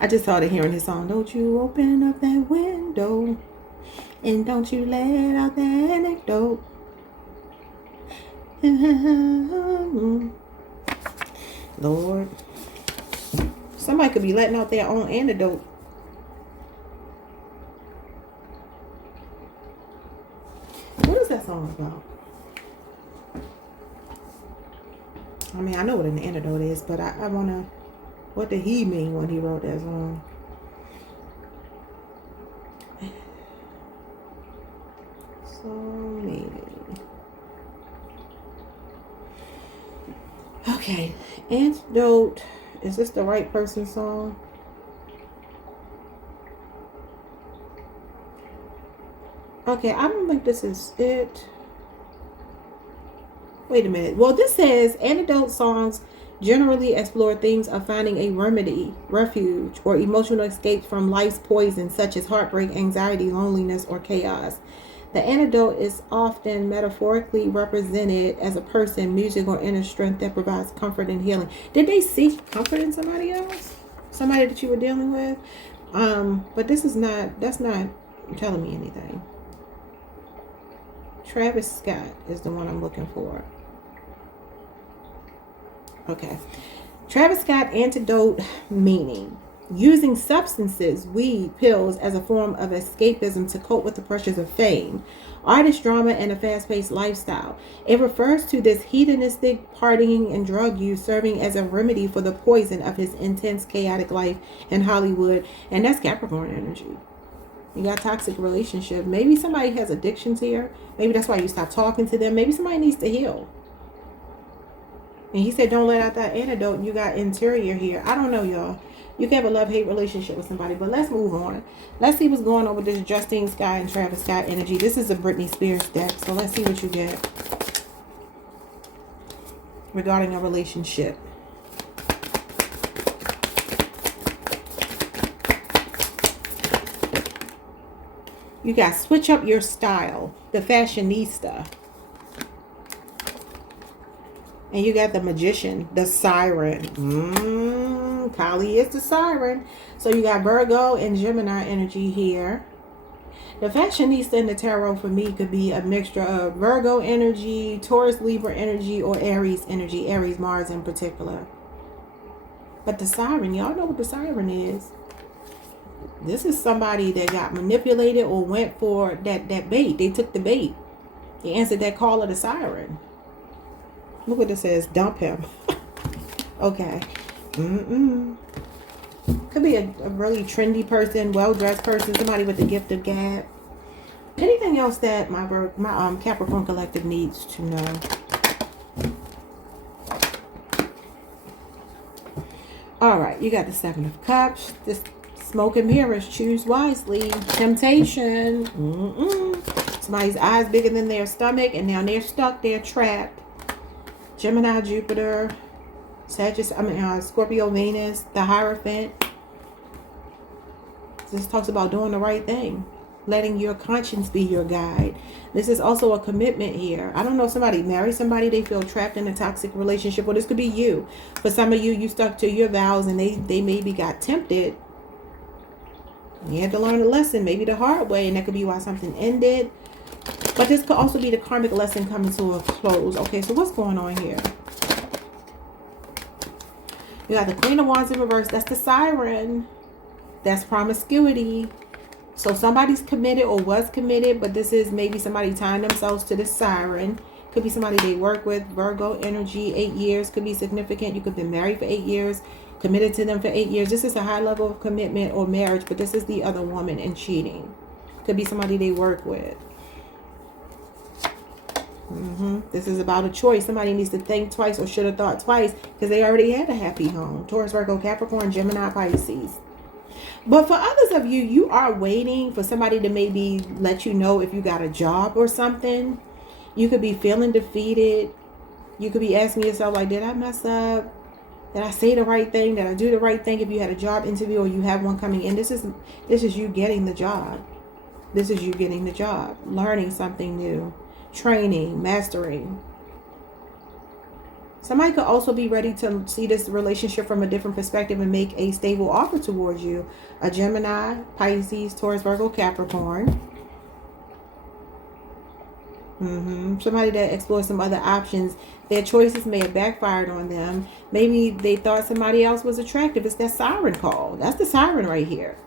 I just started hearing his song. Don't you open up that window. And don't you let out that anecdote. Lord. Somebody could be letting out their own antidote. What is that song about? I mean, I know what an antidote is, but I want to... What did he mean when he wrote that song? So maybe... Okay. Antidote... Is this the right person's song? Okay, I don't think this is it. Wait a minute. Well, this says antidote songs generally explore themes of finding a remedy, refuge, or emotional escape from life's poison, such as heartbreak, anxiety, loneliness, or chaos. The antidote is often metaphorically represented as a person, music, or inner strength that provides comfort and healing. Did they seek comfort in somebody else? Somebody that you were dealing with? But this is not, that's not telling me anything. Travis Scott is the one I'm looking for. Okay. Travis Scott antidote meaning. Using substances, weed, pills as a form of escapism to cope with the pressures of fame, artist drama, and a fast-paced lifestyle. It refers to this hedonistic partying and drug use serving as a remedy for the poison of his intense, chaotic life in Hollywood. And that's Capricorn energy. You got toxic relationship. Maybe somebody has addictions here. Maybe that's why you stop talking to them. Maybe somebody needs to heal. And he said, don't let out that antidote. You got interior here. I don't know, y'all. You can have a love-hate relationship with somebody, but let's move on. Let's see what's going on with this Justine Skye and Travis Scott energy. This is a Britney Spears deck, so let's see what you get regarding a relationship. You got switch up your style, the fashionista. And you got the magician, the siren. Kali is the siren. So you got Virgo and Gemini energy here. The fashionista in the tarot for me could be a mixture of Virgo energy, Taurus, Libra energy, or Aries energy. Aries, Mars in particular. But the siren, y'all know what the siren is. This is somebody that got manipulated or went for that bait. They took the bait. They answered that call of the siren. Look what it says. Dump him. Okay. Could be a really trendy person, well-dressed person, somebody with the gift of gab. Anything else that my Capricorn collective needs to know? All right, you got the Seven of Cups. This smoke and mirrors. Choose wisely. Temptation. Somebody's eyes bigger than their stomach, and now they're stuck. They're trapped. Gemini, Jupiter, Sagittarius, Scorpio, Venus, the Hierophant. This talks about doing the right thing, letting your conscience be your guide. This is also a commitment here. I don't know, somebody married somebody, they feel trapped in a toxic relationship, or this could be you. For some of you, you stuck to your vows and they maybe got tempted. You had to learn a lesson, maybe the hard way, and that could be why something ended. But this could also be the karmic lesson coming to a close. Okay, so what's going on here? You got the Queen of Wands in reverse. That's the Siren. That's promiscuity. So somebody's committed or was committed, but this is maybe somebody tying themselves to the Siren. Could be somebody they work with. Virgo energy, 8 years. Could be significant. You could have been married for 8 years. Committed to them for 8 years. This is a high level of commitment or marriage, but this is the other woman and cheating. Could be somebody they work with. This is about a choice. Somebody needs to think twice or should have thought twice because they already had a happy home. Taurus, Virgo, Capricorn, Gemini, Pisces. But for others of you, you are waiting for somebody to maybe let you know if you got a job or something. You could be feeling defeated. You could be asking yourself, like, did I mess up? Did I say the right thing? Did I do the right thing? If you had a job interview or you have one coming in, this is you getting the job. This is you getting the job. Learning something new. Training, mastering. Somebody could also be ready to see this relationship from a different perspective and make a stable offer towards you. A Gemini, Pisces, Taurus, Virgo, Capricorn. Somebody that explores some other options. Their choices may have backfired on them. Maybe they thought somebody else was attractive. It's that siren call. That's the siren right here.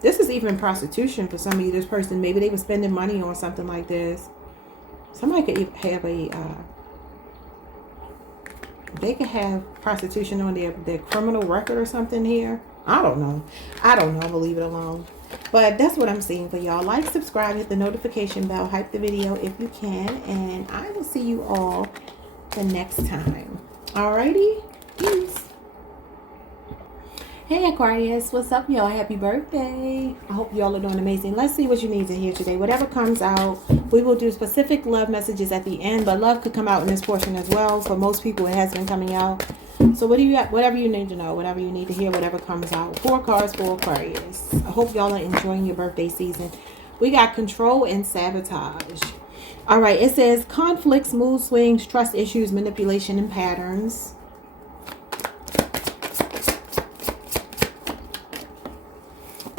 This is even prostitution for some of you. This person, maybe they were spending money on something like this. Somebody could have they could have prostitution on their criminal record or something here. I don't know. I'm gonna leave it alone. But that's what I'm seeing for y'all. Like, subscribe, hit the notification bell, hype the video if you can, and I will see you all the next time. Alrighty, peace. Hey Aquarius, what's up y'all? Happy birthday. I hope y'all are doing amazing. Let's see what you need to hear today. Whatever comes out, we will do specific love messages at the end, but love could come out in this portion as well. For most people, it has been coming out. So what do you got? Whatever you need to know, whatever you need to hear, whatever comes out. 4 cards for Aquarius. I hope y'all are enjoying your birthday season. We got control and sabotage. All right, it says conflicts, mood swings, trust issues, manipulation, and patterns.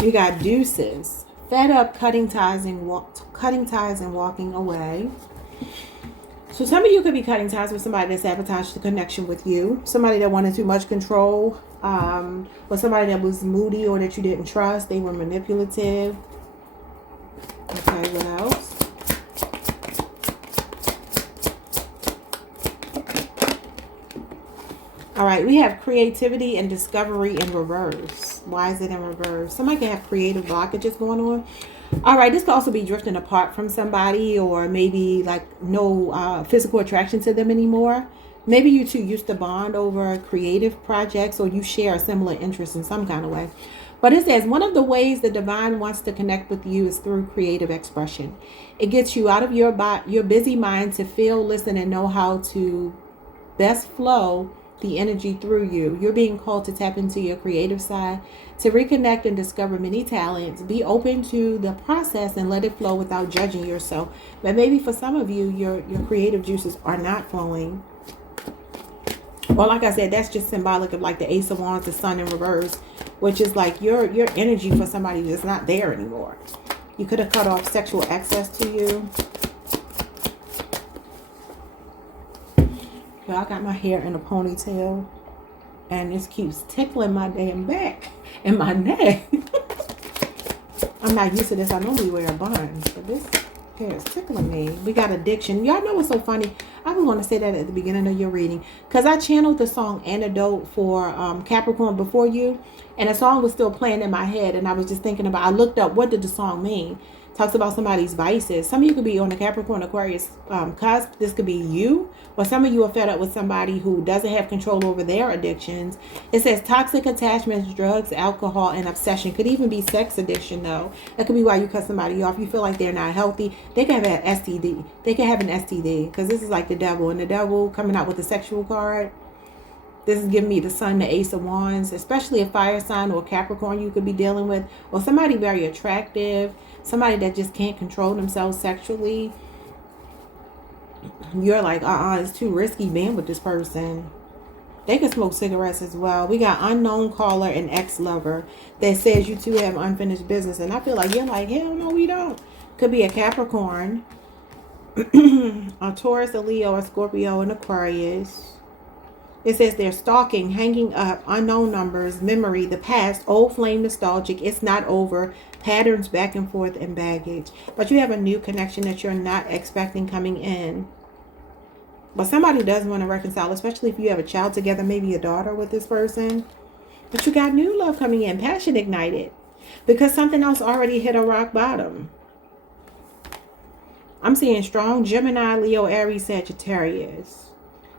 You got deuces, fed up, cutting ties and walking away. So some of you could be cutting ties with somebody that sabotaged the connection with you. Somebody that wanted too much control. Or somebody that was moody or that you didn't trust. They were manipulative. Okay, what else? All right, we have creativity and discovery in reverse. Why is it in reverse? Somebody can have creative blockages going on. All right, this could also be drifting apart from somebody, or maybe like no physical attraction to them anymore. Maybe you two used to bond over creative projects, or you share a similar interest in some kind of way. But it says one of the ways the divine wants to connect with you is through creative expression. It gets you out of your busy mind to feel, listen, and know how to best flow the energy through you. You're being called to tap into your creative side, to reconnect and discover many talents. Be open to the process and let it flow without judging yourself. But maybe for some of you, your creative juices are not flowing. Well, like I said, that's just symbolic of like the Ace of Wands, the Sun in reverse, which is like your energy for somebody that's not there anymore. You could have cut off sexual access to you. I got my hair in a ponytail and this keeps tickling my damn back and my neck. I'm not used to this. I normally wear a bun, but this hair is tickling me. We got addiction. Y'all know what's so funny? I was going to say that at the beginning of your reading because I channeled the song Antidote for Capricorn Before You, and the song was still playing in my head, and I was just thinking about, I looked up what did the song mean. Talks about somebody's vices. Some of you could be on the Capricorn Aquarius cusp. This could be you. Or some of you are fed up with somebody who doesn't have control over their addictions. It says toxic attachments, drugs, alcohol, and obsession. Could even be sex addiction, though. That could be why you cut somebody off. You feel like they're not healthy. They can have an STD. They can have an STD. Because this is like the devil. And the devil coming out with the sexual card. This is giving me the Sun, the Ace of Wands, especially a fire sign or Capricorn you could be dealing with, or somebody very attractive, somebody that just can't control themselves sexually. You're like, it's too risky being with this person. They can smoke cigarettes as well. We got unknown caller and ex-lover that says you two have unfinished business. And I feel like you're like, hell no, we don't. Could be a Capricorn, a Taurus, a Leo, a Scorpio, and Aquarius. It says they're stalking, hanging up, unknown numbers, memory, the past, old flame, nostalgic, it's not over, patterns back and forth, and baggage. But you have a new connection that you're not expecting coming in. But somebody does want to reconcile, especially if you have a child together, maybe a daughter with this person. But you got new love coming in, passion ignited, because something else already hit a rock bottom. I'm seeing strong Gemini, Leo, Aries, Sagittarius,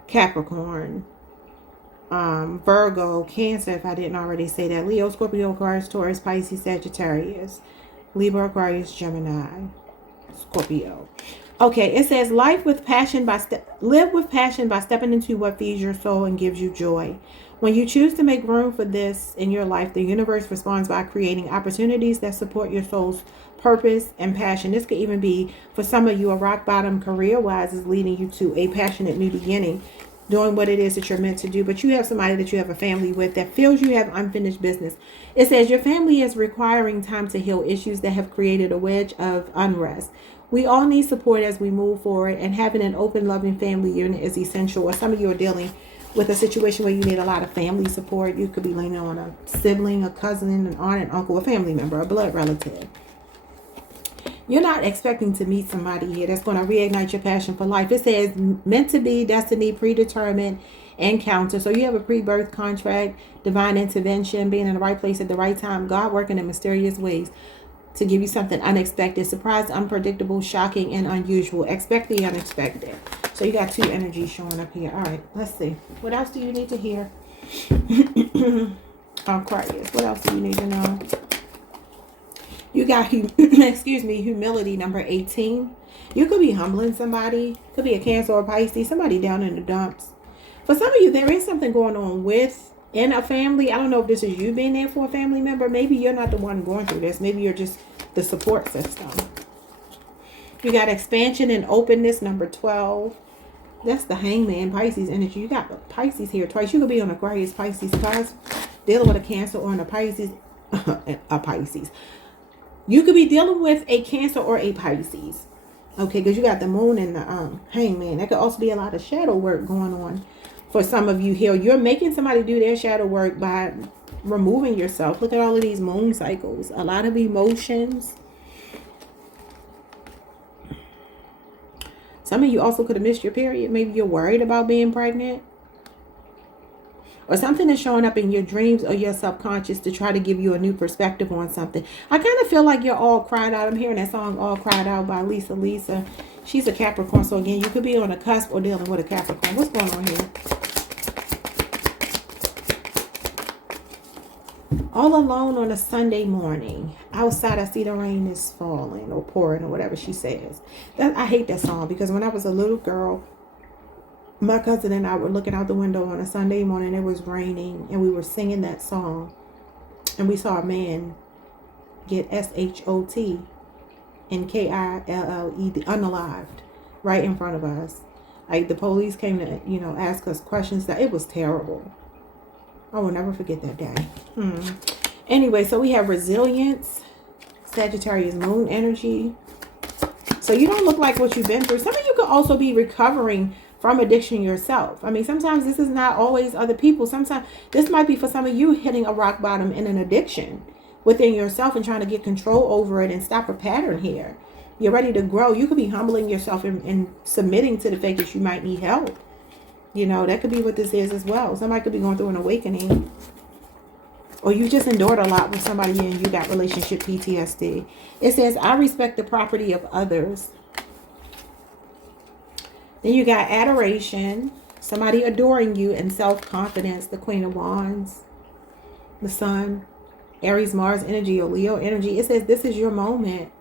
Capricorn, Virgo, Cancer, if I didn't already say that, Leo, Scorpio, Aquarius, Taurus, Pisces, Sagittarius, Libra, Aquarius, Gemini, Scorpio. Okay, it says live with passion by stepping into what feeds your soul and gives you joy. When you choose to make room for this in your life, the universe responds by creating opportunities that support your soul's purpose and passion. This could even be, for some of you, a rock bottom career-wise is leading you to a passionate new beginning, doing what it is that you're meant to do. But you have somebody that you have a family with that feels you have unfinished business. It says your family is requiring time to heal issues that have created a wedge of unrest. We all need support as we move forward, and having an open, loving family unit is essential. Or some of you are dealing with a situation where you need a lot of family support. You could be leaning on a sibling, a cousin, an aunt, an uncle, a family member, a blood relative. You're not expecting to meet somebody here that's going to reignite your passion for life. It says meant to be, destiny, predetermined, encounter. So you have a pre-birth contract, divine intervention, being in the right place at the right time, God working in mysterious ways to give you something unexpected, surprise, unpredictable, shocking, and unusual. Expect the unexpected. So you got two energies showing up here. All right, let's see. What else do you need to hear? Aquarius, what else do you need to know? You got, humility, number 18. You could be humbling somebody. Could be a Cancer or Pisces, somebody down in the dumps. For some of you, there is something going on in a family. I don't know if this is you being there for a family member. Maybe you're not the one going through this. Maybe you're just the support system. You got expansion and openness, number 12. That's the Hangman, Pisces energy. You got Pisces here twice. You could be on Aquarius, Pisces, cusp, dealing with a Cancer or a Pisces. A Pisces. You could be dealing with a Cancer or a Pisces. Okay, because you got the moon and the Hangman. That could also be a lot of shadow work going on. For some of you here, you're making somebody do their shadow work by removing yourself. Look at all of these moon cycles. A lot of emotions. Some of you also could have missed your period. Maybe you're worried about being pregnant. Or something is showing up in your dreams or your subconscious to try to give you a new perspective on something. I kind of feel like you're all cried out. I'm hearing that song, All Cried Out by Lisa. She's a Capricorn. So again, you could be on a cusp or dealing with a Capricorn. What's going on here? All alone on a Sunday morning. Outside, I see the rain is falling or pouring or whatever she says. I hate that song because when I was a little girl, my cousin and I were looking out the window on a Sunday morning. It was raining and we were singing that song. And we saw a man get S-H-O-T and K-I-L-L-E-D, unalived, right in front of us. Like the police came to, ask us questions. That it was terrible. I will never forget that day. Anyway, so we have resilience, Sagittarius moon energy. So you don't look like what you've been through. Some of you could also be recovering from addiction yourself. I mean, sometimes this is not always other people. Sometimes this might be for some of you hitting a rock bottom in an addiction within yourself and trying to get control over it and stop a pattern here. You're ready to grow. You could be humbling yourself and submitting to the fact that you might need help. That could be what this is as well. Somebody could be going through an awakening. Or you just endured a lot with somebody and you got relationship PTSD. It says, I respect the property of others. Then you got adoration, somebody adoring you, and self-confidence, the Queen of Wands, the Sun, Aries, Mars energy, or Leo energy. It says this is your moment.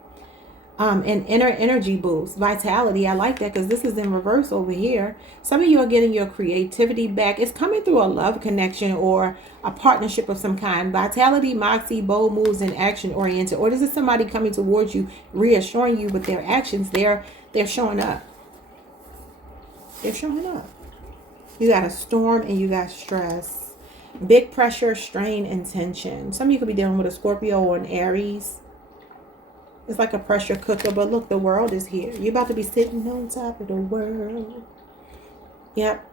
An inner energy boost, vitality. I like that because this is in reverse over here. Some of you are getting your creativity back. It's coming through a love connection or a partnership of some kind. Vitality, moxie, bold moves, and action oriented. Or this is somebody coming towards you, reassuring you with their actions. They're showing up. They're showing up. You got a storm and you got stress. Big pressure, strain, and tension. Some of you could be dealing with a Scorpio or an Aries. It's like a pressure cooker, but look, the world is here. You're about to be sitting on top of the world. Yep.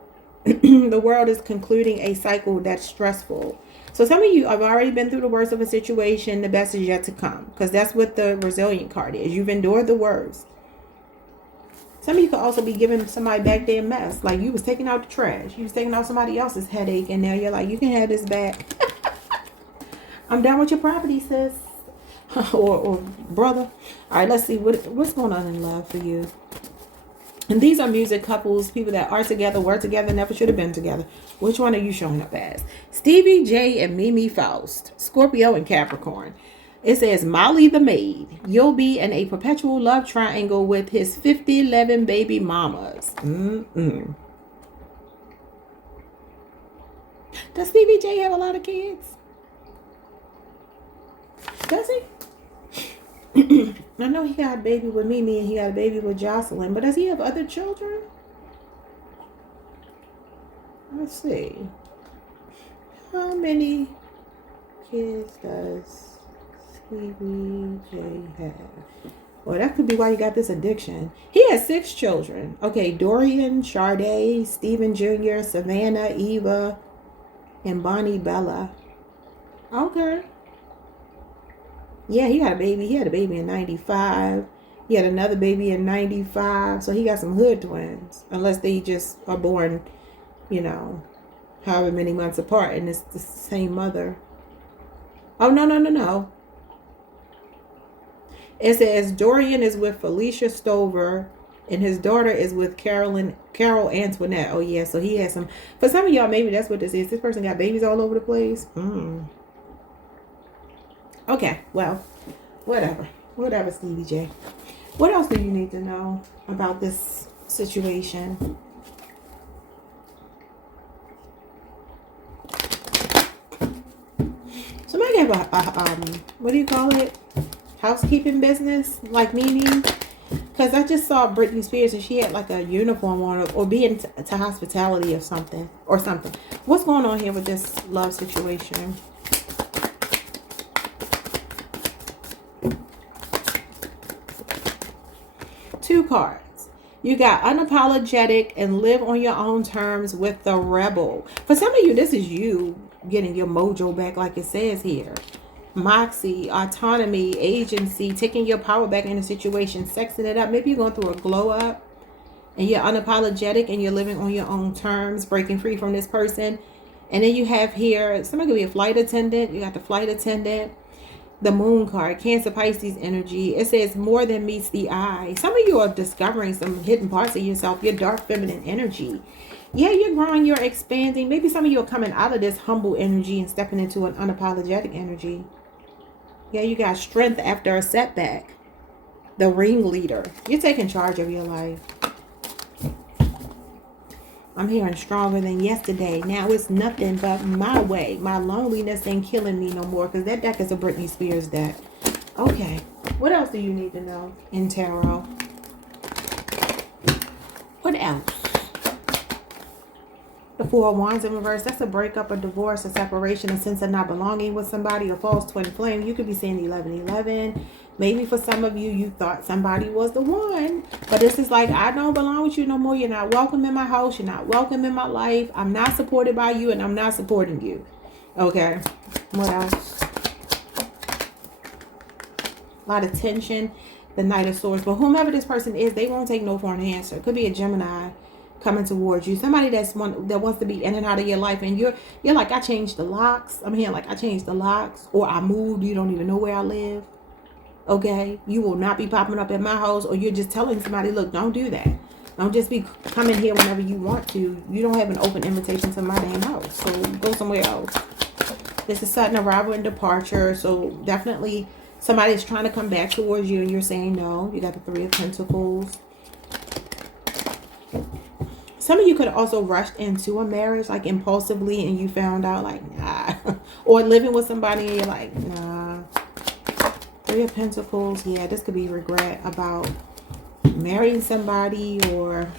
The world is concluding a cycle that's stressful. So some of you have already been through the worst of a situation. The best is yet to come, because that's what the resilient card is. You've endured the worst. Some of you could also be giving somebody back their mess. Like you was taking out the trash. You was taking out somebody else's headache, and now you're like, you can have this back. I'm done with your property, sis. or brother. All right, let's see what's going on in love for you. And these are music couples, people that are together, were together, never should have been together. Which one are you showing up as? Stevie J and Mimi Faust, Scorpio and Capricorn. It says, Molly the maid, you'll be in a perpetual love triangle with his 50-11 baby mamas. Does Stevie J have a lot of kids? Does he? I know he got a baby with Mimi and he got a baby with Jocelyn, but does he have other children? Let's see. How many kids does Stevie J have? Well, that could be why you got this addiction. He has 6 children. Okay, Dorian, Sade, Stephen Jr., Savannah, Eva, and Bonnie Bella. Okay. Yeah, he got a baby. He had a baby in 95. He had another baby in 95. So he got some hood twins. Unless they just are born, you know, however many months apart. And it's the same mother. Oh, no. It says Dorian is with Felicia Stover. And his daughter is with Carol Antoinette. Oh, yeah. So he has some. For some of y'all, maybe that's what this is. This person got babies all over the place. Okay, well, whatever, Stevie J. What else do you need to know about this situation? Somebody have a what do you call it? Housekeeping business, like Mimi. Because I just saw Britney Spears and she had like a uniform on, or being to hospitality or something. What's going on here with this love situation? 2 cards. You got unapologetic and live on your own terms with the rebel. For some of you, this is you getting your mojo back, like it says here. Moxie, autonomy, agency, taking your power back in a situation, sexing it up. Maybe you're going through a glow up and you're unapologetic and you're living on your own terms, breaking free from this person. And then you have here, somebody could be a flight attendant. You got the flight attendant. The moon card, Cancer, Pisces energy. It says more than meets the eye. Some of you are discovering some hidden parts of yourself, your dark feminine energy. Yeah, you're growing, you're expanding. Maybe some of you are coming out of this humble energy and stepping into an unapologetic energy. Yeah, you got strength after a setback. The ringleader. You're taking charge of your life. I'm hearing stronger than yesterday. Now it's nothing but my way. My loneliness ain't killing me no more, because that deck is a Britney Spears deck. Okay. What else do you need to know in tarot? What else? The 4 of Wands in reverse. That's a breakup, a divorce, a separation, a sense of not belonging with somebody, a false twin flame. You could be saying 11-11. Maybe for some of you, you thought somebody was the one. But this is like, I don't belong with you no more. You're not welcome in my house. You're not welcome in my life. I'm not supported by you, and I'm not supporting you. Okay. What else? A lot of tension. The Knight of Swords. But whomever this person is, they won't take no for an answer. It could be a Gemini. coming towards you. Somebody that wants to be in and out of your life, and you're like, I changed the locks. I'm here like I changed the locks, or I moved. You don't even know where I live. Okay, you will not be popping up at my house, or you're just telling somebody, look, don't do that. Don't just be coming here whenever you want to. You don't have an open invitation to my damn house, so go somewhere else. This is sudden arrival and departure, so definitely somebody's trying to come back towards you and you're saying no. You got the Three of Pentacles. Some of you could also rush into a marriage like impulsively, and you found out like, nah. Or living with somebody and you're like, nah. Three of Pentacles. Yeah, this could be regret about marrying somebody, or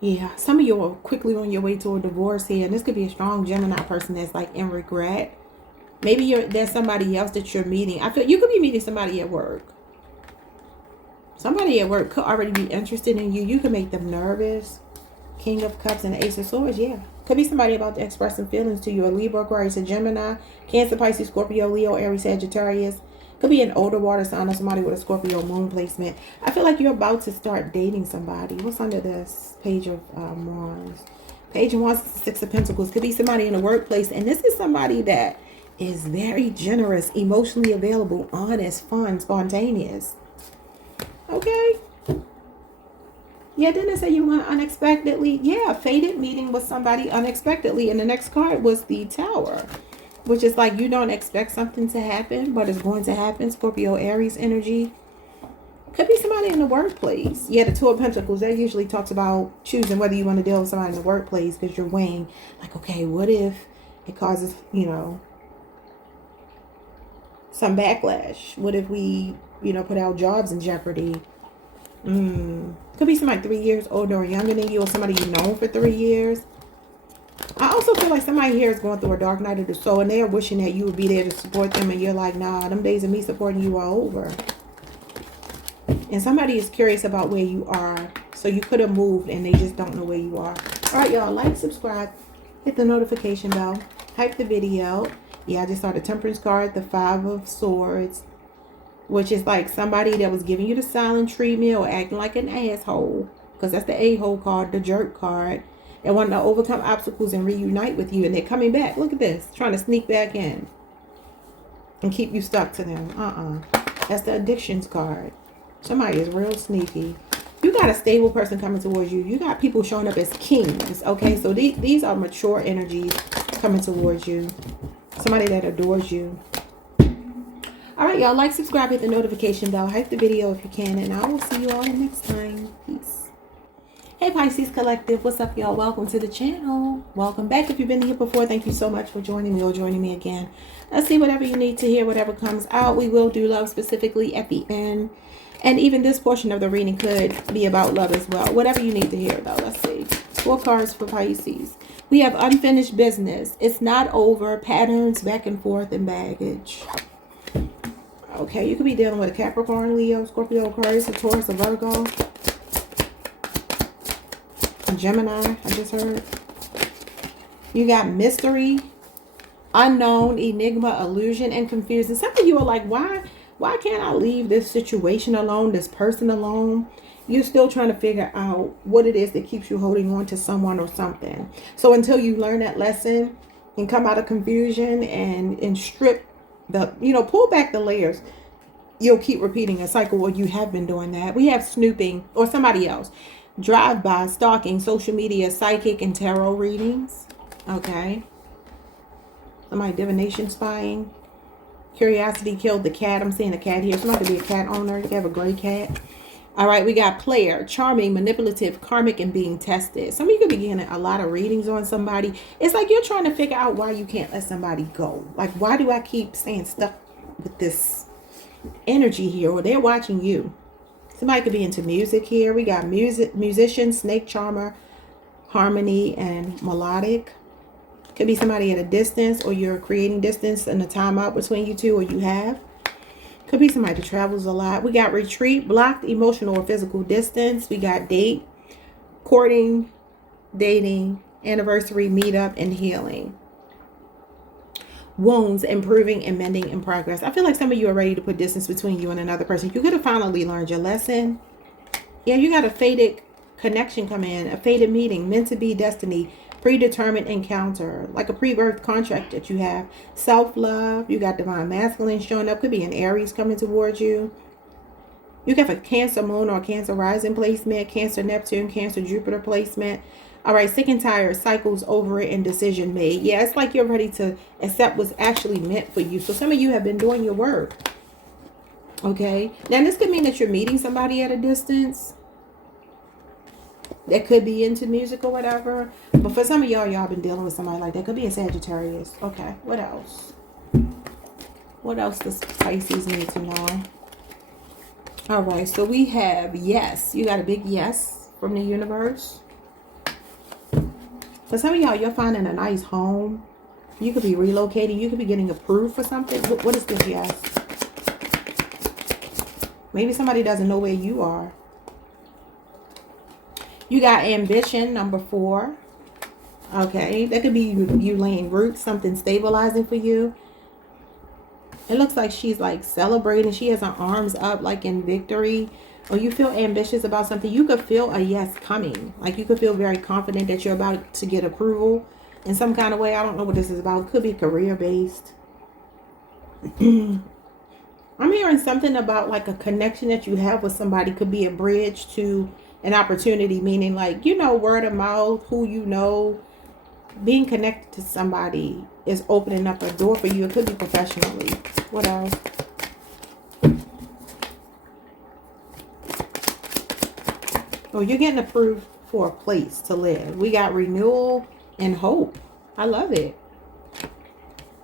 yeah, some of you are quickly on your way to a divorce here. And this could be a strong Gemini person that's like in regret. Maybe there's somebody else that you're meeting. I feel you could be meeting somebody at work. Somebody at work could already be interested in you. You could make them nervous. King of Cups and Ace of Swords. Yeah. Could be somebody about to express some feelings to you. A Libra, Aquarius, a Gemini, Cancer, Pisces, Scorpio, Leo, Aries, Sagittarius. Could be an older water sign or somebody with a Scorpio moon placement. I feel like you're about to start dating somebody. What's under this? Page of Wands. Page of Wands, Six of Pentacles. Could be somebody in the workplace. And this is somebody that is very generous, emotionally available, honest, fun, spontaneous. Okay. Yeah, didn't I say you want unexpectedly? Yeah, fated meeting with somebody unexpectedly. And the next card was the Tower, which is like you don't expect something to happen, but it's going to happen. Scorpio, Aries energy. Could be somebody in the workplace. Yeah, the Two of Pentacles, that usually talks about choosing whether you want to deal with somebody in the workplace, because you're weighing like, okay, what if it causes, you know, some backlash? What if we, you know, put our jobs in jeopardy? Could be somebody 3 years older or younger than you, or somebody you've known for 3 years. I also feel like somebody here is going through a dark night of the soul, and they're wishing that you would be there to support them, and you're like, nah, them days of me supporting you are over. And somebody is curious about where you are, so you could have moved and they just don't know where you are. All right, y'all, like, subscribe, hit the notification bell, hype the video. Yeah, I just saw the Temperance card, the Five of Swords, which is like somebody that was giving you the silent treatment or acting like an asshole, because that's the a-hole card, the jerk card. They want to overcome obstacles and reunite with you, and they're coming back. Look at this, trying to sneak back in and keep you stuck to them. That's the Addictions card. Somebody is real sneaky. You got a stable person coming towards you. You got people showing up as kings. Okay, so these are mature energies coming towards you. Somebody that adores you. All right, y'all, like, subscribe, hit the notification bell, hype the video if you can, and I will see you all next time. Peace. Hey, Pisces Collective, what's up, y'all? Welcome to the channel. Welcome back. If you've been here before, thank you so much for joining me or joining me again. Let's see, whatever you need to hear, whatever comes out. We will do love specifically at the end. And even this portion of the reading could be about love as well. Whatever you need to hear, though. Let's see. 4 cards for Pisces. We have unfinished business. It's not over. Patterns, back and forth, and baggage. Okay, you could be dealing with a Capricorn, Leo, Scorpio, Aquarius, a Taurus, a Virgo, a Gemini, I just heard. You got mystery, unknown, enigma, illusion, and confusion. Some of you are like, why can't I leave this situation alone, this person alone? You're still trying to figure out what it is that keeps you holding on to someone or something. So until you learn that lesson and come out of confusion and strip the, you know, pull back the layers, you'll keep repeating a cycle where you have been doing that. We have snooping, or somebody else, drive-by, stalking, social media, psychic, and tarot readings. Okay. Somebody divination, spying. Curiosity killed the cat. I'm seeing a cat here. Somebody could be a cat owner. You have a gray cat. All right, we got player, charming, manipulative, karmic, and being tested. Some of you could be getting a lot of readings on somebody. It's like you're trying to figure out why you can't let somebody go. Like, why do I keep staying stuck with this energy here? Or they're watching you. Somebody could be into music here. We got musician, snake charmer, harmony, and melodic. Could be somebody at a distance, or you're creating distance and a time out between you two, or you have. Could be somebody that travels a lot. We got retreat, blocked emotional or physical distance. We got date, courting, dating, anniversary, meetup, and healing. Wounds, improving and mending in progress. I feel like some of you are ready to put distance between you and another person. You could have finally learned your lesson. Yeah, you got a fated connection come in, a fated meeting, meant to be destiny, predetermined encounter, like a pre-birth contract that you have. Self-love, you got divine masculine showing up, could be an Aries coming towards you. You got a Cancer moon or Cancer rising placement, Cancer Neptune, Cancer Jupiter placement. All right, sick and tired, cycles over it, and decision made. Yeah, it's like you're ready to accept what's actually meant for you. So some of you have been doing your work. Okay, now this could mean that you're meeting somebody at a distance that could be into music or whatever. But for some of y'all been dealing with somebody like that. Could be a Sagittarius. Okay, what else? What else does Pisces need to know? All right, so we have yes. You got a big yes from the universe. For some of y'all, you're finding a nice home. You could be relocating. You could be getting approved for something. What is this yes? Maybe somebody doesn't know where you are. You got ambition, number 4. Okay, that could be you laying roots, something stabilizing for you. It looks like she's like celebrating. She has her arms up like in victory. Or you feel ambitious about something. You could feel a yes coming. Like you could feel very confident that you're about to get approval in some kind of way. I don't know what this is about. Could be career based. I'm hearing something about like a connection that you have with somebody. Could be a bridge to an opportunity. Meaning like, you know, word of mouth, who you know. Being connected to somebody is opening up a door for you. It could be professionally. What else? Oh, you're getting approved for a place to live. We got renewal and hope. I love it.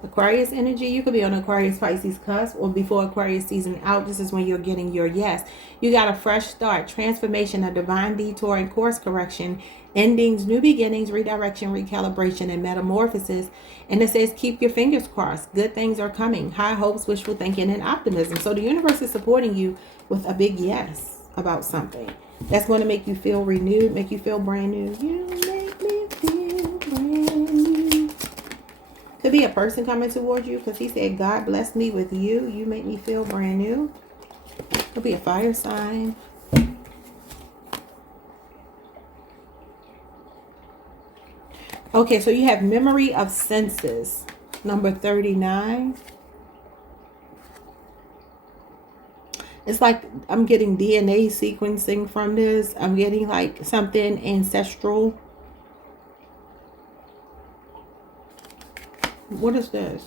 Aquarius energy. You could be on Aquarius Pisces cusp or before Aquarius season out. This is when you're getting your yes. You got a fresh start, transformation, a divine detour and course correction, endings, new beginnings, redirection, recalibration, and metamorphosis. And it says keep your fingers crossed. Good things are coming. High hopes, wishful thinking, and optimism. So the universe is supporting you with a big yes about something. That's going to make you feel renewed, make you feel brand new. You make me feel brand new. Could be a person coming towards you because he said, God bless me with you. You make me feel brand new. Could be a fire sign. Okay, so you have memory of senses. Number 39. It's like I'm getting DNA sequencing from this. I'm getting like something ancestral. What is this?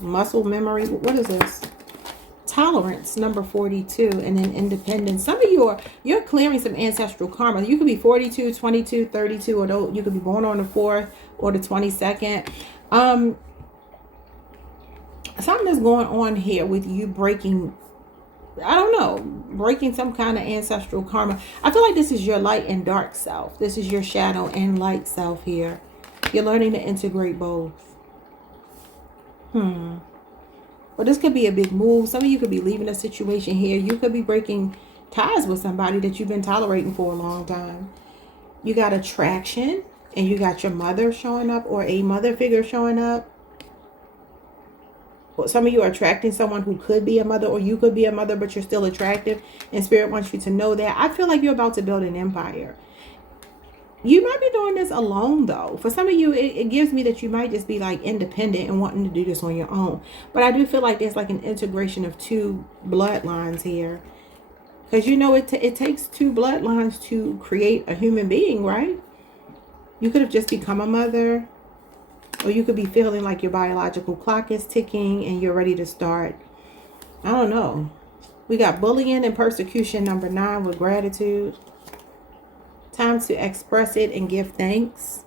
Muscle memory. What is this? Tolerance, number 42, and then independence. Some of you you're clearing some ancestral karma. You could be 42, 22, 32, or you could be born on the 4th or the 22nd. Something is going on here with you breaking, I don't know, breaking some kind of ancestral karma. I feel like this is your light and dark self. This is your shadow and light self here. You're learning to integrate both. Well, this could be a big move. Some of you could be leaving a situation here. You could be breaking ties with somebody that you've been tolerating for a long time. You got attraction, and you got your mother showing up or a mother figure showing up. Well, some of you are attracting someone who could be a mother, or you could be a mother, but you're still attractive. And Spirit wants you to know that. I feel like you're about to build an empire. You might be doing this alone, though. For some of you, it gives me that you might just be like independent and wanting to do this on your own. But I do feel like there's like an integration of 2 bloodlines here. Because you know it takes 2 bloodlines to create a human being, right? You could have just become a mother. Or you could be feeling like your biological clock is ticking and you're ready to start. I don't know. We got bullying and persecution, number 9, with gratitude. Time to express it and give thanks.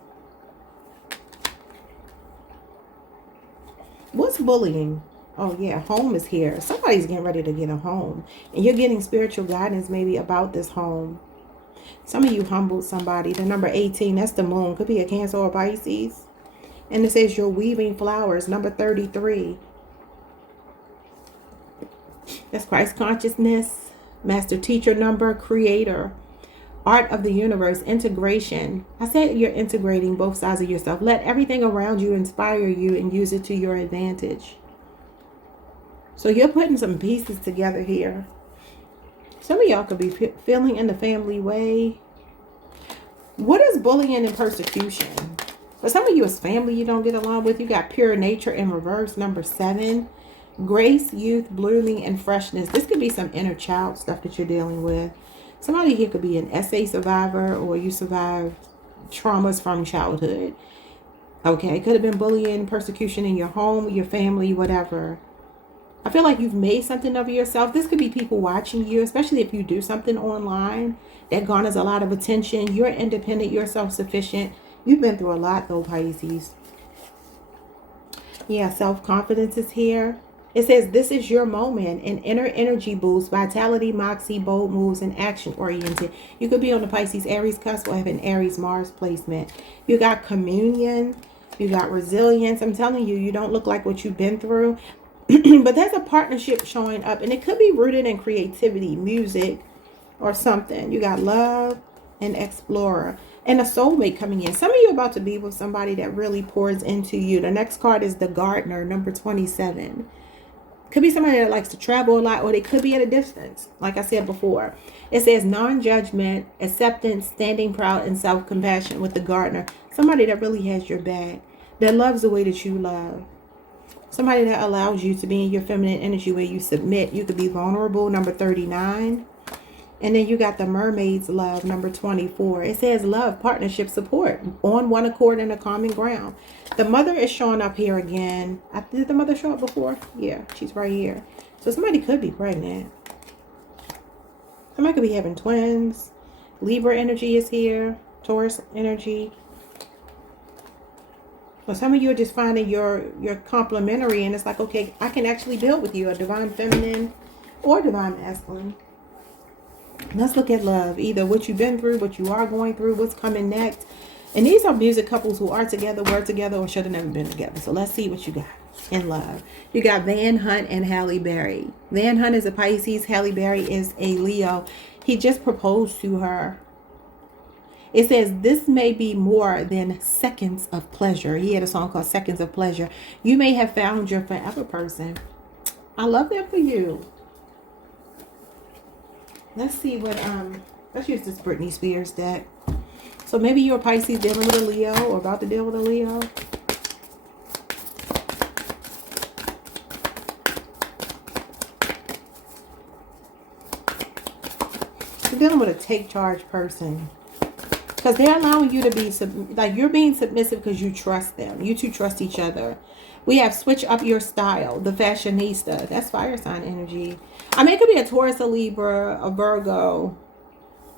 What's bullying? Oh yeah, home is here. Somebody's getting ready to get a home. And you're getting spiritual guidance maybe about this home. Some of you humbled somebody. The number 18, that's the moon. Could be a Cancer or Pisces. And it says you're weaving flowers. Number 33. That's Christ consciousness. Master teacher number, creator. Art of the universe, integration. I said you're integrating both sides of yourself. Let everything around you inspire you and use it to your advantage. So you're putting some pieces together here. Some of y'all could be feeling in the family way. What is bullying and persecution? For some of you, it's family you don't get along with. You got pure nature in reverse, number 7. Grace, youth, blooming, and freshness. This could be some inner child stuff that you're dealing with. Somebody here could be an SA survivor, or you survived traumas from childhood. Okay, it could have been bullying, persecution in your home, your family, whatever. I feel like you've made something of yourself. This could be people watching you, especially if you do something online that garners a lot of attention. You're independent, you're self-sufficient. You've been through a lot though, Pisces. Yeah, self-confidence is here. It says this is your moment, an inner energy boost, vitality, moxie, bold moves, and action oriented. You could be on the Pisces Aries cusp or have an Aries Mars placement. You got communion, you got resilience. I'm telling you, you don't look like what you've been through. But there's a partnership showing up, and it could be rooted in creativity, music, or something. You got love and explorer and a soulmate coming in. Some of you are about to be with somebody that really pours into you. The next card is the gardener, number 27. Could be somebody that likes to travel a lot, or they could be at a distance. Like I said before, it says non-judgment, acceptance, standing proud, and self-compassion with the gardener. Somebody that really has your back, that loves the way that you love. Somebody that allows you to be in your feminine energy where you submit. You could be vulnerable, number 39. And then you got the mermaid's love, number 24. It says love, partnership, support, on one accord and a common ground. The mother is showing up here again. Did the mother show up before? Yeah, she's right here. So somebody could be pregnant. Somebody could be having twins. Libra energy is here. Taurus energy. But some of you are just finding you're complementary, and it's like, okay, I can actually build with you, a divine feminine or divine masculine. Let's look at love. Either what you've been through, what you are going through, what's coming next. And these are music couples who are together, were together, or should have never been together. So let's see what you got in love. You got Van Hunt and Halle Berry. Van Hunt is a Pisces. Halle Berry is a Leo. He just proposed to her. It says this may be more than seconds of pleasure. He had a song called Seconds of Pleasure. You may have found your forever person. I love that for you. Let's see what, let's use this Britney Spears deck. So maybe you're a Pisces dealing with a Leo or about to deal with a Leo. You're dealing with a take charge person. Because they're allowing you to be, like, you're being submissive because you trust them. You two trust each other. We have switch up your style, the fashionista. That's fire sign energy. I mean, it could be a Taurus, a Libra, a Virgo,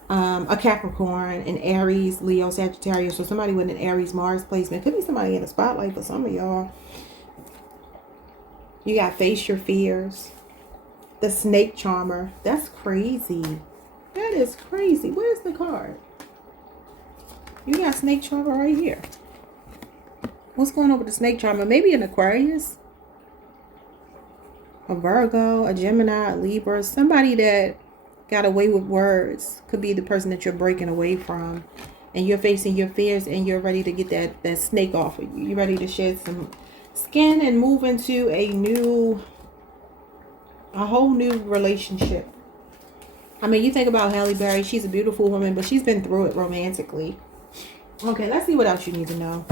a Capricorn, an Aries, Leo, Sagittarius, or somebody with an Aries Mars placement. Could be somebody in the spotlight for some of y'all. You got face your fears. The snake charmer. That's crazy. That is crazy. Where's the card? You got snake charmer right here. What's going on with the snake charmer? Maybe an Aquarius, a Virgo, a Gemini, a Libra. Somebody that got away with words. Could be the person that you're breaking away from. And you're facing your fears and you're ready to get that snake off of you. You're ready to shed some skin and move into a whole new relationship. I mean, you think about Halle Berry. She's a beautiful woman, but she's been through it romantically. Okay, let's see what else you need to know.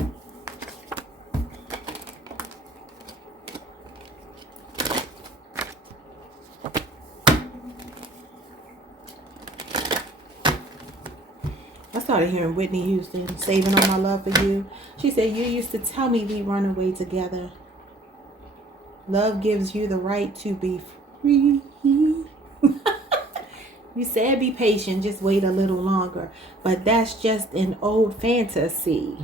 I started hearing Whitney Houston, Saving All My Love for You. She said, you used to tell me we run away together. Love gives you the right to be free. You said be patient, just wait a little longer. But that's just an old fantasy.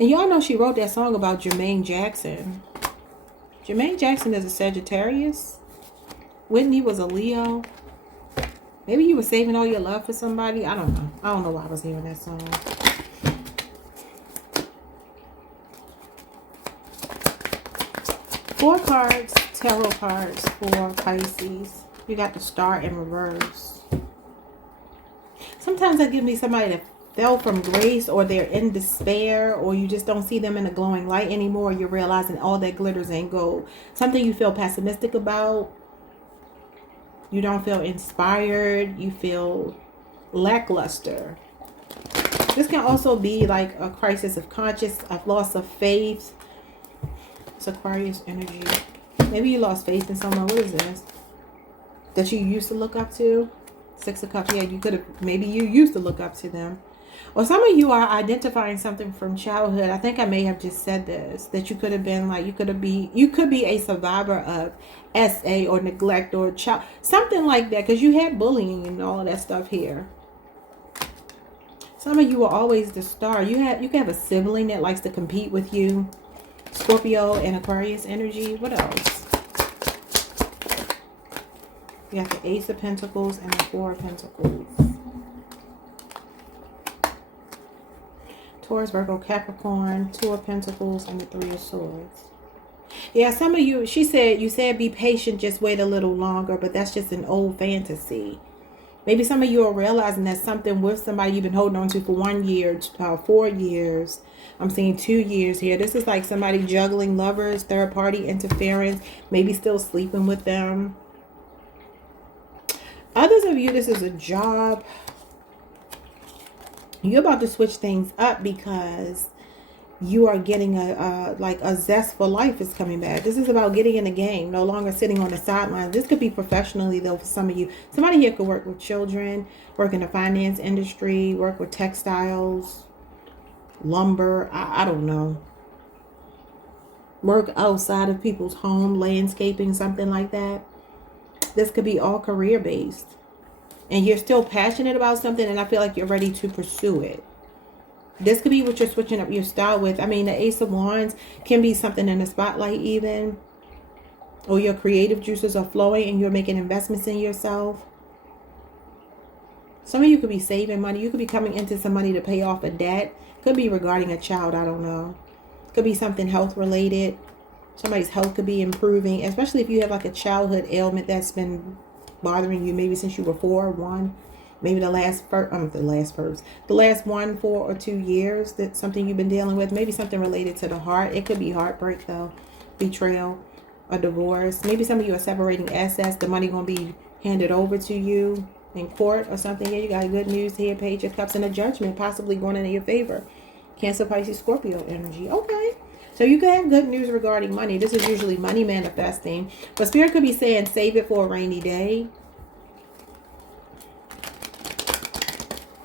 And y'all know she wrote that song about Jermaine Jackson. Jermaine Jackson is a Sagittarius. Whitney was a Leo. Maybe you were saving all your love for somebody. I don't know. I don't know why I was hearing that song. Four cards, tarot cards for Pisces. You got the Star in reverse. Sometimes that gives me somebody that fell from grace, or they're in despair, or you just don't see them in a glowing light anymore. You're realizing all that glitters ain't gold. Something you feel pessimistic about. You don't feel inspired. You feel lackluster. This can also be like a crisis of conscience, a loss of faith. It's Aquarius energy. Maybe you lost faith in someone. What is this? That you used to look up to? Six of Cups. Yeah, you could have. Maybe you used to look up to them. Or some of you are identifying something from childhood. I think I may have just said this. That you could have been like, you could be a survivor of SA or neglect or child. Something like that. Because you had bullying and all of that stuff here. Some of you are always the star. You can have a sibling that likes to compete with you. Scorpio and Aquarius energy. What else? You got the Ace of Pentacles and the Four of Pentacles. Taurus, Virgo, Capricorn, Two of Pentacles, and the Three of Swords. Yeah, some of you, you said be patient, just wait a little longer, but that's just an old fantasy. Maybe some of you are realizing that something with somebody you've been holding on to for 1 year, 4 years. I'm seeing 2 years here. This is like somebody juggling lovers, third party interference, maybe still sleeping with them. Others of you, this is a job. You're about to switch things up because you are getting a zest for life is coming back. This is about getting in the game, no longer sitting on the sidelines. This could be professionally though for some of you. Somebody here could work with children, work in the finance industry, work with textiles, lumber, I don't know. Work outside of people's home, landscaping, something like that. This could be all career based. And you're still passionate about something and I feel like you're ready to pursue it. This could be what you're switching up your style with. I mean, the Ace of Wands can be something in the spotlight even. Or your creative juices are flowing and you're making investments in yourself. Some of you could be saving money. You could be coming into some money to pay off a debt. Could be regarding a child. I don't know. Could be something health related. Somebody's health could be improving. Especially if you have like a childhood ailment that's been bothering you maybe since you were 4 or 1. Maybe the last 1, 4 or 2 years, that's something you've been dealing with. Maybe something related to the heart. It could be heartbreak though. Betrayal, a divorce. Maybe some of you are separating assets. The money going to be handed over to you in court or something. Here you got good news here. Page of Cups and a judgment possibly going in your favor. Cancer, Pisces, Scorpio energy. Okay. So you can have good news regarding money. This is usually money manifesting. But Spirit could be saying save it for a rainy day.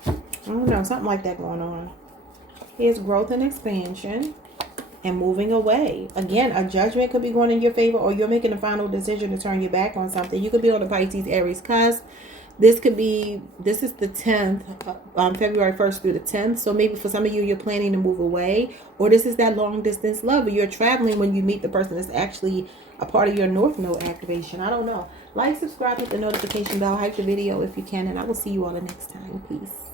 I don't know, something like that going on. Here's growth and expansion and moving away. Again, a judgment could be going in your favor or you're making a final decision to turn your back on something. You could be on the Pisces, Aries cusp. This is the 10th, February 1st through the 10th. So maybe for some of you, you're planning to move away. Or this is that long distance love. Or you're traveling when you meet the person that's actually a part of your North Node activation. I don't know. Like, subscribe, hit the notification bell, hype the video if you can. And I will see you all the next time. Peace.